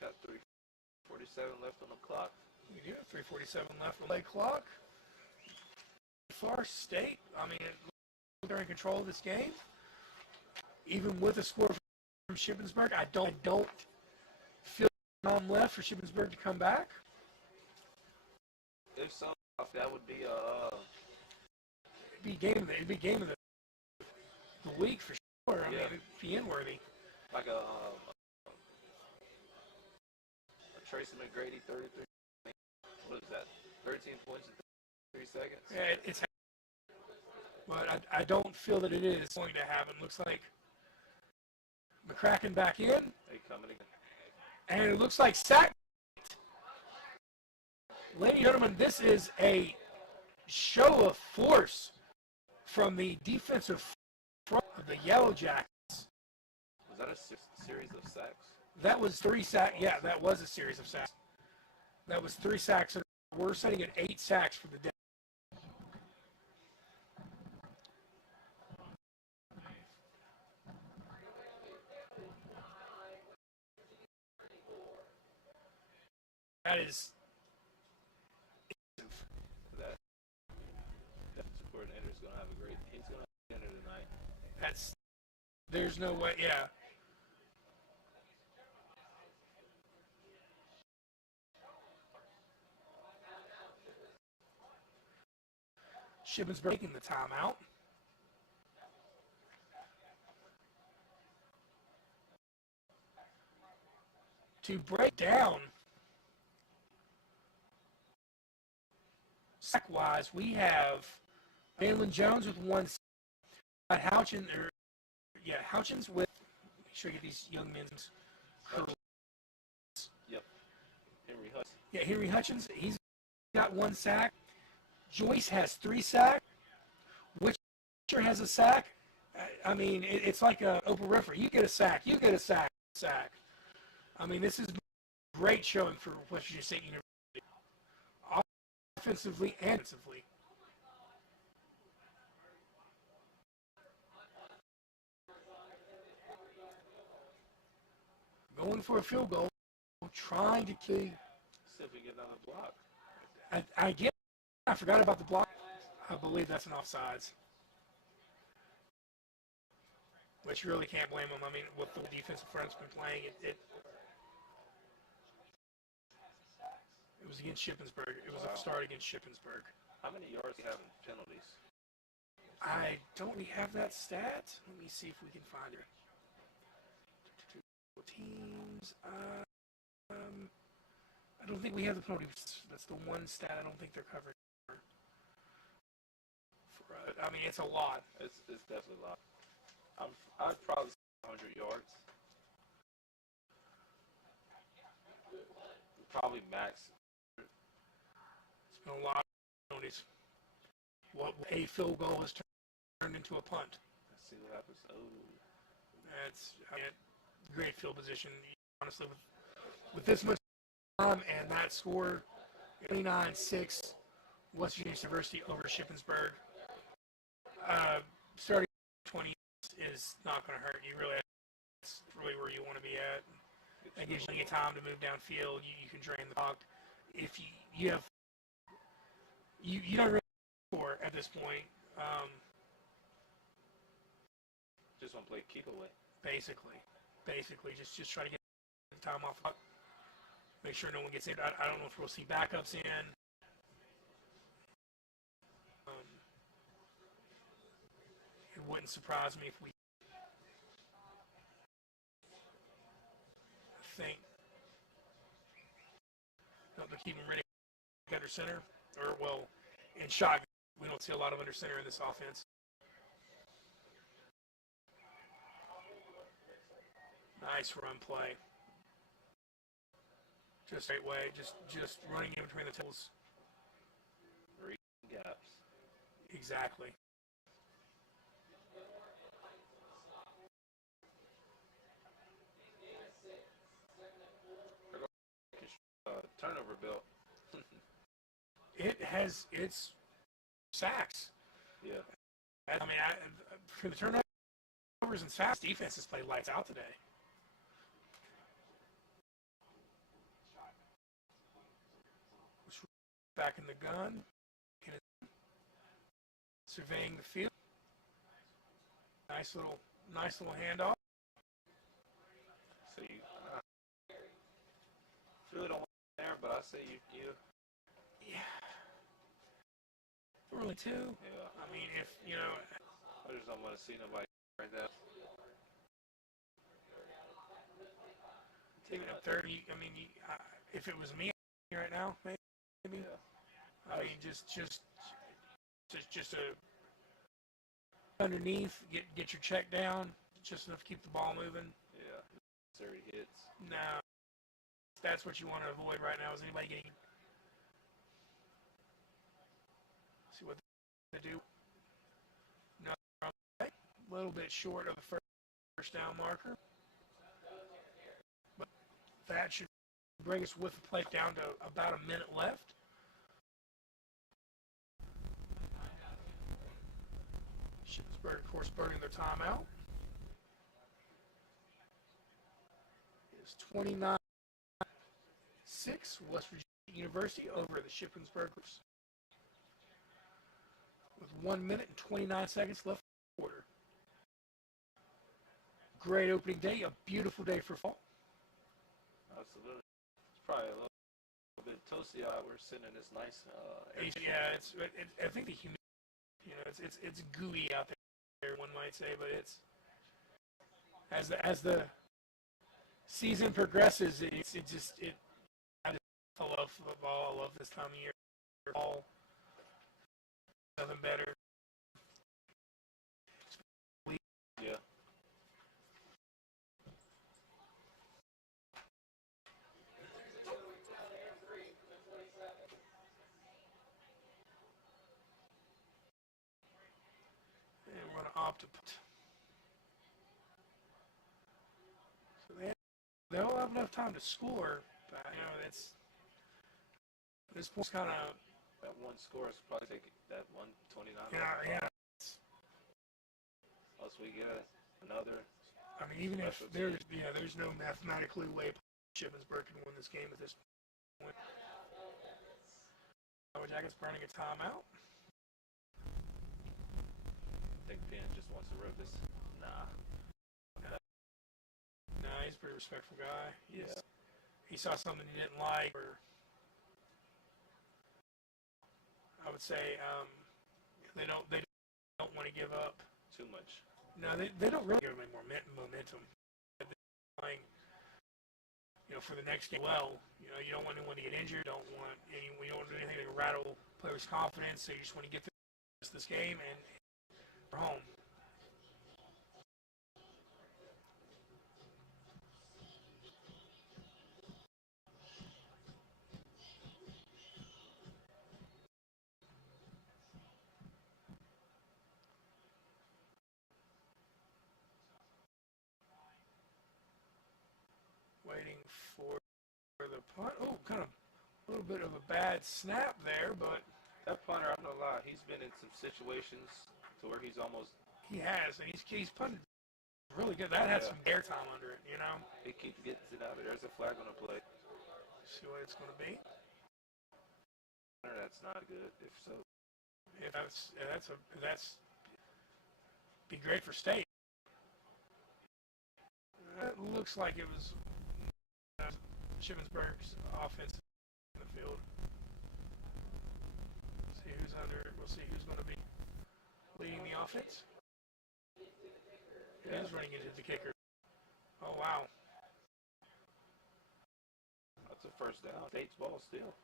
Got 3:47 left on the clock. We do have 3:47 left on the clock. Far State, I mean, they're in control of this game. Even with a score from Shippensburg, I don't feel time left for Shippensburg to come back. If so, that would be It'd be game of the week for sure. I mean, it'd be in-worthy. Like a Tracy McGrady 33. What is that? 13 points in 3 seconds. Yeah, it's. But I don't feel that it is going to happen. Looks like McCracken back in. They coming again. And it looks like sack. Ladies and gentlemen, this is a show of force from the defensive front of the Yellow Jackets. Was that a series of sacks? That was 3 sacks. Yeah, that was a series of sacks. That was 3 sacks. We're sitting at 8 sacks for the day. That is. That defensive coordinator is going to have a great. He's going to have dinner tonight. That's. There's no way. Yeah. Shippensburg taking the timeout. To break down sack-wise, we have Jalen Jones with 1 sack. Houchins, Houchins with, make sure I get these young men's correct. Yep. Henry Hutch. Yeah, Henry Hutchins, he's got 1 sack. Joyce has 3 sacks. Witcher has a sack. I mean, it's like a Oprah Winfrey. You get a sack. You get a sack. I mean, this is great showing for West Virginia State University, offensively and defensively. Going for a field goal, trying to key. See if we get another block. I forgot about the block. I believe that's an offsides. Which you really can't blame them. I mean, with the defensive front's been playing, it was against Shippensburg. It was a start against Shippensburg. How many yards do you have in penalties? I don't have that stat. Let me see if we can find it. Teams. I don't think we have the penalties. That's the one stat I don't think they're covered. I mean, it's a lot. It's definitely a lot. I'd probably say 100 yards. Probably max. It's been a lot of penalties. What a field goal has turned into a punt. Let's see what happens. Oh, that's great field position. Honestly, with this much time and that score, 29-6, West Virginia University over Shippensburg. Starting 20 is not going to hurt you. Really, that's really where you want to be at. That gives you time to move downfield. You can drain the clock. If you have, you don't really score at this point. Just want to play keep away. Basically, just try to get the time off. Make sure no one gets in. I don't know if we'll see backups in. It wouldn't surprise me if we. I think. No, they're keeping ready under center, or well, in shot. We don't see a lot of under center in this offense. Nice run play. Just straight way, just running in between the tables. Three gaps. Exactly. Turnover bill. It's sacks. Yeah. I mean, for the turnovers and sacks, defense has played lights out today. Back in the gun, surveying the field. Nice little handoff. So you really don't want there, but I say you. Yeah. Really too. Yeah. I mean, if you know. I just don't want to see nobody right there. Taking up 30. I mean, if it was me right now, maybe. Yeah. I mean, just a underneath, get your check down, just enough to keep the ball moving. Yeah. 30 hits. No, that's what you want to avoid right now. Is anybody getting? See what they do. No, a little bit short of the first down marker, but that should bring us with the play down to about a minute left. Shippensburg, of course, burning their timeout. It's 29-6, West Virginia University over the Shippensburg Groups. With 1 minute and 29 seconds left in the quarter. Great opening day, a beautiful day for fall. Absolutely. It's probably a little bit toasty out. We're sitting in this nice. Yeah, I think the humidity. You know, it's gooey out there, one might say, but it's as the season progresses, I love football. I love this time of year. Fall, nothing better. going to opt to put. So they'll have enough time to score, but this point's kind of. That one score is probably take that 129. Yeah. Unless we get another. I mean, even if there's no mathematically way Shippensburg can win this game at this point. Yellow Jackets burning a timeout. I think Penn just wants to rip this. Nah, he's a pretty respectful guy. Yeah. He saw something he didn't like, or I would say they don't want to give up too much. No, they don't really give them any more momentum. They're playing, for the next game. Well, you don't want anyone to get injured. We don't do anything to rattle players' confidence. So you just want to get through this game and we're home. Waiting for the punt. Oh, kind of a little bit of a bad snap there, but that punter, I'm not gonna lie, he's been in some situations to where he's almost. He has, and he's punted really good. That had some air time under it, He keeps getting it out of there. There's a flag on the play. See what it's going to be. That's not good. If so, that's be great for state. It looks like it was Shippensburg's offense in the field. We'll see who's going to be leading the offense. He's running into the kicker. Oh, wow. That's a first down. State's ball still.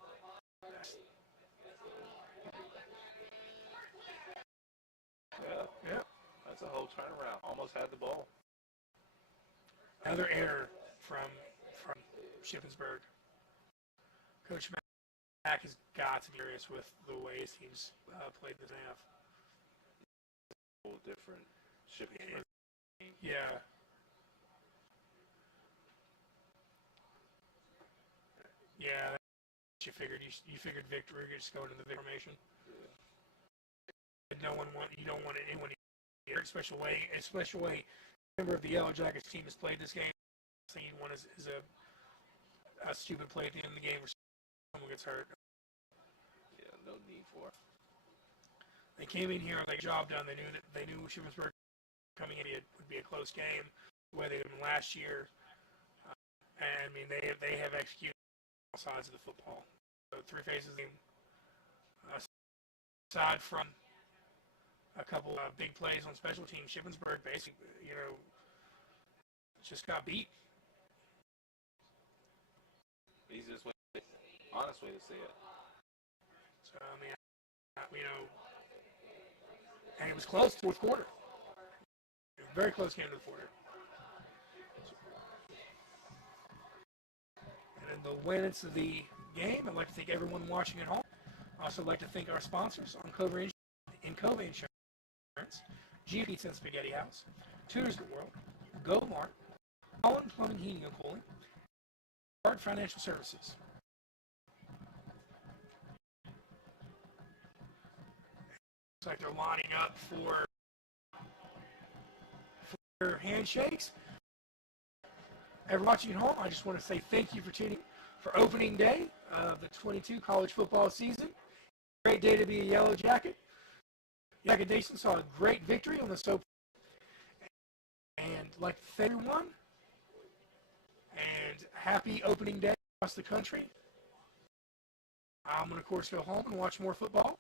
Yeah. That's a whole turnaround. Almost had the ball. Another error from Shippensburg. Coach Mack has got to be serious with the way his teams played this half. A little different. Shippensburg. Yeah. Yeah. You figured victory. You're just going to the victory formation. Yeah. You don't want anyone to get especially way a member of the Yellow Jackets team has played this game. The thing you want is a stupid play at the end of the game where someone gets hurt. Yeah, no need for it. They came in here, they got the job done. They knew Shippensburg coming in would be a close game, the way they did last year. And I mean, they have executed all sides of the football. So three phases game. Aside from a couple big plays on special teams, Shippensburg basically, just got beat. Easiest way, honest way to say it. So I mean, and it was close fourth quarter. Very close game to the quarter. And in the winners of the game, I'd like to thank everyone watching at home. I'd also like to thank our sponsors on Cova Insurance, G Pizza and Spaghetti House, Tutors the World, Go Mart, Holland Plumbing, Heating and Cooling, Art Financial Services. Looks like they're lining up for handshakes. Everyone watching at home, I just want to say thank you for tuning in for opening day of the 22 college football season. Great day to be a Yellow Jacket. Jacket Nation saw a great victory on the SOAP. And like to thank everyone. And happy opening day across the country. I'm going to, of course, go home and watch more football.